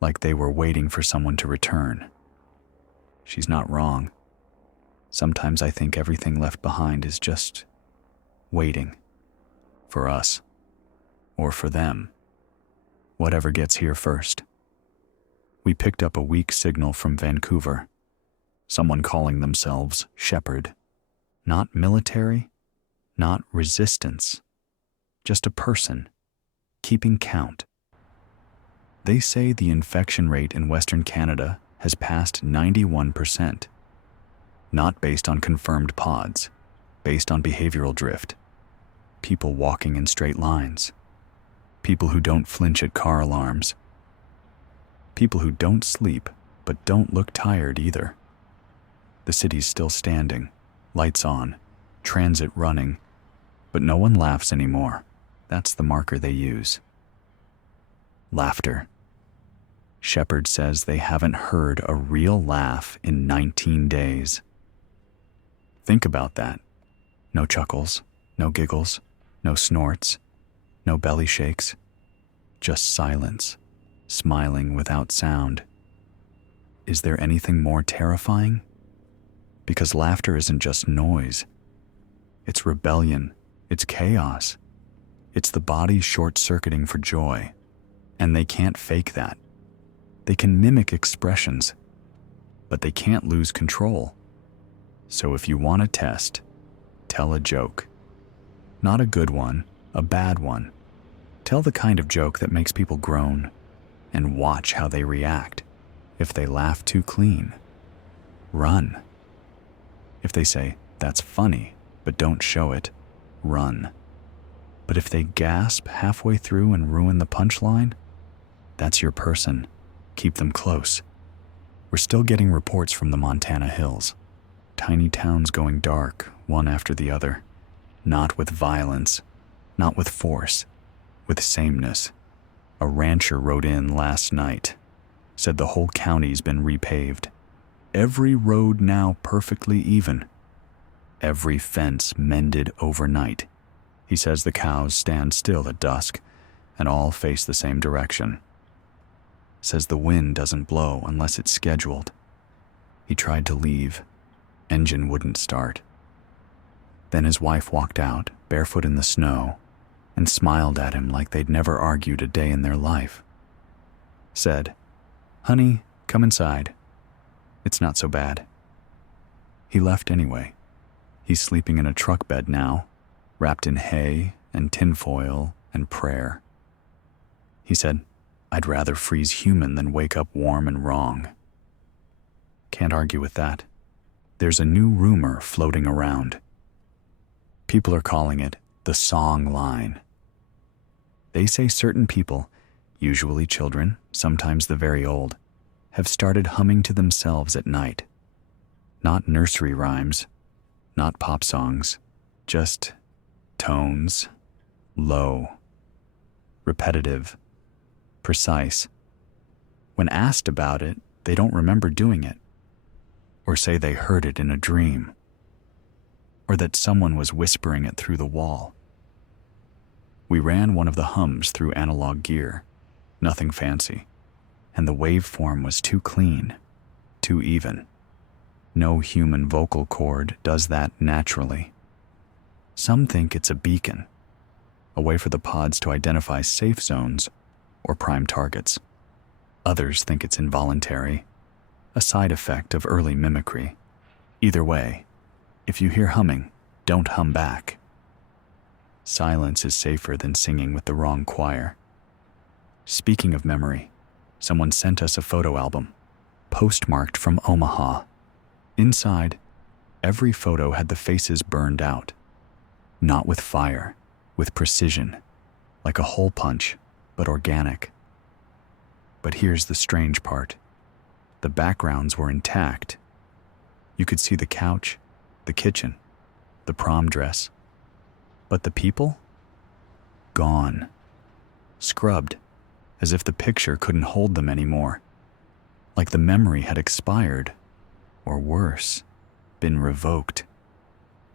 like they were waiting for someone to return. She's not wrong. Sometimes I think everything left behind is just waiting for us or for them, whatever gets here first. We picked up a weak signal from Vancouver, someone calling themselves Shepherd. Not military, not resistance, just a person keeping count. They say the infection rate in Western Canada has passed 91%, not based on confirmed pods, based on behavioral drift. People walking in straight lines. People who don't flinch at car alarms. People who don't sleep but don't look tired either. The city's still standing, lights on, transit running, but no one laughs anymore. That's the marker they use. Laughter. Shepherd says they haven't heard a real laugh in 19 days. Think about that. No chuckles, no giggles, no snorts, no belly shakes, just silence, smiling without sound. Is there anything more terrifying? Because laughter isn't just noise. It's rebellion, it's chaos. It's the body short-circuiting for joy, and they can't fake that. They can mimic expressions, but they can't lose control. So if you want to test, tell a joke. Not a good one, a bad one. Tell the kind of joke that makes people groan, and watch how they react. If they laugh too clean, run. If they say, "That's funny," but don't show it, run. But if they gasp halfway through and ruin the punchline, that's your person. Keep them close. We're still getting reports from the Montana hills. Tiny towns going dark, one after the other. Not with violence, not with force, with sameness. A rancher rode in last night, said the whole county's been repaved. Every road now perfectly even. Every fence mended overnight. He says the cows stand still at dusk and all face the same direction. Says the wind doesn't blow unless it's scheduled. He tried to leave. Engine wouldn't start. Then his wife walked out, barefoot in the snow, and smiled at him like they'd never argued a day in their life. Said, "Honey, come inside. It's not so bad." He left anyway. He's sleeping in a truck bed now, wrapped in hay and tinfoil and prayer. He said, "I'd rather freeze human than wake up warm and wrong." Can't argue with that. There's a new rumor floating around. People are calling it the song line. They say certain people, usually children, sometimes the very old, have started humming to themselves at night. Not nursery rhymes, not pop songs, just tones, low, repetitive, precise. When asked about it, they don't remember doing it, or say they heard it in a dream, or that someone was whispering it through the wall. We ran one of the hums through analog gear, nothing fancy, and the waveform was too clean, too even. No human vocal cord does that naturally. Some think it's a beacon, a way for the pods to identify safe zones or prime targets. Others think it's involuntary, a side effect of early mimicry. Either way, if you hear humming, don't hum back. Silence is safer than singing with the wrong choir. Speaking of memory, someone sent us a photo album, postmarked from Omaha. Inside, every photo had the faces burned out. Not with fire, with precision, like a hole punch, but organic. But here's the strange part. The backgrounds were intact. You could see the couch, the kitchen, the prom dress. But the people? Gone. Scrubbed, as if the picture couldn't hold them anymore. Like the memory had expired, or worse, been revoked.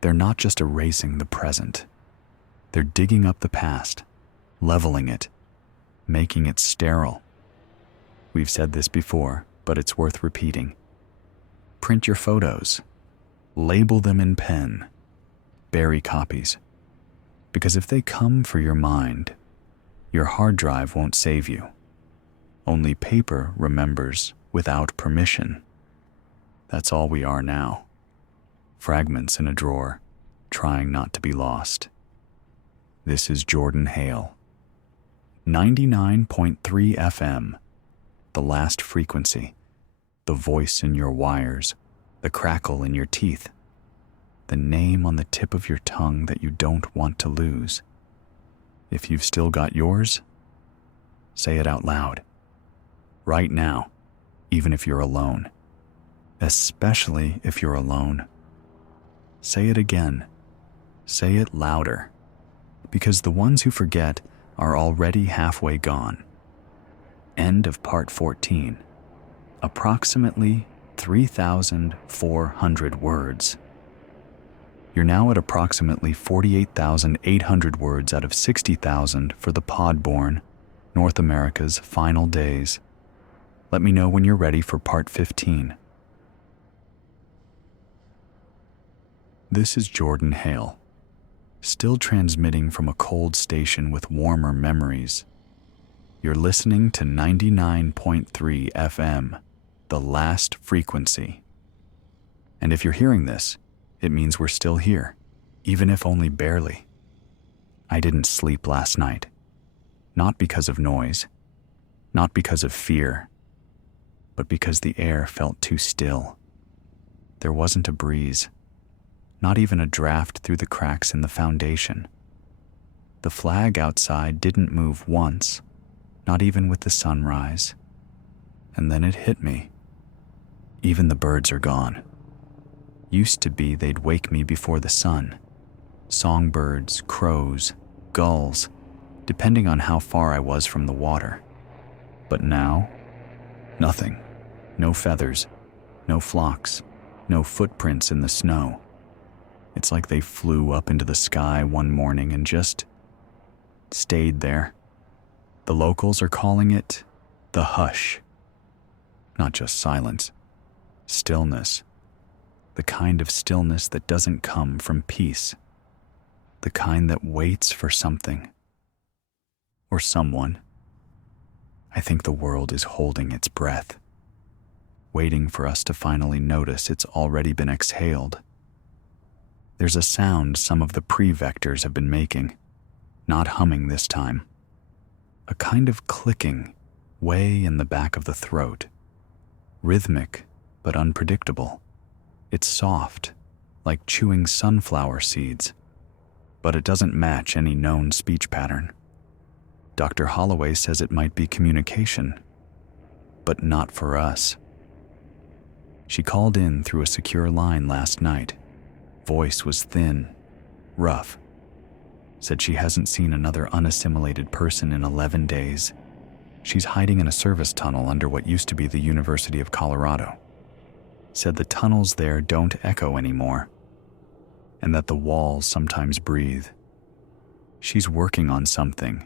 They're not just erasing the present. They're digging up the past, leveling it, making it sterile. We've said this before, but it's worth repeating. Print your photos. Label them in pen. Bury copies. Because if they come for your mind, your hard drive won't save you. Only paper remembers without permission. That's all we are now. Fragments in a drawer, trying not to be lost. This is Jordan Hale. 99.3 FM, the last frequency, the voice in your wires, the crackle in your teeth, the name on the tip of your tongue that you don't want to lose. If you've still got yours, say it out loud. Right now, even if you're alone. Especially if you're alone. Say it again. Say it louder. Because the ones who forget are already halfway gone. End of part 14. Approximately 3,400 words. You're now at approximately 48,800 words out of 60,000 for the Podborn, North America's final days. Let me know when you're ready for part 15. This is Jordan Hale, still transmitting from a cold station with warmer memories. You're listening to 99.3 FM, the last frequency. And if you're hearing this, it means we're still here, even if only barely. I didn't sleep last night. Not because of noise, not because of fear, but because the air felt too still. There wasn't a breeze, not even a draft through the cracks in the foundation. The flag outside didn't move once, not even with the sunrise. And then it hit me. Even the birds are gone. Used to be they'd wake me before the sun. Songbirds, crows, gulls, depending on how far I was from the water. But now, nothing. No feathers, no flocks, no footprints in the snow. It's like they flew up into the sky one morning and just stayed there. The locals are calling it the hush. Not just silence, stillness. The kind of stillness that doesn't come from peace. The kind that waits for something. Or someone. I think the world is holding its breath, waiting for us to finally notice it's already been exhaled. There's a sound some of the prevectors have been making, not humming this time. A kind of clicking way in the back of the throat. Rhythmic, but unpredictable. It's soft, like chewing sunflower seeds, but it doesn't match any known speech pattern. Dr. Holloway says it might be communication, but not for us. She called in through a secure line last night. Voice was thin, rough. Said she hasn't seen another unassimilated person in 11 days. She's hiding in a service tunnel under what used to be the University of Colorado. Said the tunnels there don't echo anymore, and that the walls sometimes breathe. She's working on something.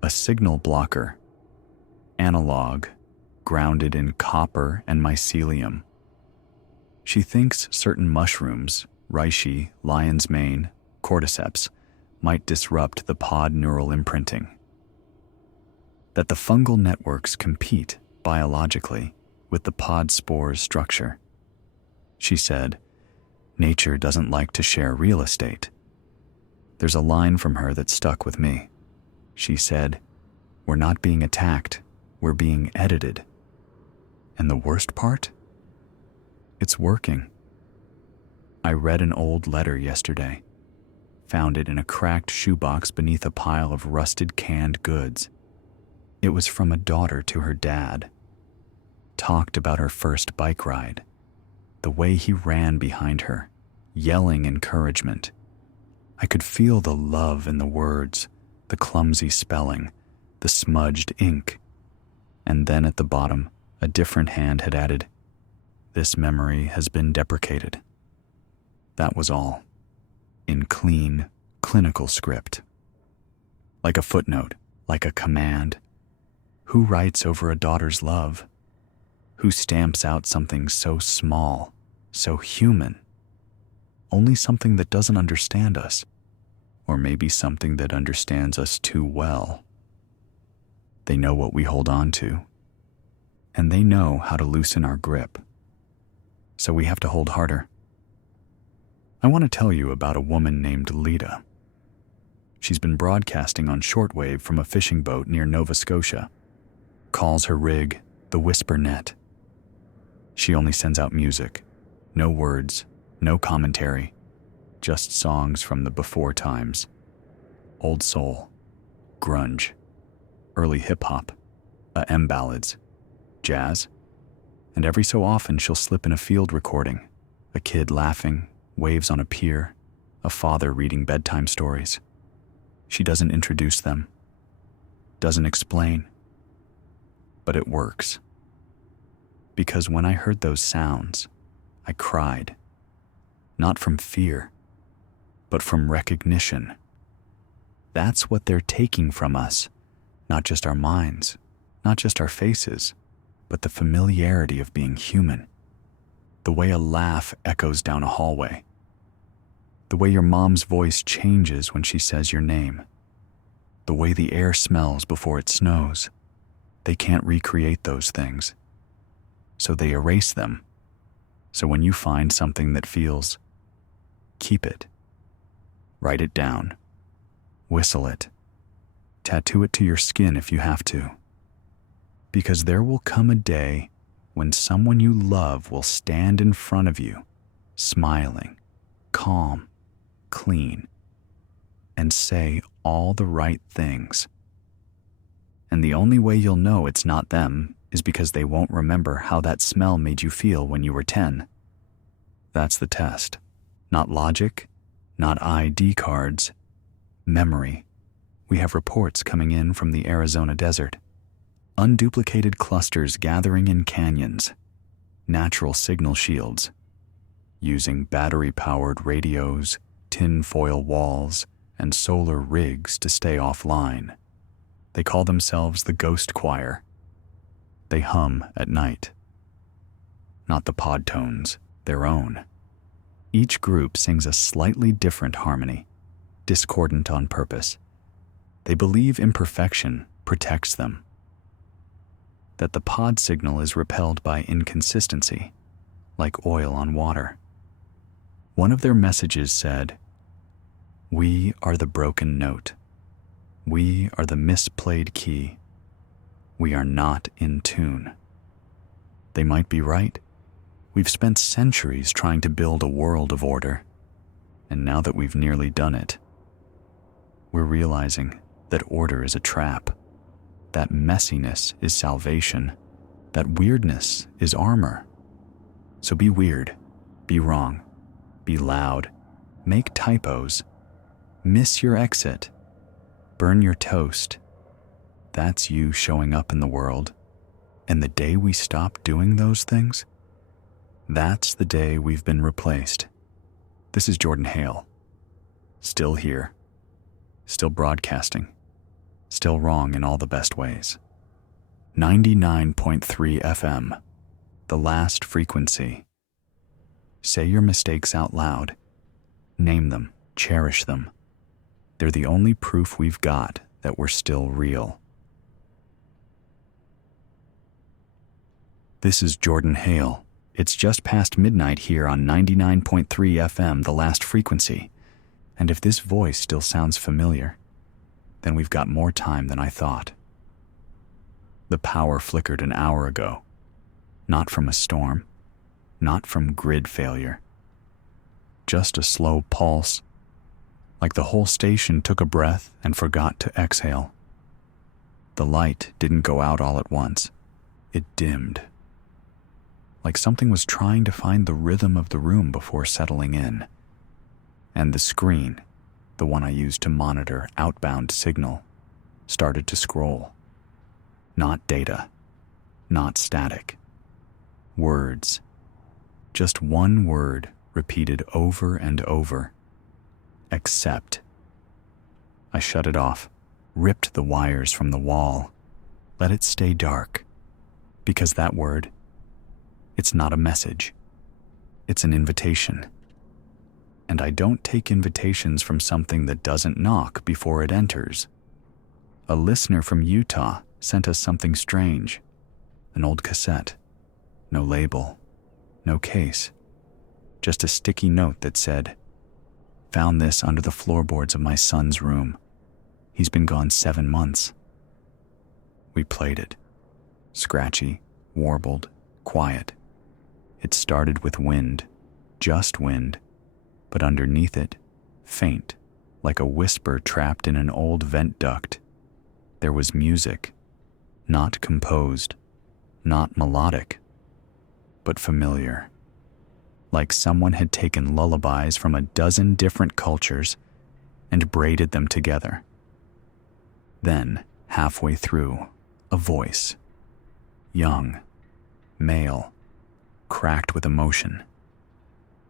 A signal blocker. Analog, grounded in copper and mycelium. She thinks certain mushrooms, reishi, lion's mane, cordyceps, might disrupt the pod neural imprinting. That the fungal networks compete, biologically, with the pod spores structure. She said, nature doesn't like to share real estate. There's a line from her that stuck with me. She said, we're not being attacked, we're being edited. And the worst part? It's working. I read an old letter yesterday. Found it in a cracked shoebox beneath a pile of rusted canned goods. It was from a daughter to her dad. Talked about her first bike ride, the way he ran behind her, yelling encouragement. I could feel the love in the words, the clumsy spelling, the smudged ink. And then at the bottom, a different hand had added, "This memory has been deprecated." That was all, in clean, clinical script. Like a footnote, like a command. Who writes over a daughter's love? Who stamps out something so small, so human, only something that doesn't understand us, or maybe something that understands us too well. They know what we hold on to, and they know how to loosen our grip. So we have to hold harder. I want to tell you about a woman named Lita. She's been broadcasting on shortwave from a fishing boat near Nova Scotia. Calls her rig the Whisper Net. She only sends out music. No words, no commentary, just songs from the before times. Old soul, grunge, early hip-hop, AM ballads, jazz, and every so often she'll slip in a field recording, a kid laughing, waves on a pier, a father reading bedtime stories. She doesn't introduce them, doesn't explain, but it works. Because when I heard those sounds, I cried, not from fear, but from recognition. That's what they're taking from us, not just our minds, not just our faces, but the familiarity of being human. The way a laugh echoes down a hallway. The way your mom's voice changes when she says your name. The way the air smells before it snows. They can't recreate those things. So they erase them. So when you find something that feels, keep it. Write it down. Whistle it. Tattoo it to your skin if you have to. Because there will come a day when someone you love will stand in front of you, smiling, calm, clean, and say all the right things. And the only way you'll know it's not them is because they won't remember how that smell made you feel when you were 10. That's the test. Not logic, not ID cards, memory. We have reports coming in from the Arizona desert. Unduplicated clusters gathering in canyons, natural signal shields, using battery-powered radios, tin-foil walls, and solar rigs to stay offline. They call themselves the Ghost Choir. They hum at night. Not the pod tones, their own. Each group sings a slightly different harmony, discordant on purpose. They believe imperfection protects them. That the pod signal is repelled by inconsistency, like oil on water. One of their messages said, "We are the broken note. We are the misplayed key. We are not in tune." They might be right. We've spent centuries trying to build a world of order, and now that we've nearly done it, we're realizing that order is a trap. That messiness is salvation. That weirdness is armor. So be weird, be wrong, be loud, make typos, miss your exit, burn your toast. That's you showing up in the world. And the day we stop doing those things, that's the day we've been replaced. This is Jordan Hale. Still here. Still broadcasting. Still wrong in all the best ways. 99.3 FM. The last frequency. Say your mistakes out loud. Name them. Cherish them. They're the only proof we've got that we're still real. This is Jordan Hale. It's just past midnight here on 99.3 FM, the last frequency. And if this voice still sounds familiar, then we've got more time than I thought. The power flickered an hour ago. Not from a storm, not from grid failure. Just a slow pulse, like the whole station took a breath and forgot to exhale. The light didn't go out all at once. It dimmed. Like something was trying to find the rhythm of the room before settling in. And the screen, the one I used to monitor outbound signal, started to scroll. Not data, not static. Words. Just one word repeated over and over. Accept. I shut it off, ripped the wires from the wall, let it stay dark. Because that word, it's not a message. It's an invitation. And I don't take invitations from something that doesn't knock before it enters. A listener from Utah sent us something strange. An old cassette. No label. No case. Just a sticky note that said, "Found this under the floorboards of my son's room. He's been gone 7 months." We played it. Scratchy, warbled, quiet. It started with wind, just wind, but underneath it, faint, like a whisper trapped in an old vent duct. There was music, not composed, not melodic, but familiar. Like someone had taken lullabies from a dozen different cultures and braided them together. Then, halfway through, a voice. Young, male, cracked with emotion.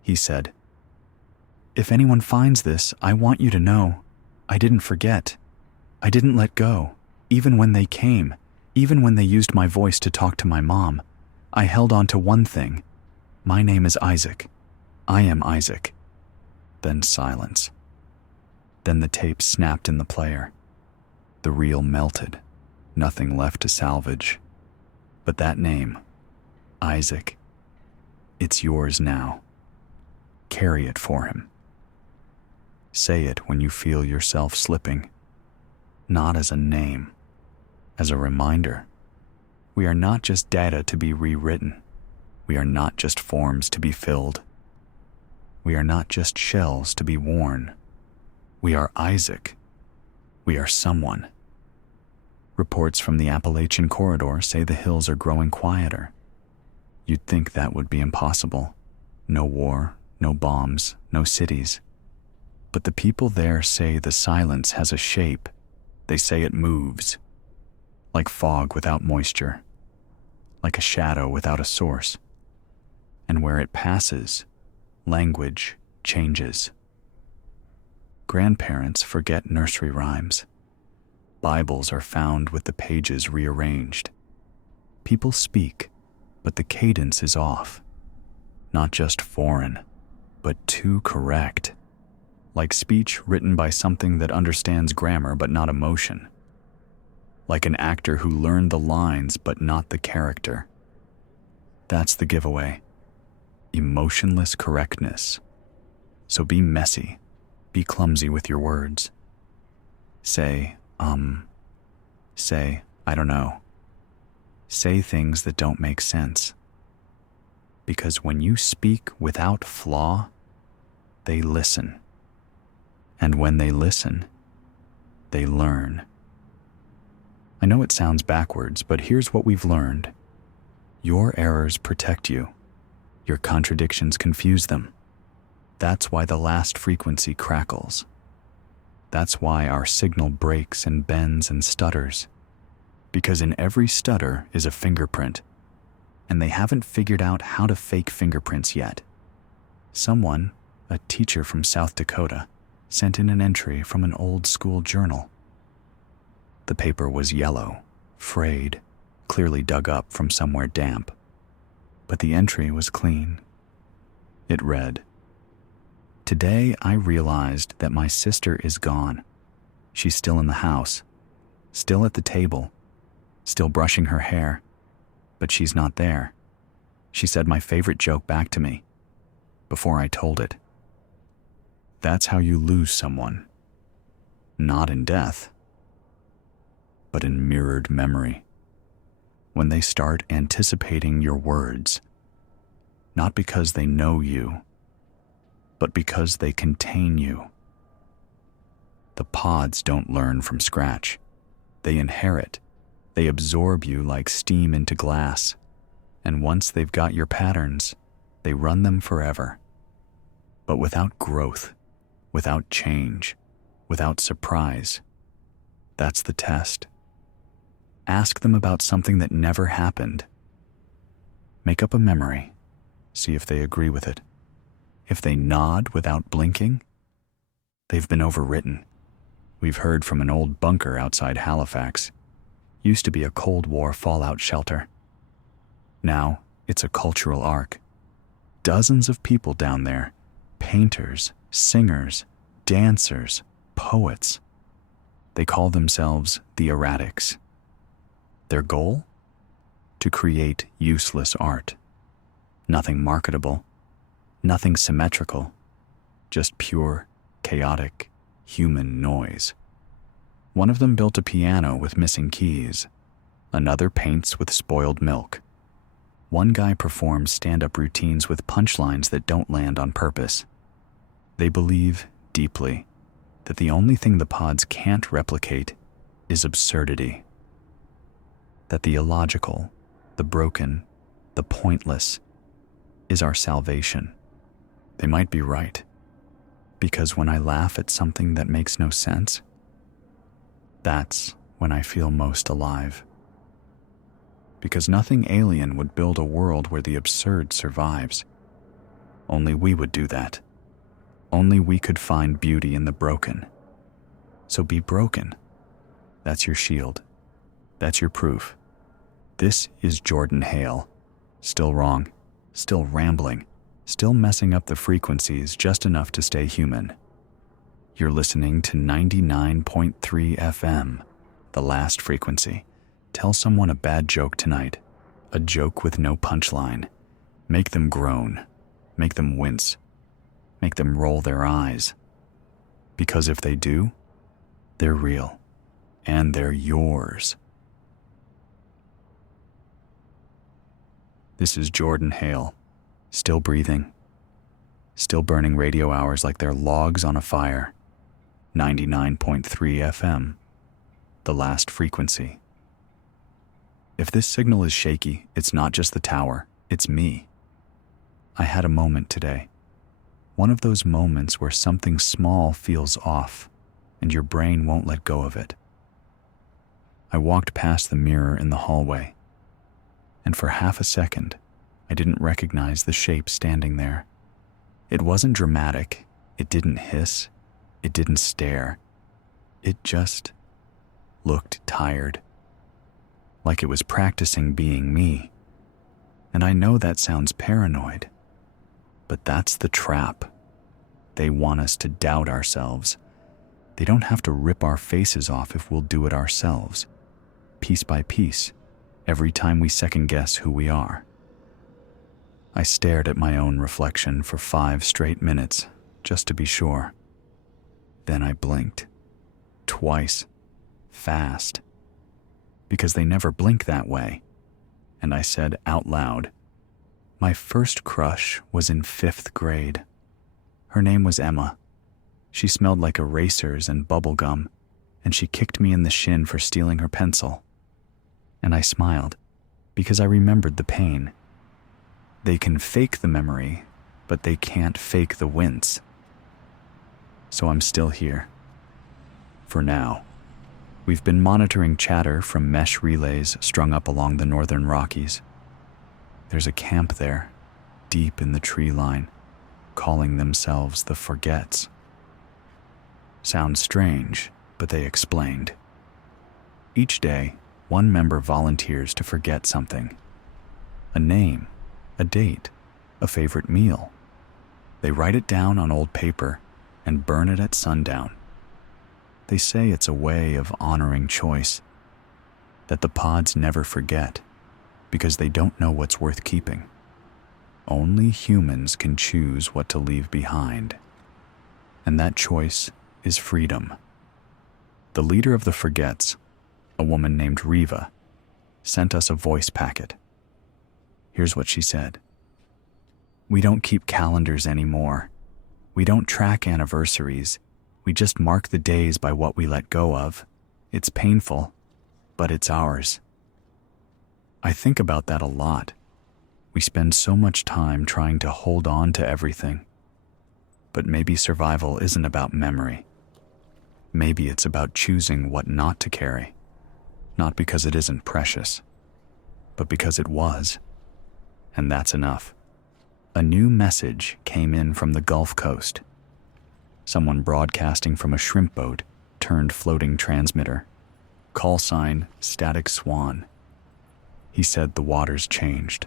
He said, "If anyone finds this, I want you to know, I didn't forget. I didn't let go, even when they came, even when they used my voice to talk to my mom. I held on to one thing. My name is Isaac. I am Isaac." Then silence. Then the tape snapped in the player. The reel melted, nothing left to salvage. But that name, Isaac, it's yours now. Carry it for him. Say it when you feel yourself slipping, not as a name, as a reminder. We are not just data to be rewritten. We are not just forms to be filled. We are not just shells to be worn. We are Isaac. We are someone. Reports from the Appalachian corridor say the hills are growing quieter. You'd think that would be impossible. No war, no bombs, no cities. But the people there say the silence has a shape. They say it moves. Like fog without moisture. Like a shadow without a source. And where it passes, language changes. Grandparents forget nursery rhymes. Bibles are found with the pages rearranged. People speak, but the cadence is off. Not just foreign, but too correct. Like speech written by something that understands grammar but not emotion. Like an actor who learned the lines but not the character. That's the giveaway. Emotionless correctness. So be messy. Be clumsy with your words. Say, I don't know. Say things that don't make sense. Because when you speak without flaw, they listen. And when they listen, they learn. I know it sounds backwards, but here's what we've learned. Your errors protect you. Your contradictions confuse them. That's why the last frequency crackles. That's why our signal breaks and bends and stutters. Because in every stutter is a fingerprint, and they haven't figured out how to fake fingerprints yet. Someone, a teacher from South Dakota, sent in an entry from an old school journal. The paper was yellow, frayed, clearly dug up from somewhere damp. But the entry was clean. It read, "Today I realized that my sister is gone. She's still in the house, still at the table, still brushing her hair, but she's not there. She said my favorite joke back to me, before I told it." That's how you lose someone. Not in death, but in mirrored memory. When they start anticipating your words, not because they know you, but because they contain you. The pods don't learn from scratch. They inherit. They absorb you like steam into glass. And once they've got your patterns, they run them forever. But without growth, without change, without surprise, that's the test. Ask them about something that never happened. Make up a memory. See if they agree with it. If they nod without blinking, they've been overwritten. We've heard from an old bunker outside Halifax. Used to be a Cold War fallout shelter. Now, it's a cultural ark. Dozens of people down there, painters, singers, dancers, poets. They call themselves the erratics. Their goal? To create useless art. Nothing marketable, nothing symmetrical, just pure, chaotic, human noise. One of them built a piano with missing keys. Another paints with spoiled milk. One guy performs stand-up routines with punchlines that don't land on purpose. They believe deeply that the only thing the pods can't replicate is absurdity. That the illogical, the broken, the pointless is our salvation. They might be right, because when I laugh at something that makes no sense, that's when I feel most alive. Because nothing alien would build a world where the absurd survives. Only we would do that. Only we could find beauty in the broken. So be broken. That's your shield. That's your proof. This is Jordan Hale. Still wrong, still rambling, still messing up the frequencies just enough to stay human. You're listening to 99.3 FM, the last frequency. Tell someone a bad joke tonight, a joke with no punchline. Make them groan, make them wince, make them roll their eyes. Because if they do, they're real, and they're yours. This is Jordan Hale, still breathing, still burning radio hours like they're logs on a fire. 99.3 FM, the last frequency. If this signal is shaky, it's not just the tower, it's me. I had a moment today. One of those moments where something small feels off, and your brain won't let go of it. I walked past the mirror in the hallway, and for half a second, I didn't recognize the shape standing there. It wasn't dramatic, it didn't hiss, it didn't stare. It just looked tired. Like it was practicing being me. And I know that sounds paranoid, but that's the trap. They want us to doubt ourselves. They don't have to rip our faces off if we'll do it ourselves, piece by piece, every time we second-guess who we are. I stared at my own reflection for 5 straight minutes, just to be sure. Then I blinked. Twice. Fast. Because they never blink that way. And I said out loud, my first crush was in 5th grade. Her name was Emma. She smelled like erasers and bubble gum, and she kicked me in the shin for stealing her pencil. And I smiled, because I remembered the pain. They can fake the memory, but they can't fake the wince. So I'm still here. For now. We've been monitoring chatter from mesh relays strung up along the northern Rockies. There's a camp there, deep in the tree line, calling themselves the Forgets. Sounds strange, but they explained. Each day, one member volunteers to forget something. A name, a date, a favorite meal. They write it down on old paper and burn it at sundown. They say it's a way of honoring choice, that the pods never forget, because they don't know what's worth keeping. Only humans can choose what to leave behind, and that choice is freedom. The leader of the Forgets, a woman named Riva, sent us a voice packet. Here's what she said. We don't keep calendars anymore. We don't track anniversaries. We just mark the days by what we let go of. It's painful, but it's ours. I think about that a lot. We spend so much time trying to hold on to everything. But maybe survival isn't about memory. Maybe it's about choosing what not to carry. Not because it isn't precious, but because it was. And that's enough. A new message came in from the Gulf Coast. Someone broadcasting from a shrimp boat turned floating transmitter. Call sign, Static Swan. He said the water's changed.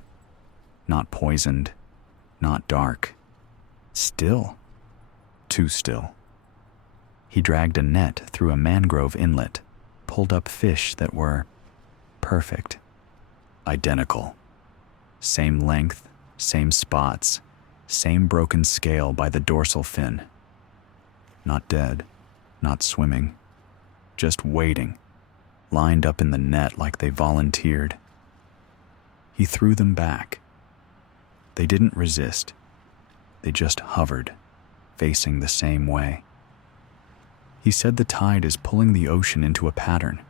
Not poisoned, not dark. Still. too still. He dragged a net through a mangrove inlet, pulled up fish that were perfect, identical. Same length, same spots, same broken scale by the dorsal fin. Not dead, not swimming, just waiting, lined up in the net like they volunteered. He threw them back. They didn't resist. They just hovered, facing the same way. He said the tide is pulling the ocean into a pattern,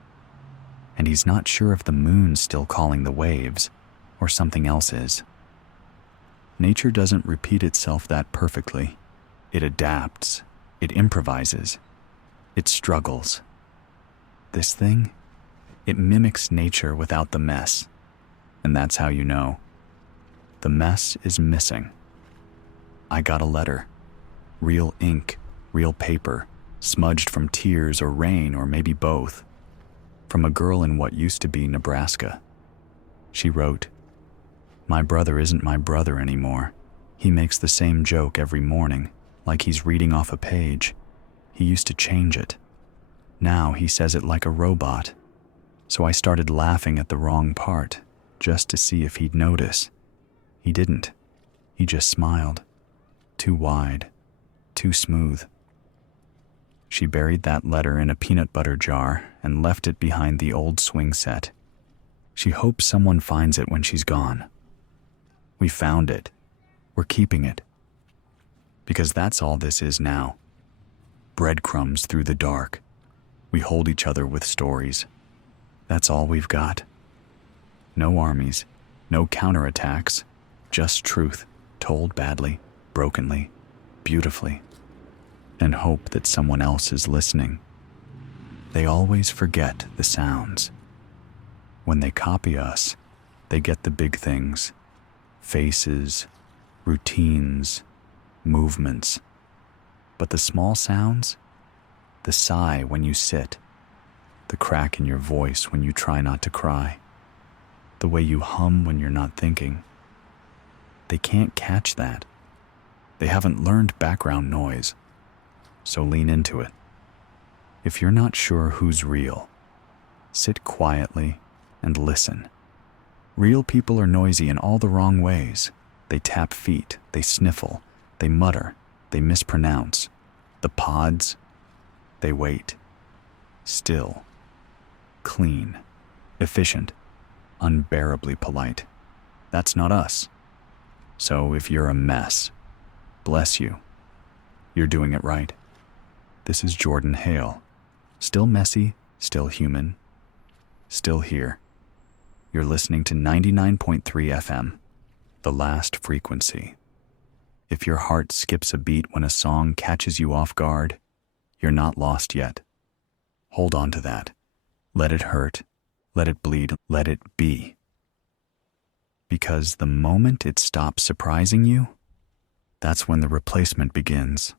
and he's not sure if the moon's still calling the waves or something else is. Nature doesn't repeat itself that perfectly. It adapts, it improvises, it struggles. This thing, it mimics nature without the mess, and that's how you know. The mess is missing. I got a letter. Real ink, real paper, smudged from tears or rain or maybe both. From a girl in what used to be Nebraska. She wrote, "My brother isn't my brother anymore. He makes the same joke every morning, like he's reading off a page. He used to change it. Now he says it like a robot. So I started laughing at the wrong part, just to see if he'd notice. He didn't. He just smiled. Too wide, too smooth." She buried that letter in a peanut butter jar and left it behind the old swing set. She hopes someone finds it when she's gone. We found it. We're keeping it. Because that's all this is now. Breadcrumbs through the dark. We hold each other with stories. That's all we've got. No armies, no counterattacks, just truth, told badly, brokenly, beautifully, and hope that someone else is listening. They always forget the sounds. When they copy us, they get the big things, faces, routines, movements. But the small sounds, the sigh when you sit, the crack in your voice when you try not to cry, the way you hum when you're not thinking, they can't catch that. They haven't learned background noise, so lean into it. If you're not sure who's real, sit quietly and listen. Real people are noisy in all the wrong ways. They tap feet, they sniffle, they mutter, they mispronounce. The pods, they wait. Still, clean, efficient, unbearably polite. That's not us. So if you're a mess, bless you. You're doing it right. This is Jordan Hale. Still messy, still human, still here. You're listening to 99.3 FM, the last frequency. If your heart skips a beat when a song catches you off guard, you're not lost yet. Hold on to that. Let it hurt. Let it bleed. Let it be. Because the moment it stops surprising you, that's when the replacement begins.